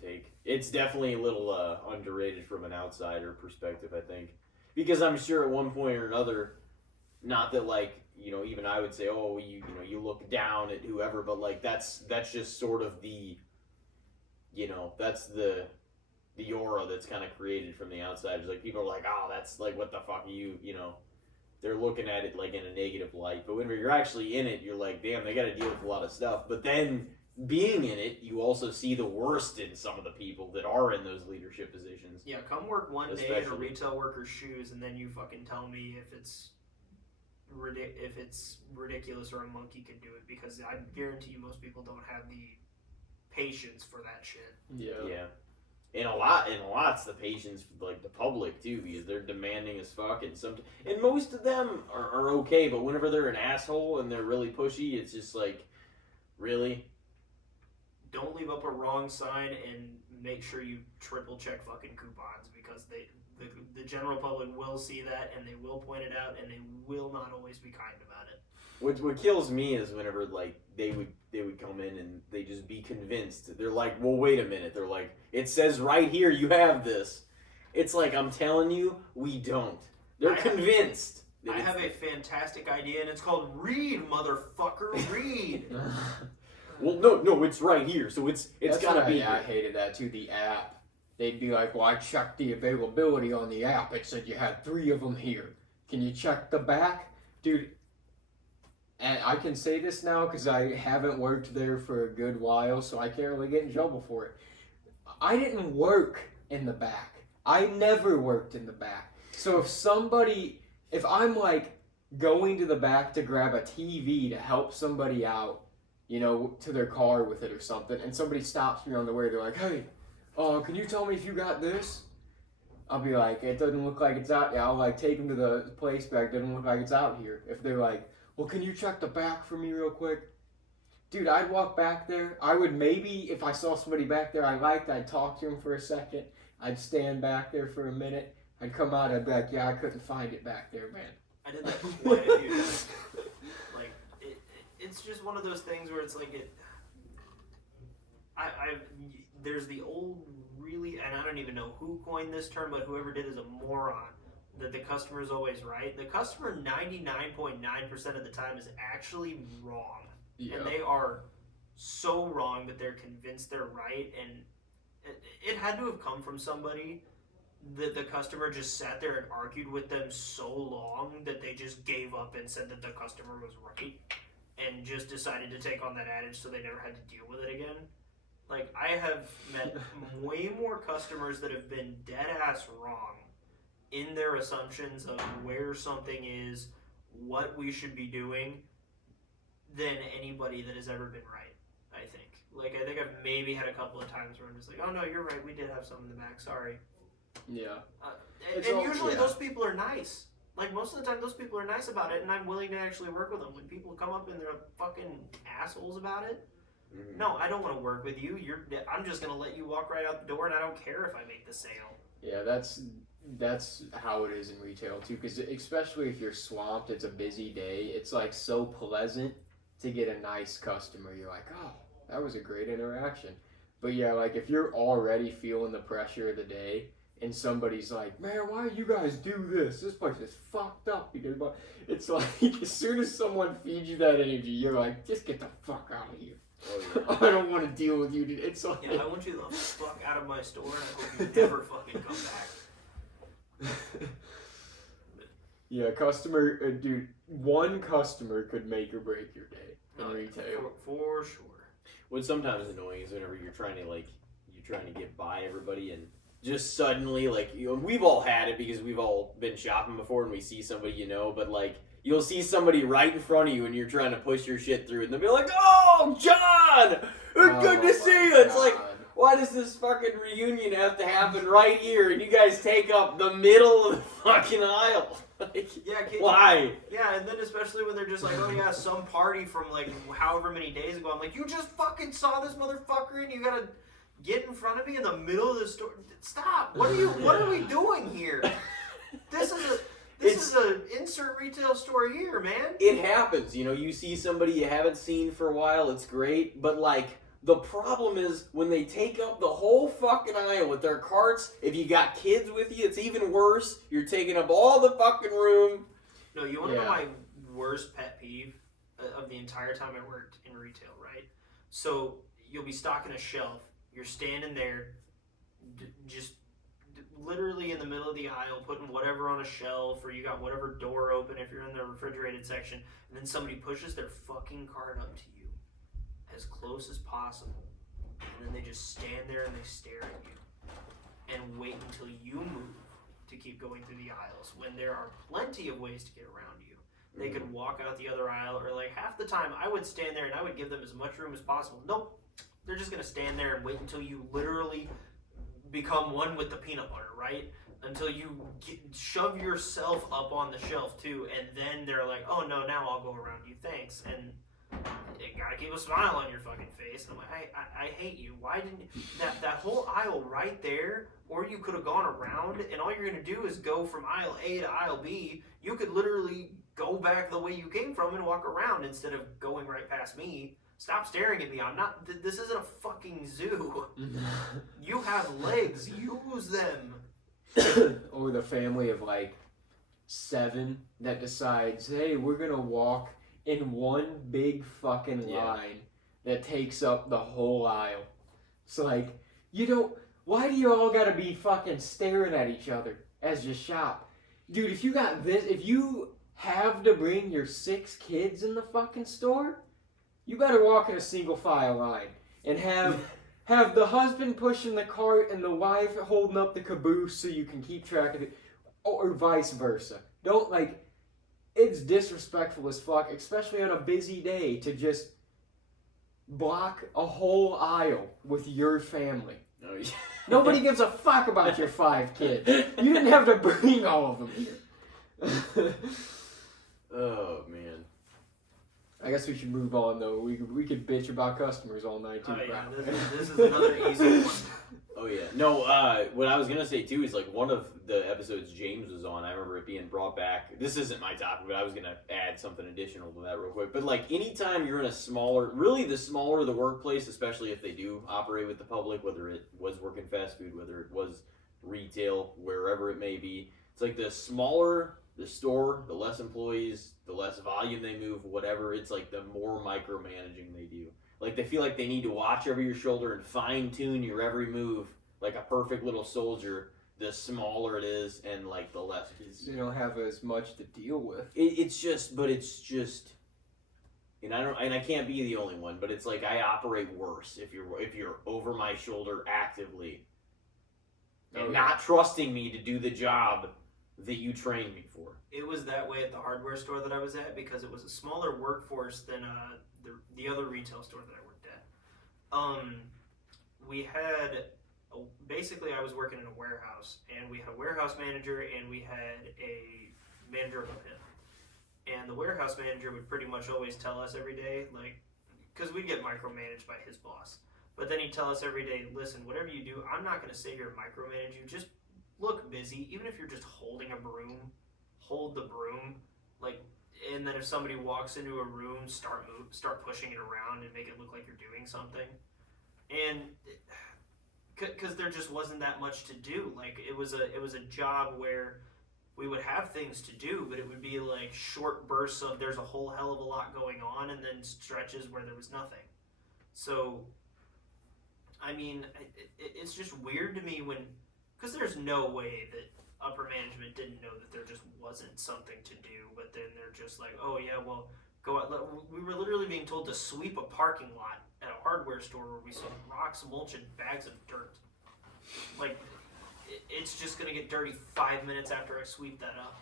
take. It's definitely a little underrated from an outsider perspective, I think, because I'm sure at one point or another, not that like even I would say, oh, you look down at whoever, but like that's just sort of the that's the aura that's kind of created from the outsiders. Like people are like, oh, that's like, what the fuck are you they're looking at it like in a negative light. But when you're actually in it, you're like, damn, they got to deal with a lot of stuff. But then being in it, you also see the worst in some of the people that are in those leadership positions. Yeah, come work one day in a Especially. retail worker's shoes, and then you fucking tell me if it's ridiculous or a monkey can do it, because I guarantee you most people don't have the patience for that shit. Yeah. And a lot's the patience for like the public too, because they're demanding as fuck, and most of them are okay, but whenever they're an asshole and they're really pushy, it's just like, really? Don't leave up a wrong sign, and make sure you triple check fucking coupons, because the general public will see that, and they will point it out, and they will not always be kind about it. What kills me is whenever like they would come in and they just be convinced. They're like, well, wait a minute. They're like, it says right here you have this. It's like, I'm telling you, we don't. They're convinced. I have a fantastic idea, and it's called Read, motherfucker, read. Well, no, it's right here, so it's That's gotta what be. I hated that too. The app. They'd be like, well, I checked the availability on the app. It said you had 3 of them here. Can you check the back? Dude, and I can say this now because I haven't worked there for a good while, so I can't really get in trouble for it. I didn't work in the back. I never worked in the back. So if I'm like going to the back to grab a TV to help somebody out, to their car with it or something, and somebody stops me on the way, they're like, hey, can you tell me if you got this? I'll be like, it doesn't look like it's out. Yeah, I'll like take them to the place back. Doesn't look like it's out here. If they're like, well, can you check the back for me real quick? Dude, I'd walk back there. I would maybe, if I saw somebody back there I liked, I'd talk to him for a second. I'd stand back there for a minute. I'd come out, I'd be like, yeah, I couldn't find it back there, man. I did that quite a few times. Like, it's just one of those things where it's like there's the old really, and I don't even know who coined this term, but whoever did is a moron, that the customer is always right. The customer 99.9% of the time is actually wrong. Yeah. And they are so wrong that they're convinced they're right, and it had to have come from somebody that the customer just sat there and argued with them so long that they just gave up and said that the customer was right, and just decided to take on that adage so they never had to deal with it again. Like, I have met way more customers that have been dead-ass wrong in their assumptions of where something is, what we should be doing, than anybody that has ever been right, I think. Like, I think I've maybe had a couple of times where I'm just like, oh no, you're right, we did have some in the back, sorry. Yeah. And usually those people are nice. Like, most of the time those people are nice about it, and I'm willing to actually work with them. When people come up and they're fucking assholes about it, no, I don't want to work with you. I'm just going to let you walk right out the door, and I don't care if I make the sale. Yeah, that's how it is in retail too, because especially if you're swamped, it's a busy day, it's like so pleasant to get a nice customer. You're like, oh, that was a great interaction. But yeah, like if you're already feeling the pressure of the day and somebody's like, man, why you guys do this? This place is fucked up. Because it's like, as soon as someone feeds you that energy, you're like, just get the fuck out of here. Oh, yeah. I don't want to deal with you. It's like, Yeah, I want you the fuck out of my store, and I hope you never fucking come back. Yeah, customer, dude, one customer could make or break your day in retail. For sure. What's sometimes annoying is whenever you're trying to get by everybody and just suddenly, like, you know, we've all had it because we've all been shopping before and we see somebody you know, but like, you'll see somebody right in front of you and you're trying to push your shit through and they'll be like, oh, John! Good to see you! It's like, why does this fucking reunion have to happen right here and you guys take up the middle of the fucking aisle? Like, Yeah, why? Yeah, and then especially when they're just like, oh yeah, some party from like however many days ago. I'm like, you just fucking saw this motherfucker and you gotta get in front of me in the middle of the store. Stop! What are we doing here? This is a insert retail store here, man. It happens, you know, you see somebody you haven't seen for a while, it's great, but like, the problem is when they take up the whole fucking aisle with their carts. If you got kids with you, it's even worse. You're taking up all the fucking room. No, you want to know my worst pet peeve of the entire time I worked in retail, right? So you'll be stocking a shelf. You're standing there, just literally in the middle of the aisle, putting whatever on a shelf, or you got whatever door open if you're in the refrigerated section, and then somebody pushes their fucking cart up to you as close as possible, and then they just stand there and they stare at you and wait until you move to keep going through the aisles when there are plenty of ways to get around you. They could walk out the other aisle, or like half the time I would stand there and I would give them as much room as possible. Nope, they're just gonna stand there and wait until you literally become one with the peanut butter, right? Until you shove yourself up on the shelf too, and then they're like, oh no, now I'll go around you, thanks. And you gotta keep a smile on your fucking face. And I'm like, I hate you. Why didn't that whole aisle right there? Or you could have gone around, and all you're gonna do is go from aisle A to aisle B. You could literally go back the way you came from and walk around instead of going right past me. Stop staring at me. I'm not. This isn't a fucking zoo. You have legs. Use them. Or the family of like 7 that decides, hey, we're gonna walk in one big fucking line that takes up the whole aisle. It's like, why do you all gotta be fucking staring at each other as you shop? Dude, if you have to bring your 6 kids in the fucking store, you better walk in a single file line and have the husband pushing the cart and the wife holding up the caboose so you can keep track of it, or vice versa. Don't it's disrespectful as fuck, especially on a busy day, to just block a whole aisle with your family. Oh, yeah. Nobody gives a fuck about your 5 kids. You didn't have to bring all of them here. Oh, man. I guess we should move on, though. We could bitch about customers all night, too. Oh, yeah, this is another easy one. Oh, yeah. No, what I was going to say, too, is, like, one of the episodes James was on, I remember it being brought back. This isn't my topic, but I was going to add something additional to that real quick. But, like, anytime you're in a the smaller the workplace, especially if they do operate with the public, whether it was working fast food, whether it was retail, wherever it may be, it's like the smaller the store, the less employees, the less volume they move, whatever, it's like the more micromanaging they do. Like, they feel like they need to watch over your shoulder and fine-tune your every move like a perfect little soldier. The smaller it is and, like, the less so you don't have as much to deal with. It's just, and I can't be the only one, but it's like I operate worse if you're over my shoulder actively and not trusting me to do the job that you trained me for. It was that way at the hardware store that I was at because it was a smaller workforce than the other retail store that I worked at. We had basically I was working in a warehouse, and we had a warehouse manager and we had a manager above him. And the warehouse manager would pretty much always tell us every day, like, because we'd get micromanaged by his boss. But then he'd tell us every day, listen, whatever you do, I'm not going to sit here and micromanage you. Just look busy. Even if you're just holding a broom, hold the broom. Like, and then if somebody walks into a room, start pushing it around and make it look like you're doing something. And because there just wasn't that much to do. Like it was a job where we would have things to do, but it would be like short bursts of there's a whole hell of a lot going on, and then stretches where there was nothing. So, I mean, it's just weird to me because there's no way that upper management didn't know that there just wasn't something to do, but then they're just like, oh yeah, well, go out. We were literally being told to sweep a parking lot at a hardware store where we sold rocks, mulch, and bags of dirt. Like, it's just going to get dirty 5 minutes after I sweep that up.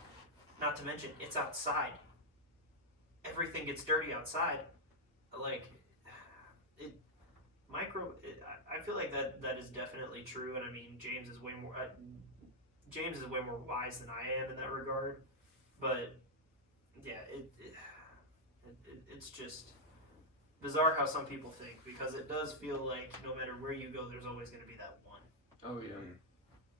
Not to mention, it's outside. Everything gets dirty outside. Like, I feel like that is definitely true, and I mean, James is way more wise than I am in that regard. But, yeah, it's just bizarre how some people think, because it does feel like no matter where you go, there's always going to be that one. Oh, yeah.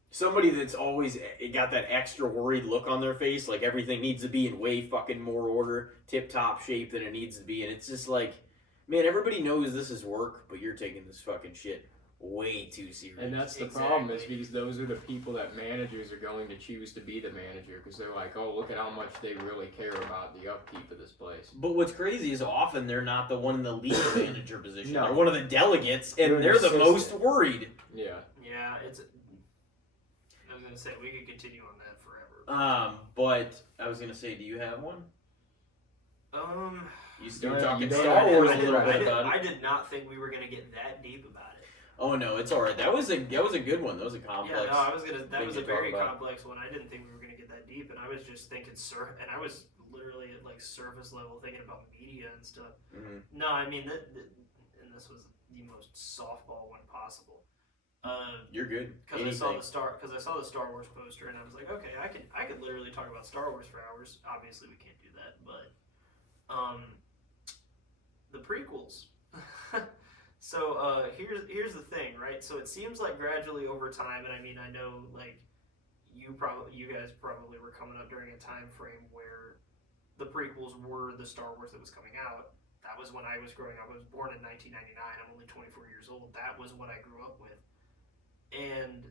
Somebody that's always got that extra worried look on their face, like everything needs to be in way fucking more order, tip-top shape than it needs to be, and it's just like, man, everybody knows this is work, but you're taking this fucking shit way too serious. And that's the problem, is because those are the people that managers are going to choose to be the manager, because they're like, oh, look at how much they really care about the upkeep of this place. But what's crazy is often they're not the one in the lead manager position. No. They're one of the delegates, and They're they're the assistant. most worried. Yeah. Yeah, I was gonna say we could continue on that forever. But I was gonna say, do you have one? You You're talking don't Star have Wars to a little right. bit about it. I did not think we were gonna get that deep about it. Oh no, it's all right. That was a good one. That was a complex. Yeah, no, I was gonna. That thing was to a very talk about. complex one. I didn't think we were gonna get that deep, and I was just thinking and I was literally at like surface level thinking about media and stuff. Mhm. No, I mean and this was the most softball one possible. You're good. Because I saw the Star Wars poster, and I was like, okay, I could literally talk about Star Wars for hours. Obviously, we can't do that, but the prequels. So here's the thing, right? So it seems like gradually over time, and I mean, I know like you guys probably were coming up during a time frame where the prequels were the Star Wars that was coming out. That was when I was growing up. I was born in 1999. I'm only 24 years old. That was what I grew up with. And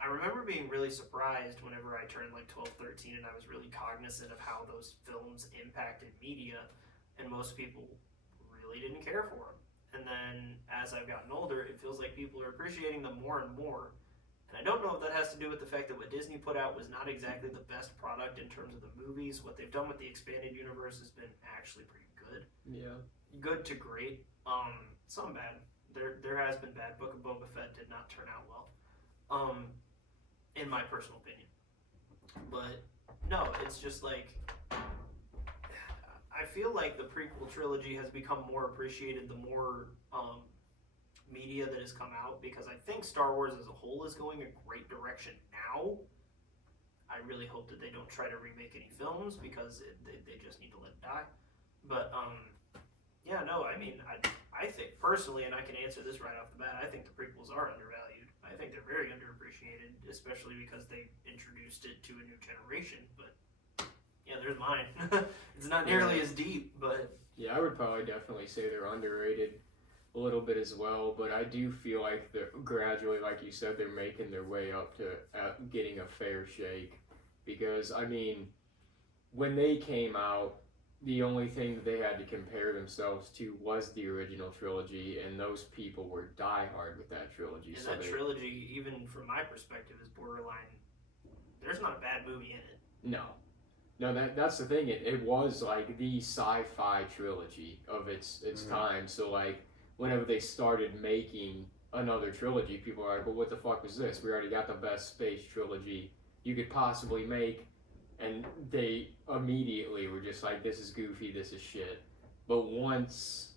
I remember being really surprised whenever I turned like 12, 13, and I was really cognizant of how those films impacted media, and most people really didn't care for them. And then as I've gotten older, it feels like people are appreciating them more and more. And I don't know if that has to do with the fact that what Disney put out was not exactly the best product in terms of the movies. What they've done with the expanded universe has been actually pretty good. Yeah. Good to great. Some bad. There has been bad. Book of Boba Fett did not turn out well. In my personal opinion. But no, it's just like I feel like the prequel trilogy has become more appreciated the more media that has come out, because I think Star Wars as a whole is going a great direction now. I really hope that they don't try to remake any films, because they just need to let it die. But yeah, no, I mean, I think personally, and I can answer this right off the bat, I think the prequels are undervalued. I think they're very underappreciated, especially because they introduced it to a new generation. But yeah, there's mine. It's not nearly as deep, but Yeah, I would probably definitely say they're underrated a little bit as well, but I do feel like they're gradually, like you said, they're making their way up to getting a fair shake. Because, I mean, when they came out, the only thing that they had to compare themselves to was the original trilogy, and those people were diehard with that trilogy. And that trilogy, even from my perspective, is borderline. There's not a bad movie in it. No, that's the thing. It was like the sci-fi trilogy of its time. So like, whenever they started making another trilogy, people are like, "Well, what the fuck was this? We already got the best space trilogy you could possibly make." And they immediately were just like, this is goofy, this is shit. But once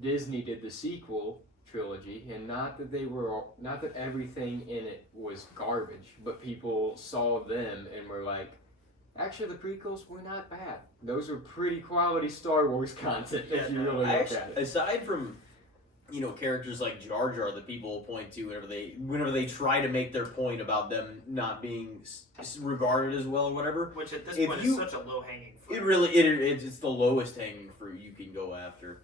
Disney did the sequel trilogy, and not that everything in it was garbage, but people saw them and were like, actually the prequels were not bad. Those are pretty quality Star Wars content if you really look at it. Aside from, characters like Jar Jar that people point to whenever they try to make their point about them not being regarded as well or whatever. Which at this point is such a low hanging fruit. It's the lowest hanging fruit you can go after.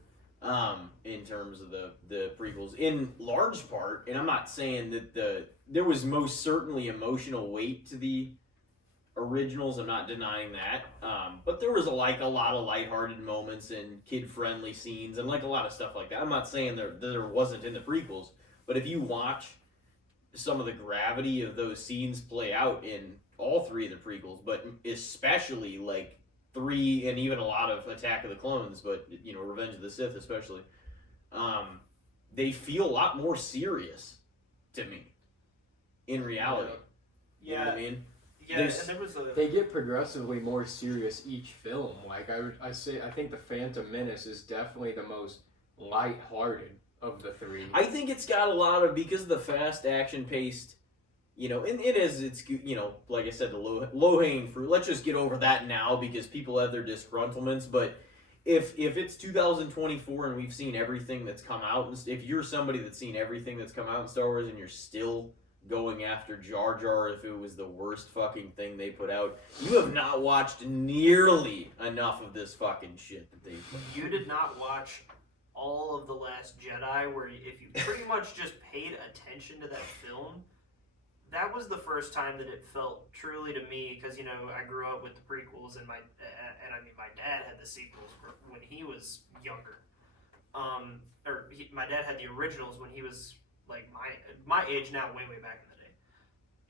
in terms of the prequels, in large part. And I'm not saying that there was most certainly emotional weight to the originals. I'm not denying that. But there was a lot of lighthearted moments and kid friendly scenes and like a lot of stuff like that. I'm not saying there wasn't in the prequels, but if you watch some of the gravity of those scenes play out in all three of the prequels, but especially like 3 and even a lot of Attack of the Clones, but Revenge of the Sith especially, they feel a lot more serious to me in reality. Yeah. You know what I mean? Yeah, and there was They get progressively more serious each film. Like I think the Phantom Menace is definitely the most lighthearted of the 3. I think it's got a lot of, because of the fast action paced, and it's like I said, the low hanging fruit. Let's just get over that now because people have their disgruntlements. But if it's 2024 and we've seen everything that's come out, and if you're somebody that's seen everything that's come out in Star Wars and you're still going after Jar Jar if it was the worst fucking thing they put out, you have not watched nearly enough of this fucking shit that they put. You did not watch all of The Last Jedi, where if you pretty much just paid attention to that film, that was the first time that it felt truly to me, because I grew up with the prequels, and my dad had the sequels when he was younger, my dad had the originals when he was like my age now, way back in the day,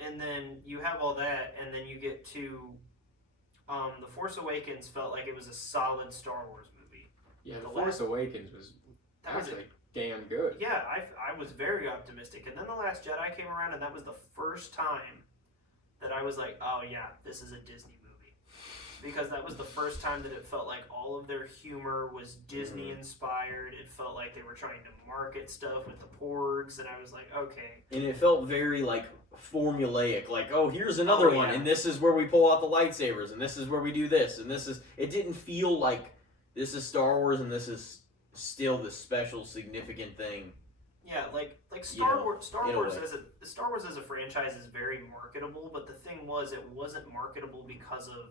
and then you have all that, and then you get to The Force Awakens felt like it was a solid Star Wars movie. Yeah, The Force Awakens was actually damn good. Yeah, I was very optimistic. And then The Last Jedi came around, and that was the first time that I was like, oh yeah, this is a Disney movie. Because that was the first time that it felt like all of their humor was Disney inspired. It felt like they were trying to market stuff with the porgs, and I was like, okay. And it felt very like formulaic, like, oh, here's another one, and this is where we pull out the lightsabers, and this is where we do this, and this is. It didn't feel like this is Star Wars, and this is still the special, significant thing. Yeah, like Star Wars as a franchise is very marketable, but the thing was, it wasn't marketable because of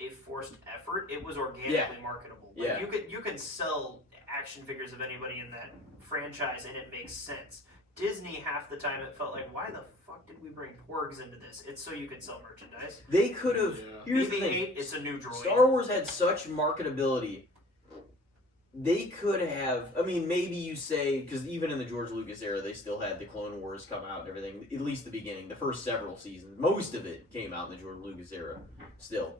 a forced effort. It was organically marketable. Like, you can sell action figures of anybody in that franchise, and it makes sense. Disney, half the time, it felt like, why the fuck did we bring porgs into this? It's so you could sell merchandise. They could have. Here's the thing. It's a new droid. Star Wars had such marketability. They could have. I mean, maybe you say, because even in the George Lucas era, they still had the Clone Wars come out and everything. At least the beginning, the first several seasons, most of it came out in the George Lucas era. Still.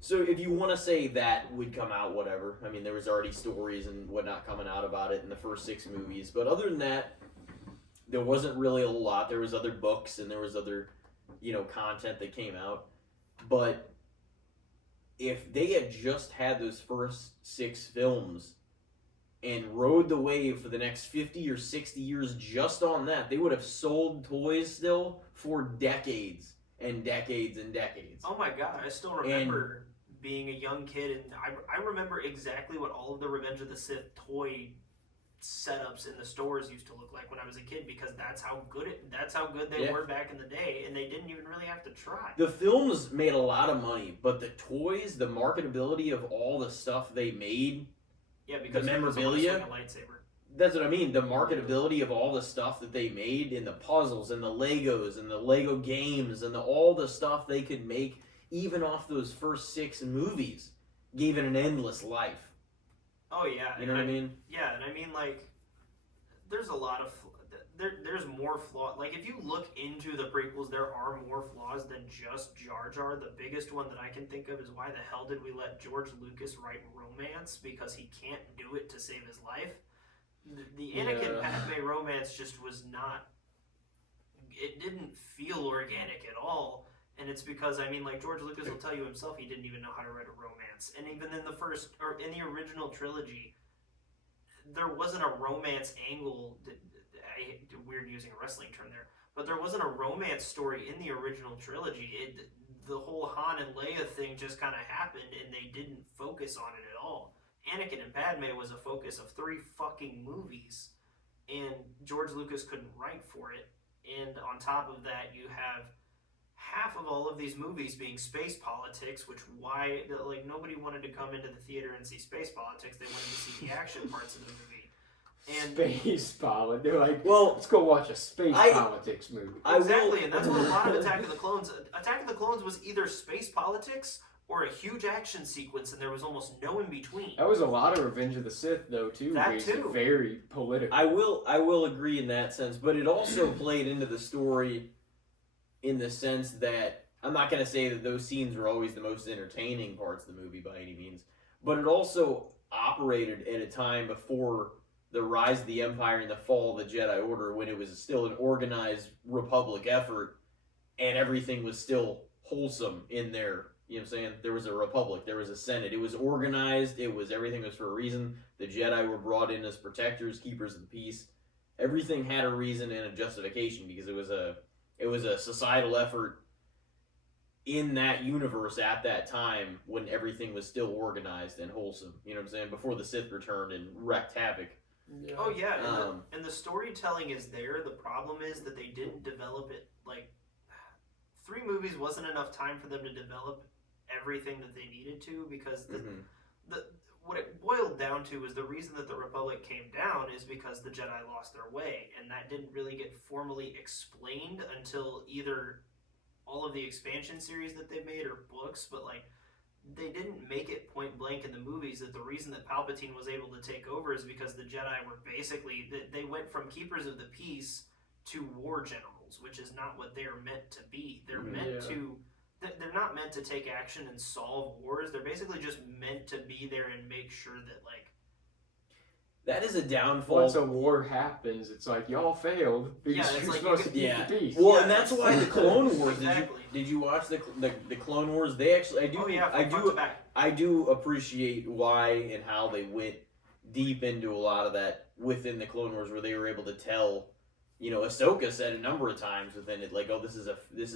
So if you want to say that would come out, whatever. I mean, there was already stories and whatnot coming out about it in the first 6 movies. But other than that, there wasn't really a lot. There was other books and there was other, content that came out. But if they had just had those first 6 films and rode the wave for the next 50 or 60 years just on that, they would have sold toys still for decades and decades and decades. Oh my god, I still remember being a young kid, and I remember exactly what all of the Revenge of the Sith toy setups in the stores used to look like when I was a kid, because that's how good they were back in the day, and they didn't even really have to try. The films made a lot of money, but the toys, the marketability of all the stuff they made, because the memorabilia, a lightsaber. That's what I mean. The marketability of all the stuff that they made, and the puzzles and the Legos and the Lego games and all the stuff they could make, even off those first 6 movies, gave it an endless life. Oh yeah, you know what I mean? Yeah, and I mean, like, there's a lot of there's more flaws. Like, if you look into the prequels, there are more flaws than just Jar Jar. The biggest one that I can think of is, why the hell did we let George Lucas write romance? Because he can't do it to save his life. The Anakin Padme romance just was not. It didn't feel organic at all. And it's because, I mean, like, George Lucas will tell you himself, he didn't even know how to write a romance. And even in in the original trilogy, there wasn't a romance angle. Weird using a wrestling term there, but there wasn't a romance story in the original trilogy. The whole Han and Leia thing just kind of happened, and they didn't focus on it at all. Anakin and Padme was a focus of 3 fucking movies, and George Lucas couldn't write for it. And on top of that, you have half of all of these movies being space politics, which why like nobody wanted to come into the theater and see space politics. They wanted to see the action parts of the movie. And Space politics. They're like, Well, let's go watch a space politics movie. exactly, and that's what a lot of Attack of the Clones. Attack of the Clones was either space politics or a huge action sequence, and there was almost no in between. That was a lot of Revenge of the Sith, though, too. That Basically, too. very political. I will agree in that sense, but it also played into the story in the sense that I'm not going to say that those scenes were always the most entertaining parts of the movie by any means, but it also operated at a time before the rise of the Empire and the fall of the Jedi Order, when it was still an organized Republic effort and everything was still wholesome in there. You know what I'm saying? There was a Republic, there was a Senate. It was organized, everything was for a reason. The Jedi were brought in as protectors, keepers of the peace. Everything had a reason and a justification because it was a societal effort in that universe at that time when everything was still organized and wholesome. You know what I'm saying? Before the Sith returned and wreaked havoc. Yeah. Oh yeah, and the storytelling is there. The problem is that they didn't develop it. Like 3 movies wasn't enough time for them to develop everything that they needed to, because the what it boiled down to is the reason that the Republic came down is because the Jedi lost their way, and that didn't really get formally explained until either all of the expansion series that they made or books, but like they didn't make it point blank in the movies that the reason that Palpatine was able to take over is because the Jedi were basically, they went from keepers of the peace to war generals, which is not what they're meant to be. They're meant to, they're not meant to take action and solve wars. They're basically just meant to be there and make sure that like, that is a downfall. Once a war happens, it's like y'all failed because you're like supposed to keep the peace. Well, and that's why the Clone Wars. Exactly. Did you watch the Clone Wars? They actually, I do appreciate why and how they went deep into a lot of that within the Clone Wars, where they were able to tell, you know, Ahsoka said a number of times within it, like, oh, this is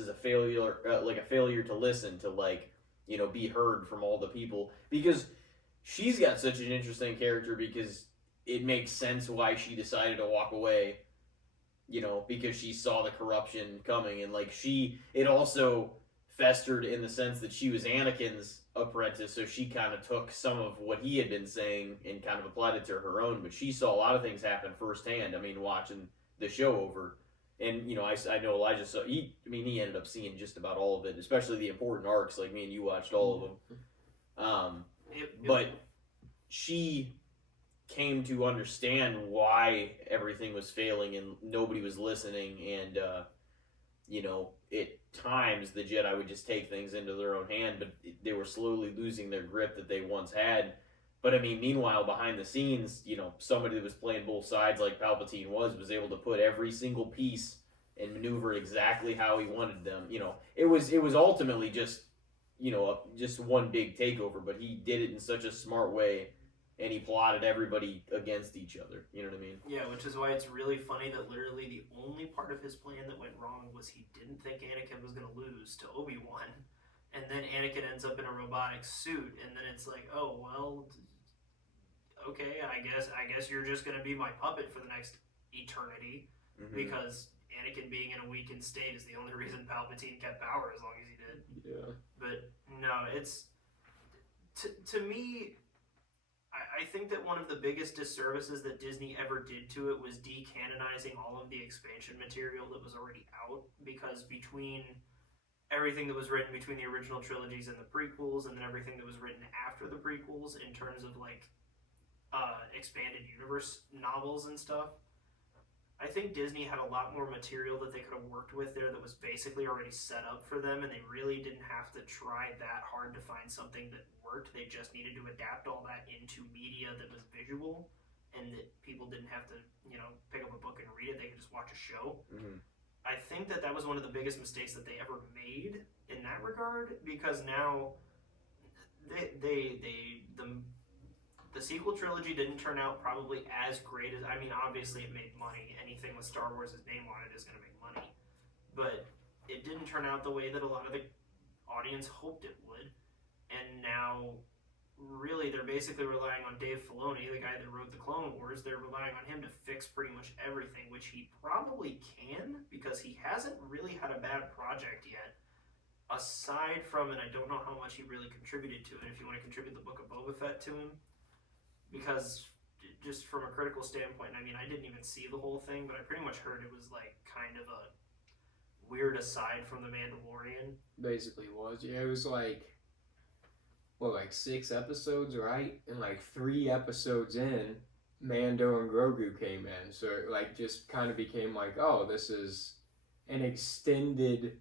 a failure, like a failure to listen, to like, you know, be heard from all the people, because she's got such an interesting character, because it makes sense why she decided to walk away, you know, because she saw the corruption coming, and like it also festered in the sense that she was Anakin's apprentice, so she kind of took some of what he had been saying and kind of applied it to her own, but she saw a lot of things happen firsthand. I mean, watching the show over, and you know, I know Elijah saw, he ended up seeing just about all of it, especially the important arcs, like me and you watched all of them. But she came to understand why everything was failing and nobody was listening, and you know, at times the Jedi would just take things into their own hand, but they were slowly losing their grip that they once had. But I mean, meanwhile, behind the scenes, you know, somebody that was playing both sides like Palpatine was able to put every single piece and maneuver exactly how he wanted them. You know, it was ultimately just, you know, just one big takeover, but he did it in such a smart way, and he plotted everybody against each other. You know what I mean? Yeah, which is why it's really funny that literally the only part of his plan that went wrong was he didn't think Anakin was going to lose to Obi-Wan, and then Anakin ends up in a robotic suit, and then it's like, oh well, okay, I guess you're just going to be my puppet for the next eternity, because Anakin being in a weakened state is the only reason Palpatine kept power as long as he did. Yeah. But no, it's to me, I think that one of the biggest disservices that Disney ever did to it was decanonizing all of the expansion material that was already out, because between everything that was written between the original trilogies and the prequels, and then everything that was written after the prequels in terms of like expanded universe novels and stuff, I think Disney had a lot more material that they could have worked with there that was basically already set up for them, and they really didn't have to try that hard to find something that worked. They just needed to adapt all that into media that was visual, and that people didn't have to, you know, pick up a book and read it. They could just watch a show. I think that was one of the biggest mistakes that they ever made in that regard, because now the sequel trilogy didn't turn out probably as great as, I mean, obviously it made money. Anything with Star Wars' name on it is going to make money. But it didn't turn out the way that a lot of the audience hoped it would. And now, really, they're basically relying on Dave Filoni, the guy that wrote the Clone Wars. They're relying on him to fix pretty much everything, which he probably can, because he hasn't really had a bad project yet. aside from, and I don't know how much he really contributed to it, if you want to contribute the Book of Boba Fett to him, because just from a critical standpoint, I mean, I didn't even see the whole thing, but I pretty much heard it was like kind of a weird aside from the Mandalorian. Basically was. Yeah, it was like, well, like 6 episodes, right? And like 3 episodes in, Mando and Grogu came in. So it like just kind of became like, oh, this is an extended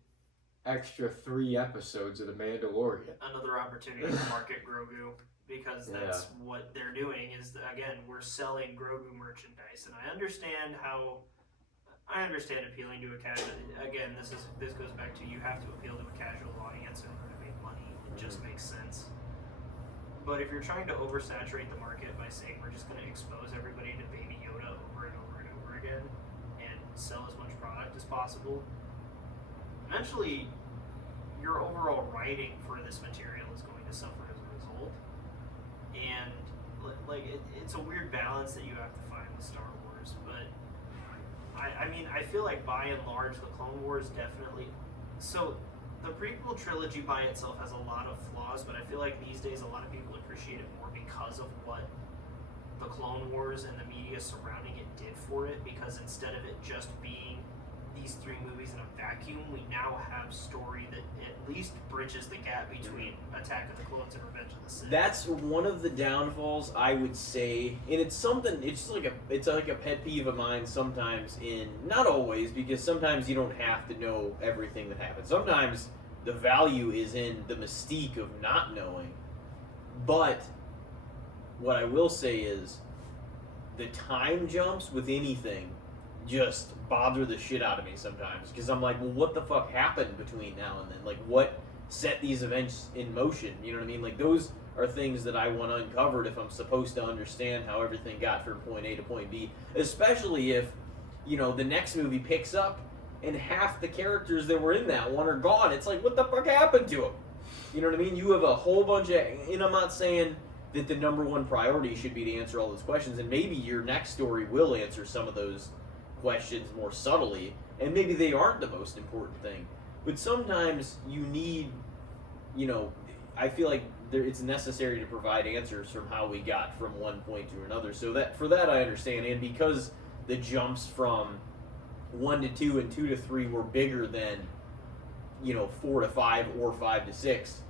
extra 3 episodes of The Mandalorian. Another opportunity to market Grogu, because that's what they're doing is, again, we're selling Grogu merchandise. And I understand appealing to a casual, again, this goes back to, you have to appeal to a casual audience in order to make money. It just makes sense. But if you're trying to oversaturate the market by saying we're just going to expose everybody to Baby Yoda over and over and over again and sell as much product as possible, eventually your overall writing for this material is going to suffer as a result. And like it's a weird balance that you have to find with Star Wars. But I mean, I feel like by and large the Clone Wars definitely, so the prequel trilogy by itself has a lot of flaws, but I feel like these days a lot of people appreciate it more because of what the Clone Wars and the media surrounding it did for it, because instead of it just being these 3 movies in a vacuum, we now have story that at least bridges the gap between Attack of the Clones and Revenge of the Sith. That's one of the downfalls, I would say, and it's like a pet peeve of mine sometimes. Not always, because sometimes you don't have to know everything that happens. Sometimes the value is in the mystique of not knowing. But what I will say is the time jumps with anything just bother the shit out of me sometimes, because I'm like, well, what the fuck happened between now and then? Like, what set these events in motion? You know what I mean? Like, those are things that I want uncovered if I'm supposed to understand how everything got from point A to point B, especially if, you know, the next movie picks up and half the characters that were in that one are gone. It's like, what the fuck happened to them? You know what I mean? You have a whole bunch of, and I'm not saying that the number one priority should be to answer all those questions, and maybe your next story will answer some of those questions more subtly, and maybe they aren't the most important thing. But sometimes you need, you know, I feel like it's necessary to provide answers from how we got from one point to another. So that for that I understand, and because the jumps from 1 to 2 and 2 to 3 were bigger than, you know, 4 to 5 or 5 to 6,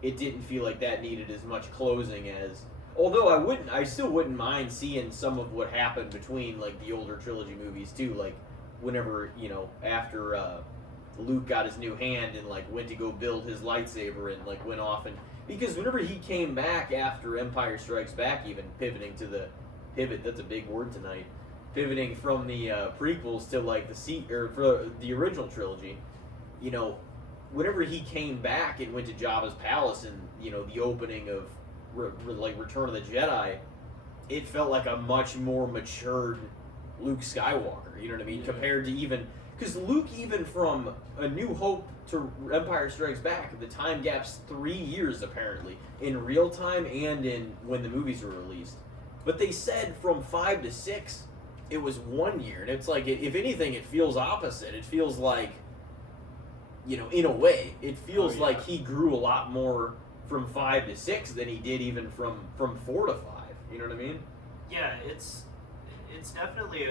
it didn't feel like that needed as much closing as. Although I still wouldn't mind seeing some of what happened between, like, the older trilogy movies too, like whenever, you know, after Luke got his new hand and like went to go build his lightsaber and like went off, and because whenever he came back after Empire Strikes Back, even pivoting to the pivot, that's a big word tonight, pivoting from the prequels to like for the original trilogy, you know, whenever he came back and went to Jabba's palace and, you know, the opening of like Return of the Jedi, it felt like a much more matured Luke Skywalker, you know what I mean? Yeah. Compared to even, because Luke, even from A New Hope to Empire Strikes Back, the time gap's 3 years apparently, in real time and in when the movies were released. But they said from 5 to 6, it was 1 year, and it's like, if anything, it feels opposite. It feels like, you know, in a way, it feels like he grew a lot more from 5 to 6 than he did even from 4 to 5. You know what I mean? Yeah, it's definitely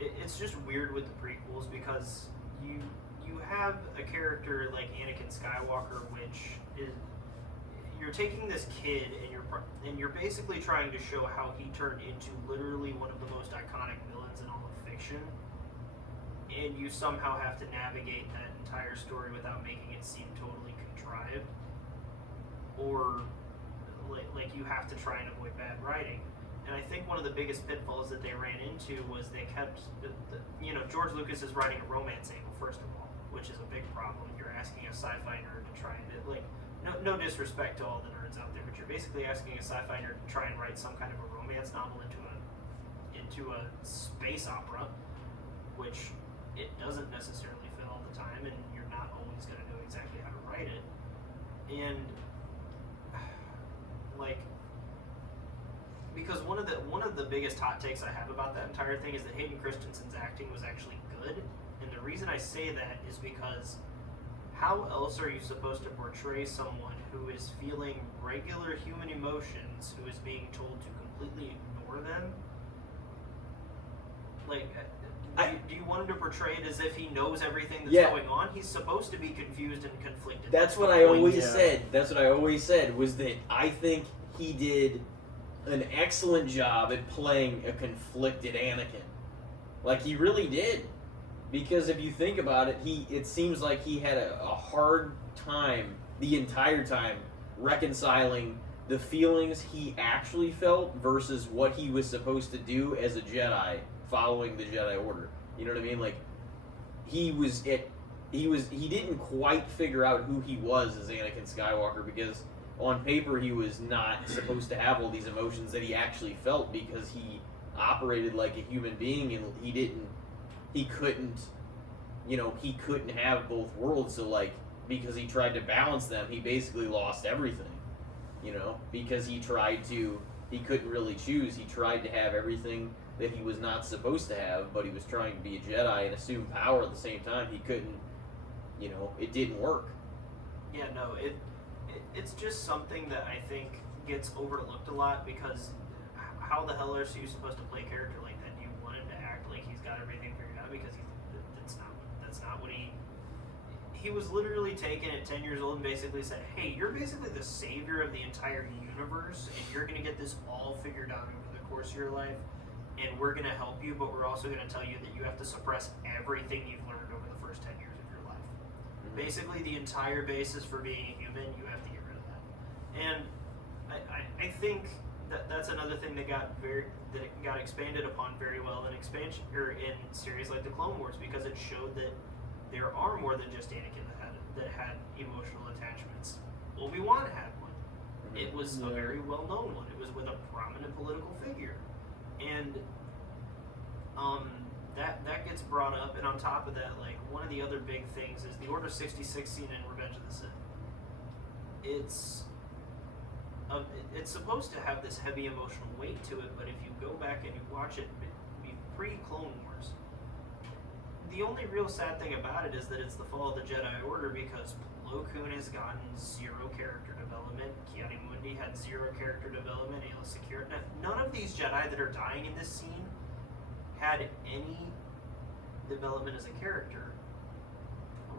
it's just weird with the prequels, because you have a character like Anakin Skywalker, which is, you're taking this kid and you're basically trying to show how he turned into literally one of the most iconic villains in all of fiction, and you somehow have to navigate that entire story without making it seem totally contrived, or like you have to try and avoid bad writing. And I think one of the biggest pitfalls that they ran into was they kept, you know, George Lucas is writing a romance angle, first of all, which is a big problem. You're asking a sci-fi nerd to try and, like, no disrespect to all the nerds out there, but you're basically asking a sci-fi nerd to try and write some kind of a romance novel into a space opera, which it doesn't necessarily fit all the time, and you're not always going to know exactly how to write it. And like, because one of the biggest hot takes I have about that entire thing is that Hayden Christensen's acting was actually good, and the reason I say that is because how else are you supposed to portray someone who is feeling regular human emotions, who is being told to completely ignore them? Like, do you want him to portray it as if he knows everything that's going on? He's supposed to be confused and conflicted. That's what I always said. That's what I always said, was that I think he did an excellent job at playing a conflicted Anakin. Like, he really did. Because if you think about it, it seems like he had a hard time the entire time reconciling the feelings he actually felt versus what he was supposed to do as a Jedi following the Jedi Order. You know what I mean? Like, he didn't quite figure out who he was as Anakin Skywalker, because on paper he was not supposed to have all these emotions that he actually felt, because he operated like a human being, and he couldn't have both worlds. So, like, because he tried to balance them, he basically lost everything, because he couldn't really choose. He tried to have everything that he was not supposed to have, but he was trying to be a Jedi and assume power at the same time. He couldn't, it didn't work. Yeah, no, it's just something that I think gets overlooked a lot, because how the hell are you supposed to play a character like that? Do you want him to act like he's got everything figured out? Because that's not what he was literally taken at 10 years old and basically said, hey, you're basically the savior of the entire universe, and you're going to get this all figured out over the course of your life, and we're going to help you, but we're also going to tell you that you have to suppress everything you've learned over the first 10 years of your life. Mm-hmm. Basically, the entire basis for being a human, you have to get rid of that. And I think that's another thing that got expanded upon very well in in series like the Clone Wars, because it showed that there are more than just Anakin that had emotional attachments. Obi-Wan had one. Mm-hmm. It was a very well-known one. It was with a prominent political figure, and that gets brought up. And on top of that, like, one of the other big things is the Order 66 scene in Revenge of the Sith. It's supposed to have this heavy emotional weight to it, but if you go back and you watch it pre-Clone Wars, the only real sad thing about it is that it's the fall of the Jedi Order, because Plo Koon has gotten 0 character development, Ki-Adi-Mundi had 0 character development, Aayla Secura. None of these Jedi that are dying in this scene had any development as a character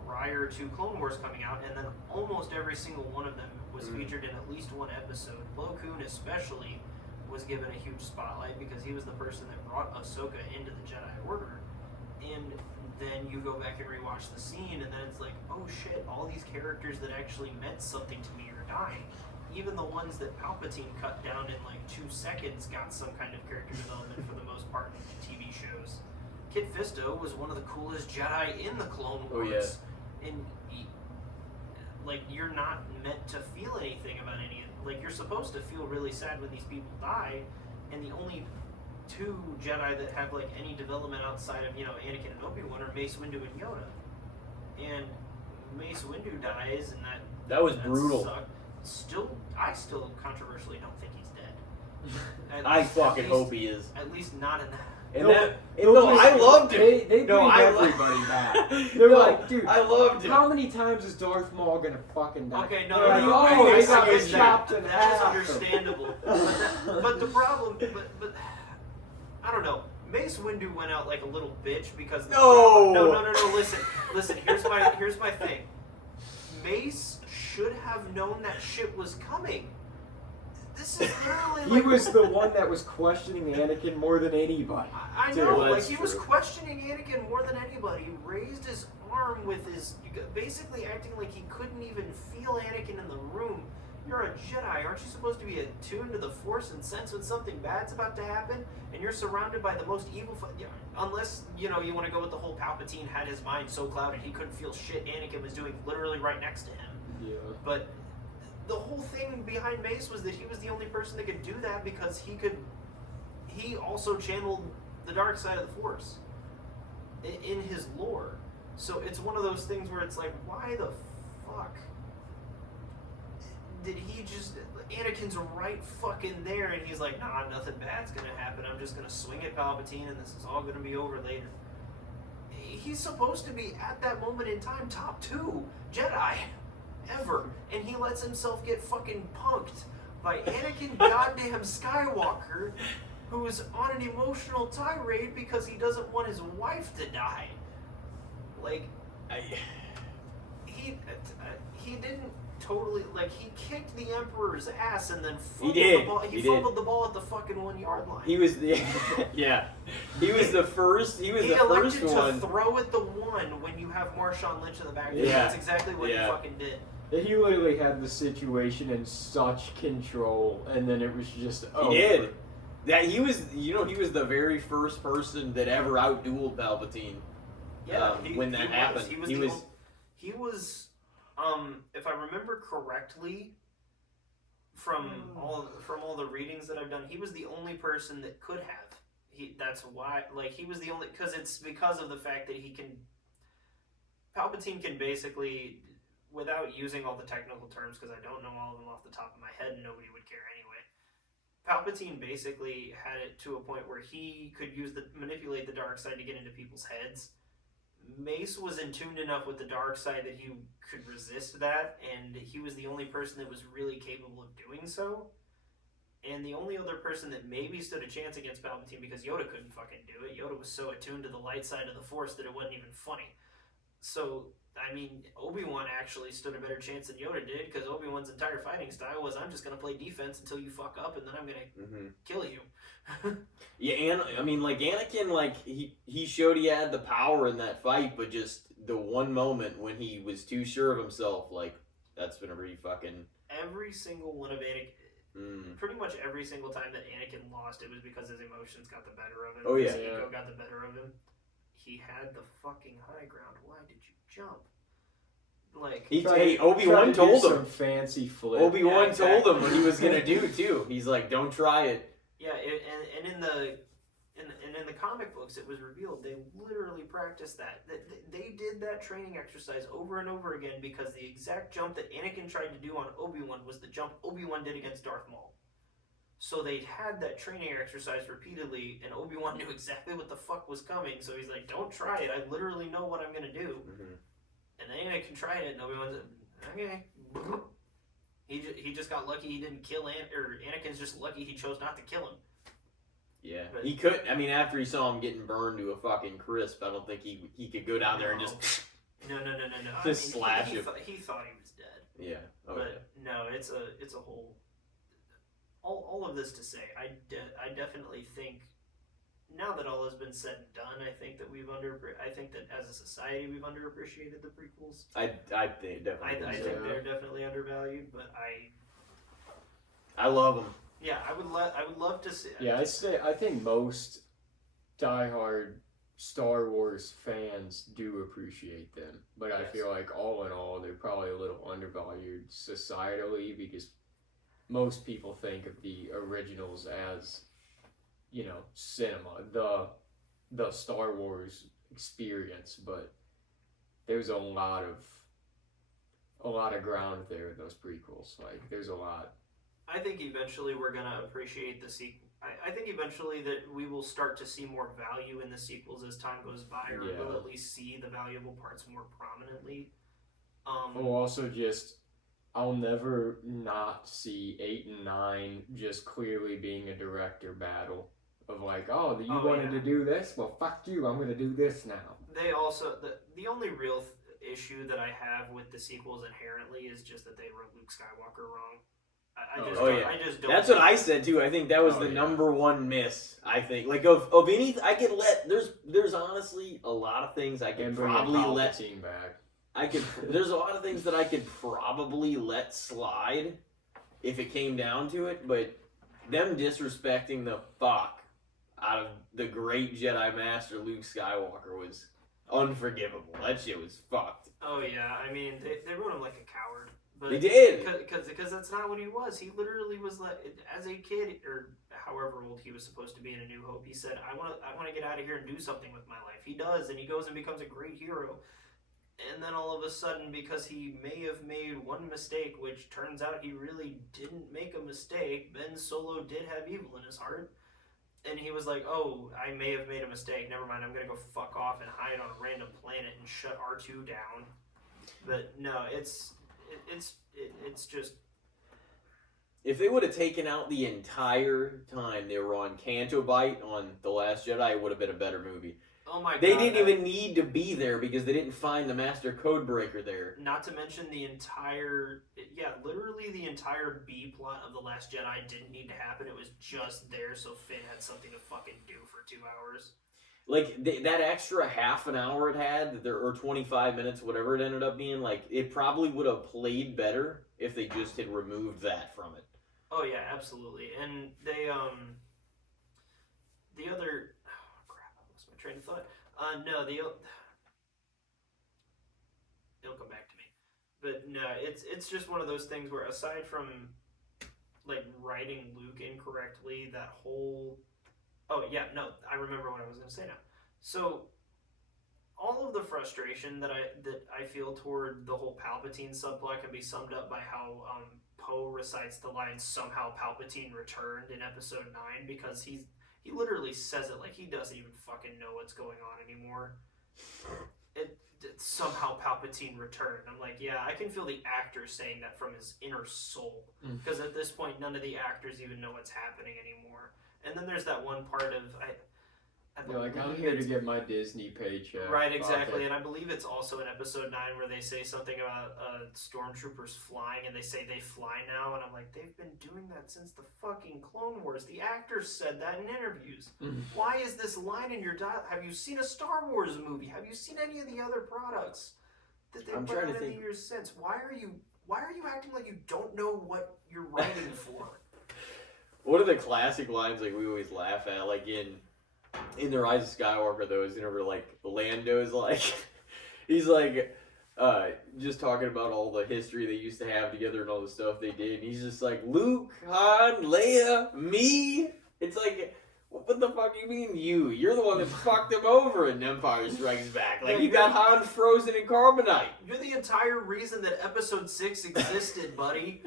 prior to Clone Wars coming out, and then almost every single one of them was featured in at least one episode. Plo Koon especially was given a huge spotlight because he was the person that brought Ahsoka into the Jedi Order. And then you go back and rewatch the scene, and then it's like, oh shit, all these characters that actually meant something to me are dying. Even the ones that Palpatine cut down in like 2 seconds got some kind of character development for the most part in TV shows. Kit Fisto was one of the coolest Jedi in the Clone Wars. Oh, yeah. And you're not meant to feel anything about any of it. Like, you're supposed to feel really sad when these people die, and the only 2 Jedi that have like any development outside of Anakin and Obi-Wan are Mace Windu and Yoda. And Mace Windu dies, and that was brutal. Sucked. I still controversially don't think he's dead. I fucking hope he is. At least not in that. And I loved him. They bring everybody back. They're like, dude, I loved him. How many times is Darth Maul gonna fucking die? Okay, they got chopped in half. That is understandable. But the problem, but I don't know. Mace Windu went out like a little bitch because no. Listen. Here's my thing. Mace should have known that shit was coming. This is literally he was the one that was questioning Anakin more than anybody. I know, he was questioning Anakin more than anybody. He raised his arm with his, basically acting like he couldn't even feel Anakin in the room. You're a Jedi, aren't you supposed to be attuned to the Force and sense when something bad's about to happen? And you're surrounded by the most evil, unless, you want to go with the whole Palpatine had his mind so clouded he couldn't feel shit Anakin was doing literally right next to him. Yeah. But the whole thing behind Mace was that he was the only person that could do that because he also channeled the dark side of the Force in his lore. So it's one of those things where it's like, why the fuck did he just, Anakin's right fucking there, and he's like, nah, nothing bad's gonna happen, I'm just gonna swing at Palpatine and this is all gonna be over later. he's supposed to be at that moment in time top 2 Jedi ever, and he lets himself get fucking punked by Anakin goddamn Skywalker, who's on an emotional tirade because he doesn't want his wife to die. Like, he didn't totally, like, he kicked the Emperor's ass and then fumbled the ball. He fumbled the ball at the fucking 1 yard line. He was the He was the first. He was the first elected one. to throw at the 1 when you have Marshawn Lynch in the backfield. Yeah. That's exactly what he fucking did. He literally had the situation in such control, and then it was just over. He did. That he was, he was the very first person that ever outdueled Palpatine. Yeah, when that happened, he was, if I remember correctly, from all the readings that I've done, he was the only person that could have. That's why, like, he was the only, because of the fact that Palpatine can basically, without using all the technical terms, because I don't know all of them off the top of my head, and nobody would care anyway. Palpatine basically had it to a point where he could manipulate the dark side to get into people's heads. Mace was in tune enough with the dark side that he could resist that, and he was the only person that was really capable of doing so. And the only other person that maybe stood a chance against Palpatine, because Yoda couldn't fucking do it. Yoda was so attuned to the light side of the Force that it wasn't even funny. So, I mean, Obi-Wan actually stood a better chance than Yoda did, because Obi-Wan's entire fighting style was, I'm just going to play defense until you fuck up, and then I'm going to kill you. Yeah, and I mean, like, Anakin, like, he showed he had the power in that fight, but just the one moment when he was too sure of himself, like, that's been a pretty fucking... Every single one of Anakin... Pretty much every single time that Anakin lost, it was because his emotions got the better of him. Oh, yeah. His ego got the better of him. He had the fucking high ground. Why did you jump? Like, Obi-Wan told him. Some fancy flip. Obi-Wan told him what he was gonna do too. He's like, "Don't try it." Yeah, and in the comic books, it was revealed they literally practiced that. They did that training exercise over and over again because the exact jump that Anakin tried to do on Obi-Wan was the jump Obi-Wan did against Darth Maul. So they had that training exercise repeatedly, and Obi-Wan knew exactly what the fuck was coming. So he's like, "Don't try it. I literally know what I'm gonna do." And then Anakin tried it, and Obi-Wan's like, okay. He just got lucky he didn't kill Anakin's just lucky he chose not to kill him. Yeah, but he could. I mean, after he saw him getting burned to a fucking crisp, I don't think he could go down there and just no. just slash him. He thought he was dead. Yeah, but no, it's a whole. All of this to say, I definitely think, now that all has been said and done, I think that as a society we've underappreciated the prequels. I think definitely. I think they're definitely undervalued, but I love them. Yeah, I would love to see. Yeah, I think most diehard Star Wars fans do appreciate them, but yes. I feel like all in all, they're probably a little undervalued societally because most people think of the originals as, cinema, the Star Wars experience, but there's a lot of ground there in those prequels. Like, there's a lot. I think eventually we're gonna appreciate the sequel. I think eventually that we will start to see more value in the sequels as time goes by, or we'll at least see the valuable parts more prominently. Also just, I'll never not see 8 and 9 just clearly being a director battle of like, you wanted to do this? Well, fuck you, I'm gonna do this now. They also, the only real issue that I have with the sequels inherently is just that they wrote Luke Skywalker wrong. I just don't. That's what I said too. I think that was the number one miss. I think, like, of any, I could let. There's honestly a lot of things I could probably let back. There's a lot of things that I could probably let slide if it came down to it, but them disrespecting the fuck out of the great Jedi Master Luke Skywalker was unforgivable. That shit was fucked. Oh yeah, I mean they wrote him like a coward. But they did, because that's not what he was. He literally was like, as a kid or however old he was supposed to be in A New Hope, he said, "I want to get out of here and do something with my life." He does, and he goes and becomes a great hero. And then all of a sudden, because he may have made one mistake, which turns out he really didn't make a mistake, Ben Solo did have evil in his heart. And he was like, "Oh, I may have made a mistake. Never mind. I'm gonna go fuck off and hide on a random planet and shut R2 down." But no, it's just If they would have taken out the entire time they were on Canto Bight on The Last Jedi, it would have been a better movie. oh my god. They didn't even need to be there because they didn't find the Master Codebreaker there. Not to mention literally the entire B plot of The Last Jedi didn't need to happen. It was just there so Finn had something to fucking do for 2 hours. Like, that extra half an hour it had, or 25 minutes, whatever it ended up being, like, it probably would have played better if they just had removed that from it. Oh yeah, absolutely. And they the other crap, I lost my train of thought. It'll come back to me. But no, it's just one of those things where aside from like writing Luke incorrectly, that whole I remember what I was gonna say now. So all of the frustration that I feel toward the whole Palpatine subplot can be summed up by how Poe recites the line "somehow Palpatine returned" in Episode 9 because he literally says it like he doesn't even fucking know what's going on anymore. It somehow Palpatine returned. I'm like, yeah, I can feel the actor saying that from his inner soul because at this point none of the actors even know what's happening anymore. And then there's that one part of You're like, I'm here to get my Disney paycheck. Right, exactly. And I believe it's also in Episode 9 where they say something about stormtroopers flying, and they say they fly now, and I'm like, they've been doing that since the fucking Clone Wars. The actors said that in interviews. Why is this line in your dialogue? Have you seen a Star Wars movie? Have you seen any of the other products that they've put out in the years since? Why are you acting like you don't know what you're writing for? One of the classic lines, like, we always laugh at, like, in The Rise of Skywalker, though, is whenever, like, Lando's, like, he's, like, just talking about all the history they used to have together and all the stuff they did, and he's just like, Luke, Han, Leia, me? It's like, what the fuck you mean you? You're the one that fucked him over in Empire Strikes Back. Like, you got Han frozen in carbonite. You're the entire reason that Episode 6 existed, buddy.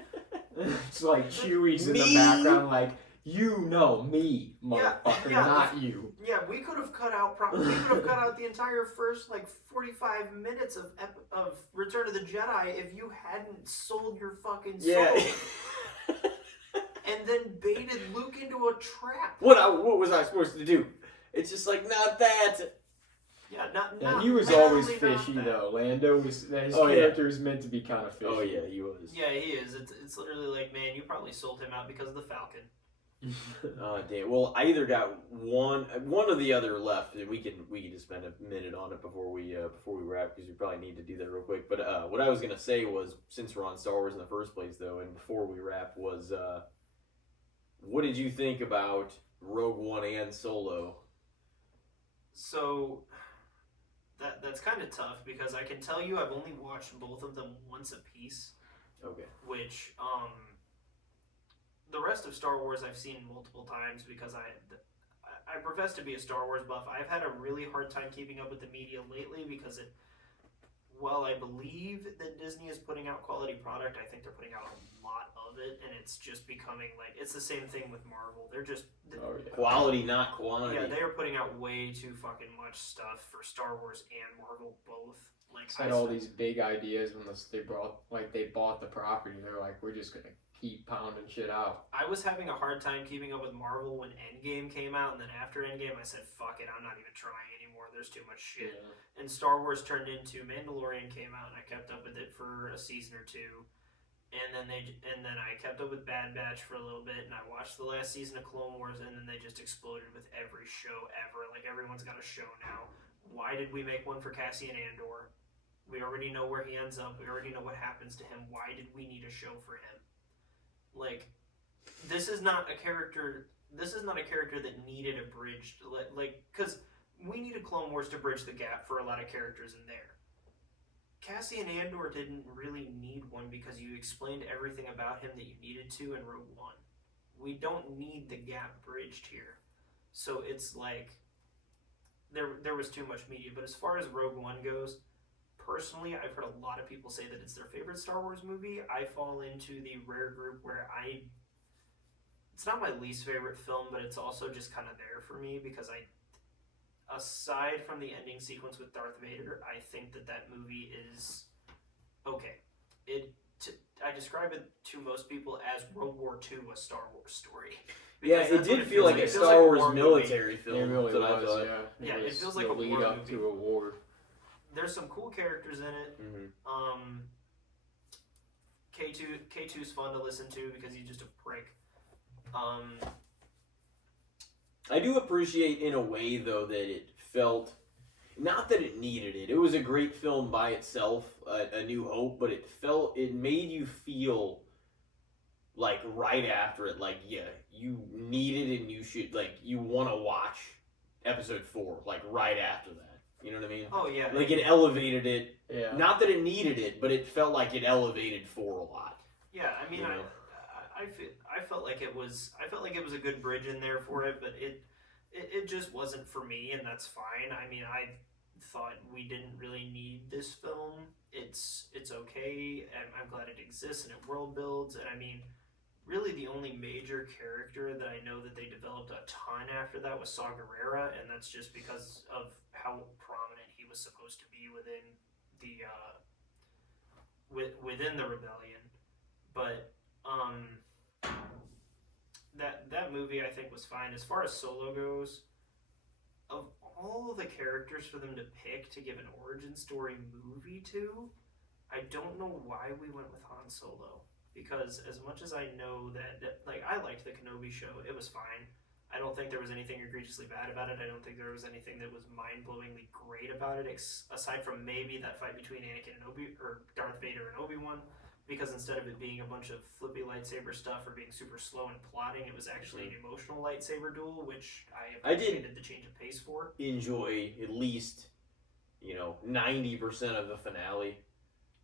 It's like Chewie's in the background, like, you know me, motherfucker, not you. Yeah, we could have cut out the entire first like 45 minutes of Return of the Jedi if you hadn't sold your fucking soul. Yeah. And then baited Luke into a trap. What was I supposed to do? It's just like, not that. Yeah, not. And he was always fishy though. Lando was his character is meant to be kind of fishy. Oh yeah, he was. Yeah, he is. It's literally like, man, you probably sold him out because of the Falcon. Oh damn! Well, I either got one or the other left, and we can just spend a minute on it before we wrap because we probably need to do that real quick. But what I was gonna say was, since we're on Star Wars in the first place, though, and before we wrap, was what did you think about Rogue One and Solo? So that's kind of tough because I can tell you I've only watched both of them once a piece. Okay. Which the rest of Star Wars I've seen multiple times because I profess to be a Star Wars buff. I've had a really hard time keeping up with the media lately because while I believe that Disney is putting out quality product, I think they're putting out a lot of it, and it's just becoming like, it's the same thing with Marvel. They're just quality, not quantity. Yeah, they are putting out way too fucking much stuff for Star Wars and Marvel both. Like, had all these big ideas when they bought the property. They're like, we're just gonna keep pounding shit out. I was having a hard time keeping up with Marvel when Endgame came out, and then after Endgame I said, fuck it, I'm not even trying anymore, there's too much shit. Yeah. And Star Wars turned into Mandalorian came out, and I kept up with it for a season or two, and then I kept up with Bad Batch for a little bit, and I watched the last season of Clone Wars, and then they just exploded with every show ever. Like, everyone's got a show now. Why did we make one for Cassian Andor? We already know where he ends up, we already know what happens to him. Why did we need a show for him? Like, this is not a character that needed a bridge, because we needed Clone Wars to bridge the gap for a lot of characters in there. Cassian Andor didn't really need one because you explained everything about him that you needed to in Rogue One. We don't need the gap bridged here. So it's like, there was too much media. But as far as Rogue One goes, personally, I've heard a lot of people say that it's their favorite Star Wars movie. I fall into the rare group where it's not my least favorite film, but it's also just kind of there for me because aside from the ending sequence with Darth Vader, I think that movie is okay. I describe it to most people as World War II, a Star Wars story. Yeah, Because it that's what did feel like a It feels Star a Wars war military It film. really that's what I was, thought. yeah. Yeah, it was feels like the a lead war up movie. to a war. There's some cool characters in it. Mm-hmm. K2's fun to listen to because he's just a prick. I do appreciate in a way though that it felt, not that it needed it. It was a great film by itself, A New Hope, but it made you feel like right after it, like yeah, you need it and you should you want to watch episode 4 like right after that. You know what I mean? Oh yeah. Like it elevated it. Yeah. Not that it needed it, but it felt like it elevated 4 a lot. Yeah, I mean, You know? I felt like it was a good bridge in there for it, but it just wasn't for me, and that's fine. I mean, I thought we didn't really need this film. It's okay, and I'm glad it exists and it world builds. And I mean, really, the only major character that I know that they developed a ton after that was Saw Gerrera, and that's just because of how prominent he was supposed to be within the rebellion. But that movie I think was fine. As far as Solo goes, of all of the characters for them to pick to give an origin story movie to, I don't know why we went with Han Solo. Because as much as I know that I liked the Kenobi show, it was fine. I don't think there was anything egregiously bad about it. I don't think there was anything that was mind-blowingly great about it, aside from maybe that fight between Anakin and Darth Vader and Obi-Wan. Because instead of it being a bunch of flippy lightsaber stuff or being super slow and plotting, it was actually an emotional lightsaber duel, which I appreciated the change of pace for. Enjoy at least 90% of the finale.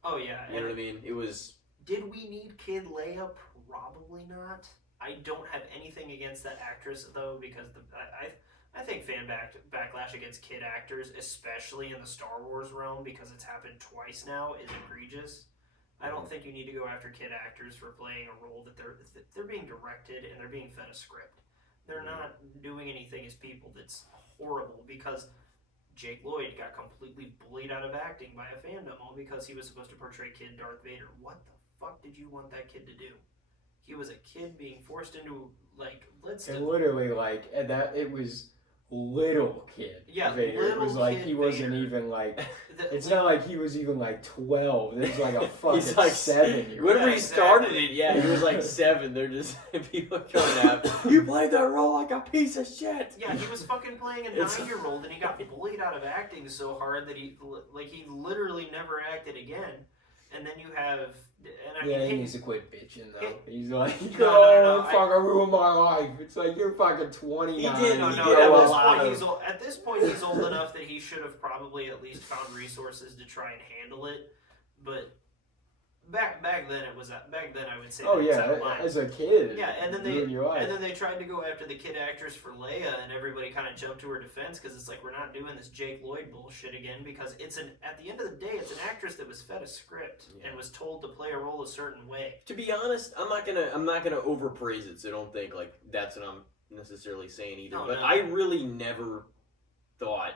Oh yeah, You know what I mean? It was. Did we need Kid Leia? Probably not. I don't have anything against that actress though, because I think fan backlash against kid actors, especially in the Star Wars realm, because it's happened twice now, is egregious. I don't think you need to go after kid actors for playing a role that they're being directed and they're being fed a script. They're not doing anything as people that's horrible, because Jake Lloyd got completely bullied out of acting by a fandom all because he was supposed to portray kid Darth Vader. What the fuck did you want that kid to do? He was a kid being forced into literally it was little kid. Yeah, Vader. It was like kid he wasn't Vader. even it's not like he was even 12. It was like a fucking He's like 7-year-old. Whenever he exactly. started it, yeah, he was like 7. They're just people coming out. You played that role like a piece of shit. Yeah, he was fucking playing a 9-year-old, and he got bullied out of acting so hard that he literally never acted again. And then you have, he needs to quit bitching though. He's like, no, fucking ruined my life. It's like you're fucking 29. He did. At this point, he's old enough that he should have probably at least found resources to try and handle it. But back then I would say. Oh that yeah, was out of line. as a kid. Yeah, and then they they tried to go after the kid actress for Leia, and everybody kind of jumped to her defense because it's like, we're not doing this Jake Lloyd bullshit again, because at the end of the day, it's an actress that was fed a script and was told to play a role a certain way. To be honest, I'm not gonna overpraise it, so don't think like that's what I'm necessarily saying either. No, but no. I really never thought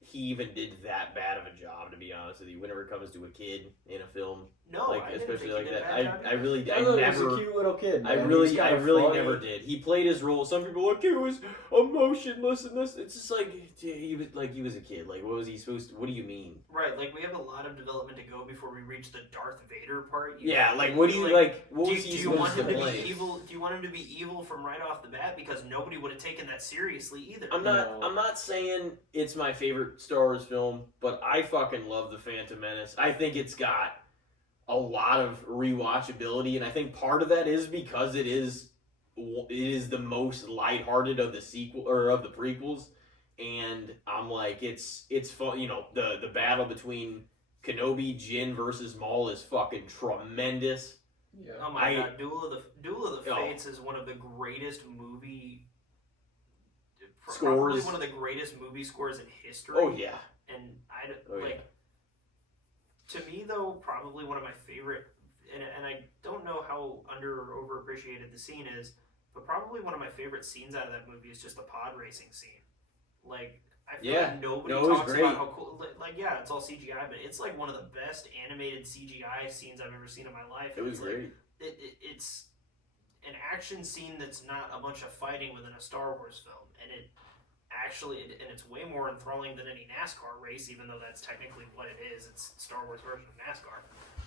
he even did that bad of a job, to be honest with you. Whenever it comes to a kid in a film, No, I didn't especially think like he did that, a bad job I really, he I was never. a cute little kid. I Man. really funny. never did. He played his role. Some people were like, he was emotionless and this. It's just like he was a kid. Like, what was he supposed to? What do you mean? Right, like we have a lot of development to go before we reach the Darth Vader part. Yeah, like what do you like? What was he do you want supposed him to to play? be evil? Do you want him to be evil from right off the bat? Because nobody would have taken that seriously either. I'm not saying it's my favorite Star Wars film, but I fucking love The Phantom Menace. I think it's got a lot of rewatchability, and I think part of that is because it is the most lighthearted of the sequel or of the prequels, and I'm like it's fun. The battle between Kenobi, Jin versus Maul is fucking tremendous. Yeah. Oh my god, Duel of the Fates is one of the greatest movie scores. Probably one of the greatest movie scores in history. Oh yeah. And yeah. To me though, probably one of my favorite, and I don't know how under or overappreciated the scene is. But probably one of my favorite scenes out of that movie is just the pod racing scene. Like, I feel Yeah. like nobody No, it was talks great. about how cool. Like, yeah, it's all CGI, but it's like one of the best animated CGI scenes I've ever seen in my life. It was It's great. Like, it's an action scene that's not a bunch of fighting within a Star Wars film, and it's way more enthralling than any NASCAR race, even though that's technically what it is. It's Star Wars version of NASCAR.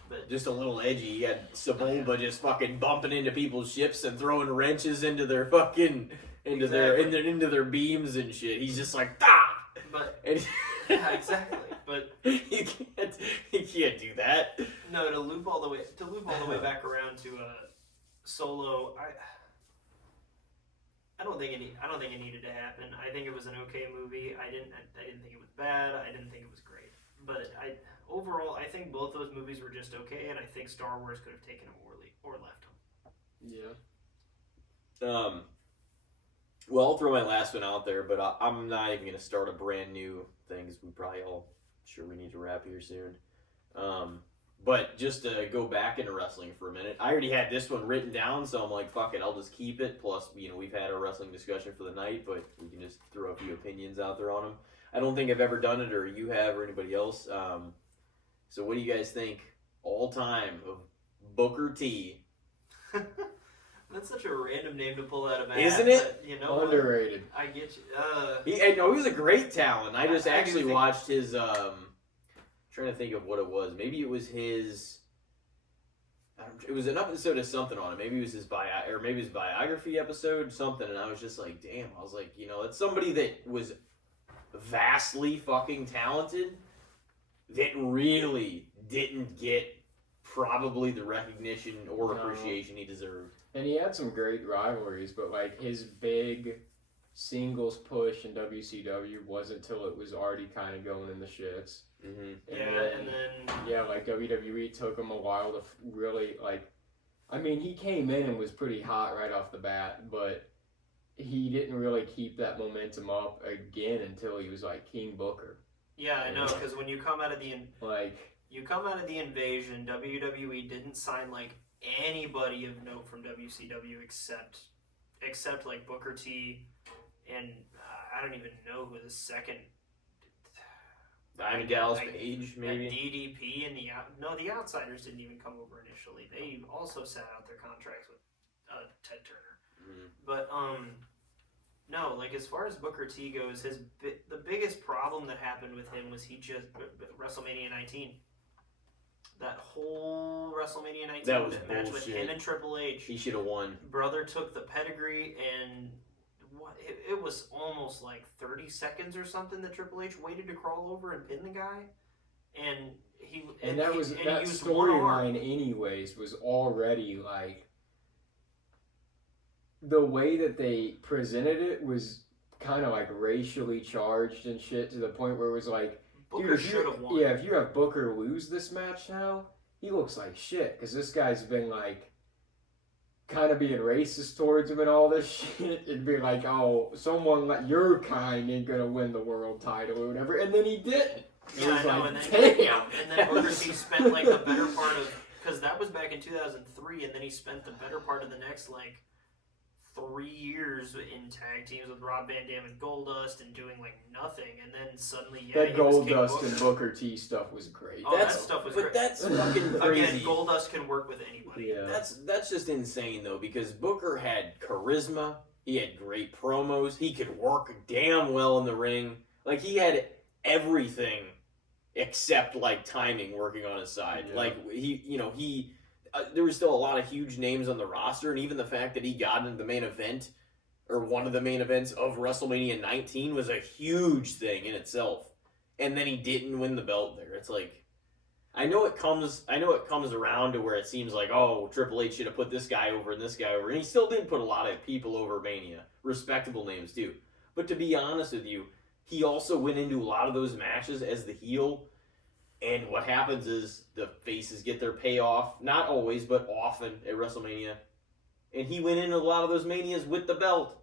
But Just a little edgy. You had Sebulba just fucking bumping into people's ships and throwing wrenches into their fucking into their beams and shit. He's just like But and yeah, exactly. But you can't do that. no, to loop all the way back around to Solo. I don't think it needed to happen. I think it was an okay movie. I didn't think it was bad. I didn't think it was great. But overall, I think both those movies were just okay, and I think Star Wars could have taken them or left them. Yeah. Well, I'll throw my last one out there, but I'm not even going to start a brand new thing, because we probably all sure we need to wrap here soon. But just to go back into wrestling for a minute, I already had this one written down, so I'm like, fuck it, I'll just keep it. Plus, we've had our wrestling discussion for the night, but we can just throw a few opinions out there on them. I don't think I've ever done it, or you have, or anybody else. So what do you guys think all time of Booker T? That's such a random name to pull out of my Isn't hat, it? but you know Underrated. what? I get you. He was a great talent. I just I do actually think- watched his. Trying to think of what it was. Maybe it was his. It was an episode of something on it. Maybe it was his biography episode, something. And I was just like, damn. I was like, it's somebody that was vastly fucking talented that really didn't get probably the recognition or appreciation he deserved. And he had some great rivalries, but like his big singles push in WCW wasn't until it was already kind of going in the shits. Mm-hmm. And then Like WWE took him a while to really he came in and was pretty hot right off the bat, but he didn't really keep that momentum up again until he was like King Booker. yeah, I know, because when you come out of the invasion, WWE didn't sign like anybody of note from WCW except like Booker T, and I don't even know who the second. Diamond Dallas Page, maybe. DDP and the Outsiders didn't even come over initially. They also sat out their contracts with Ted Turner. Mm-hmm. But no, like as far as Booker T goes, the biggest problem that happened with him was he just WrestleMania 19. That whole WrestleMania 19 That was match with bullshit. him and Triple H. He should have won. Brother took the pedigree, and it was almost like 30 seconds or something that Triple H waited to crawl over and pin the guy, and that used one arm. storyline anyways was already like the way that they presented it was kind of like racially charged and shit, to the point where it was like, Booker should have won. Yeah, if you have Booker lose this match now, he looks like shit, because this guy's been like kind of being racist towards him and all this shit. It'd be like, oh, someone like your kind ain't gonna win the world title or whatever, and then he didn't. Yeah, I know, like, and then damn. and then Booker T spent like the better part of, because that was back in 2003, and then he spent the better part of the next like 3 years in tag teams with Rob Van Dam and Goldust and doing like nothing, and then suddenly That he was King Goldust and Booker. Booker T stuff was great. Oh, that stuff was but great. that's fucking crazy. Again, Goldust can work with anybody. Yeah. That's just insane though, because Booker had charisma. He had great promos. He could work damn well in the ring. Like he had everything except like timing working on his side. Yeah. Like he there was still a lot of huge names on the roster, and even the fact that he got into the main event, or one of the main events of WrestleMania 19, was a huge thing in itself. And then he didn't win the belt there. It's like, I know it comes around to where it seems like, oh, Triple H should have put this guy over and this guy over, and he still did put a lot of people over Mania, respectable names too. But to be honest with you, he also went into a lot of those matches as the heel. And what happens is the faces get their payoff, not always, but often at WrestleMania. And he went into a lot of those Manias with the belt.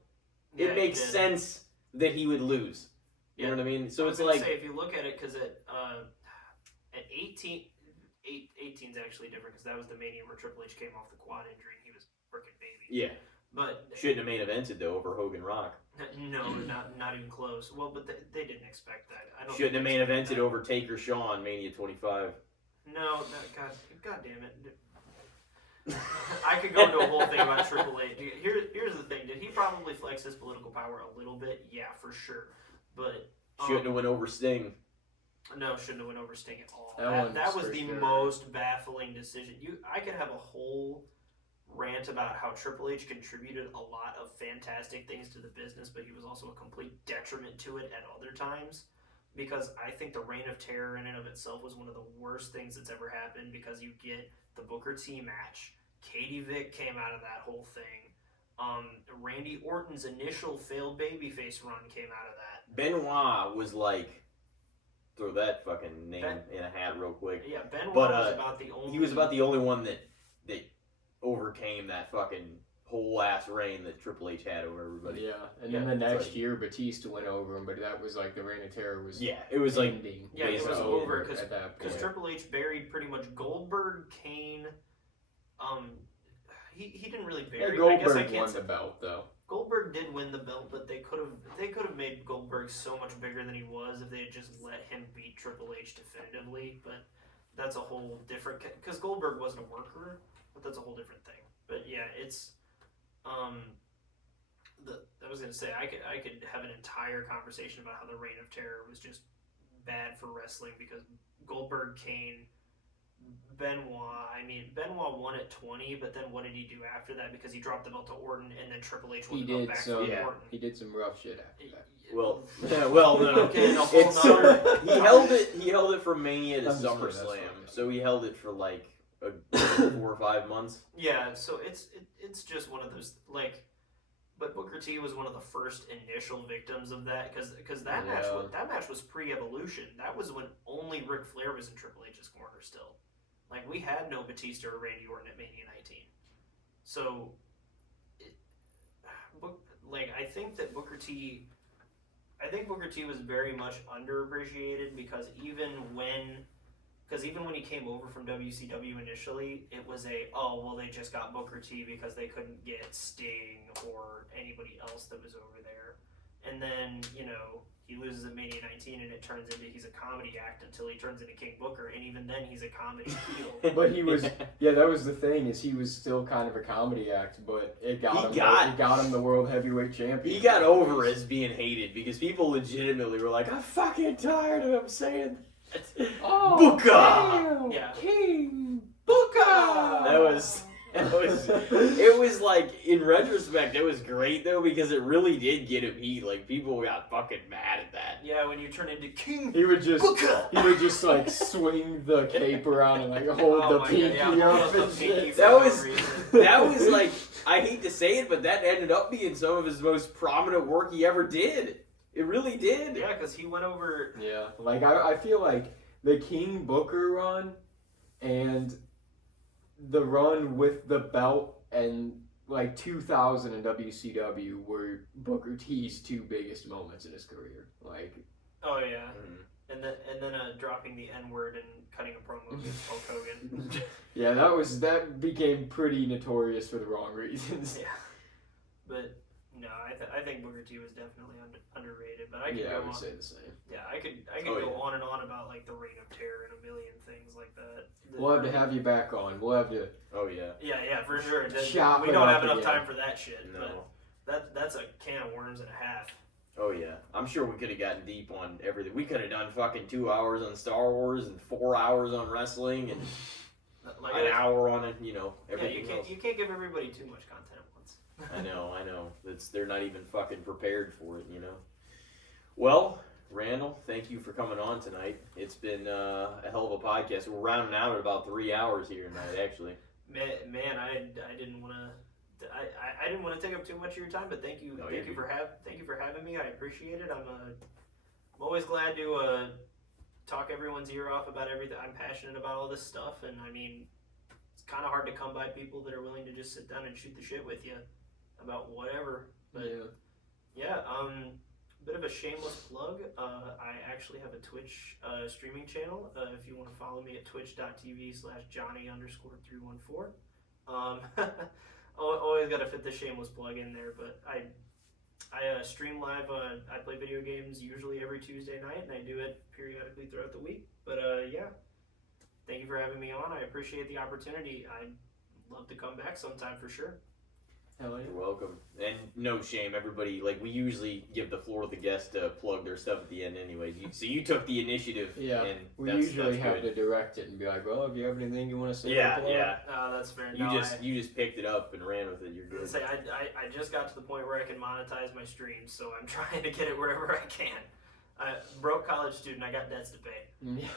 Yeah, it makes he did. sense that he would lose. You know what I mean? So it's like, say, if you look at it, because at 18 is actually different, because that was the Mania where Triple H came off the quad injury and he was freaking baby. yeah, But Shouldn't have main evented though over Hogan Rock. no, not even close. Well, but they didn't expect that. I don't. Shouldn't have think main they evented expected over Taker Shawn Mania 25. that. No, God damn it. I could go into a whole thing about Triple H. Here's the thing. Did he probably flex his political power a little bit? Yeah, for sure. But Shouldn't have went over Sting. no, shouldn't have went over Sting at all. That That was one's the for sure. most baffling decision. I could have a whole rant about how Triple H contributed a lot of fantastic things to the business, but he was also a complete detriment to it at other times. Because I think the Reign of Terror in and of itself was one of the worst things that's ever happened, because you get the Booker T match. Katie Vick came out of that whole thing. Randy Orton's initial failed babyface run came out of that. Benoit was like, throw that fucking name in a hat real quick. Yeah, Benoit But, was about the only. He was about the only one that overcame that fucking whole ass reign that Triple H had over everybody. Yeah, and Yeah, then the it's next like- year Batista went over him, but that was like the Reign of Terror was Yeah, it was like ending. Yeah, it was basically over at that because point. Triple H buried pretty much Goldberg, Kane. He didn't really Yeah, bury. I Goldberg guess I can't won say. the belt though. Goldberg did win the belt, but they could have made Goldberg so much bigger than he was if they had just let him beat Triple H definitively. But that's a whole different, because Goldberg wasn't a worker, but that's a whole different thing. But yeah, it's I was gonna say I could have an entire conversation about how the Reign of Terror was just bad for wrestling, because Goldberg, Kane, Benoit. I mean, Benoit won at 20, but then what did he do after that? Because he dropped the belt to Orton, and then Triple H won He the belt did back some. from Yeah. Orton. He did some rough shit after that. well, yeah, well, no, no. Okay, a whole It's nother- he held it. He held it from Mania to I'm just kidding, that's SummerSlam, fucked up. so he held it for like 4 or 5 months. Yeah, so it's just one of those, like, but Booker T was one of the first initial victims of that, because that match was pre-Evolution. That was when only Ric Flair was in Triple H's corner still. Like, we had no Batista or Randy Orton at Mania 19. So, I think Booker T was very much underappreciated, because even when he came over from WCW initially, it was they just got Booker T because they couldn't get Sting or anybody else that was over there. And then, he loses at Mania 19 and it turns into he's a comedy act until he turns into King Booker, and even then he's a comedy heel. But he was, yeah, that was the thing, is he was still kind of a comedy act, but it got him the World Heavyweight Champion. He got over as being hated because people legitimately were like, "I'm fucking tired of him saying that." Oh, Booker! damn, Yeah. King Booker! It was like, in retrospect, it was great though, because it really did get him heat. Like, people got fucking mad at that. Yeah, when you turn into King He would just Booker! like swing the cape around and like hold the pinky up and shit. That was like, I hate to say it, but that ended up being some of his most prominent work he ever did. It really did. Yeah, because he went over. Yeah, like I feel like the King Booker run and the run with the belt and like 2000 in WCW were Booker T's 2 biggest moments in his career. Like, Oh yeah, Mhm. and then dropping the N word and cutting a promo against Hulk Hogan. yeah, that became pretty notorious for the wrong reasons. Yeah, but no, I think Booker T was definitely underrated. But I could Yeah, go I would on. say the same. Yeah, I could Oh, go yeah. on and on about like the Reign of Terror and a million things like that. We'll have to have you back on. We'll have to. Oh yeah. Yeah, for sure. Chop We it don't up have enough again. time for that shit. No. But that's a can of worms and a half. Oh yeah. I'm sure we could have gotten deep on everything. We could have done fucking 2 hours on Star Wars and 4 hours on wrestling and Like an hour on it. yeah, Everything else. you can't give everybody too much content at once. I know. They're not even fucking prepared for it, Well, Randall, thank you for coming on tonight. It's been a hell of a podcast. We're rounding out at about 3 hours here tonight, actually. Man, I didn't want to. I didn't want to take up too much of your time, but thank you, No, thank you're you for having me. I appreciate it. I'm always glad to talk everyone's ear off about everything. I'm passionate about all this stuff, and I mean, it's kind of hard to come by people that are willing to just sit down and shoot the shit with you about whatever. But yeah, bit of a shameless plug. I actually have a Twitch streaming channel. If you want to follow me at twitch.tv/Johnny_314. always got to fit the shameless plug in there, but I stream live. I play video games usually every Tuesday night, and I do it periodically throughout the week. But yeah, thank you for having me on. I appreciate the opportunity. I'd love to come back sometime for sure. Hell yeah. You're welcome. And no shame, everybody. Like, we usually give the floor to the guest to plug their stuff at the end, anyways. So you took the initiative. Yeah, and we that's usually have good. to direct it and be like, well, if you have anything you want to say, Yeah, plug? yeah. That's fair. You just picked it up and ran with it. You're good. Say I just got to the point where I can monetize my streams, so I'm trying to get it wherever I can. Broke college student, I got debts to pay. Yeah.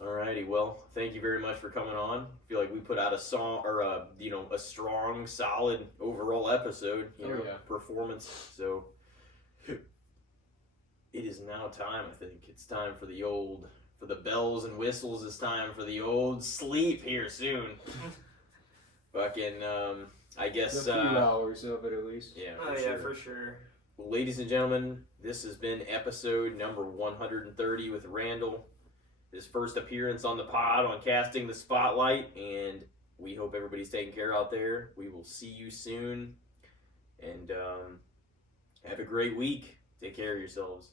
Alrighty, well, thank you very much for coming on. I feel like we put out a strong, solid overall episode, performance. So it is now time. I think it's time for the bells and whistles. It's time for the old sleep here soon. Fucking, I guess. A few hours of it at least. Yeah. For sure. Well, ladies and gentlemen, this has been episode number 130 with Randall. His first appearance on the pod on Casting the Spotlight, and we hope everybody's taking care out there. We will see you soon, and have a great week. Take care of yourselves.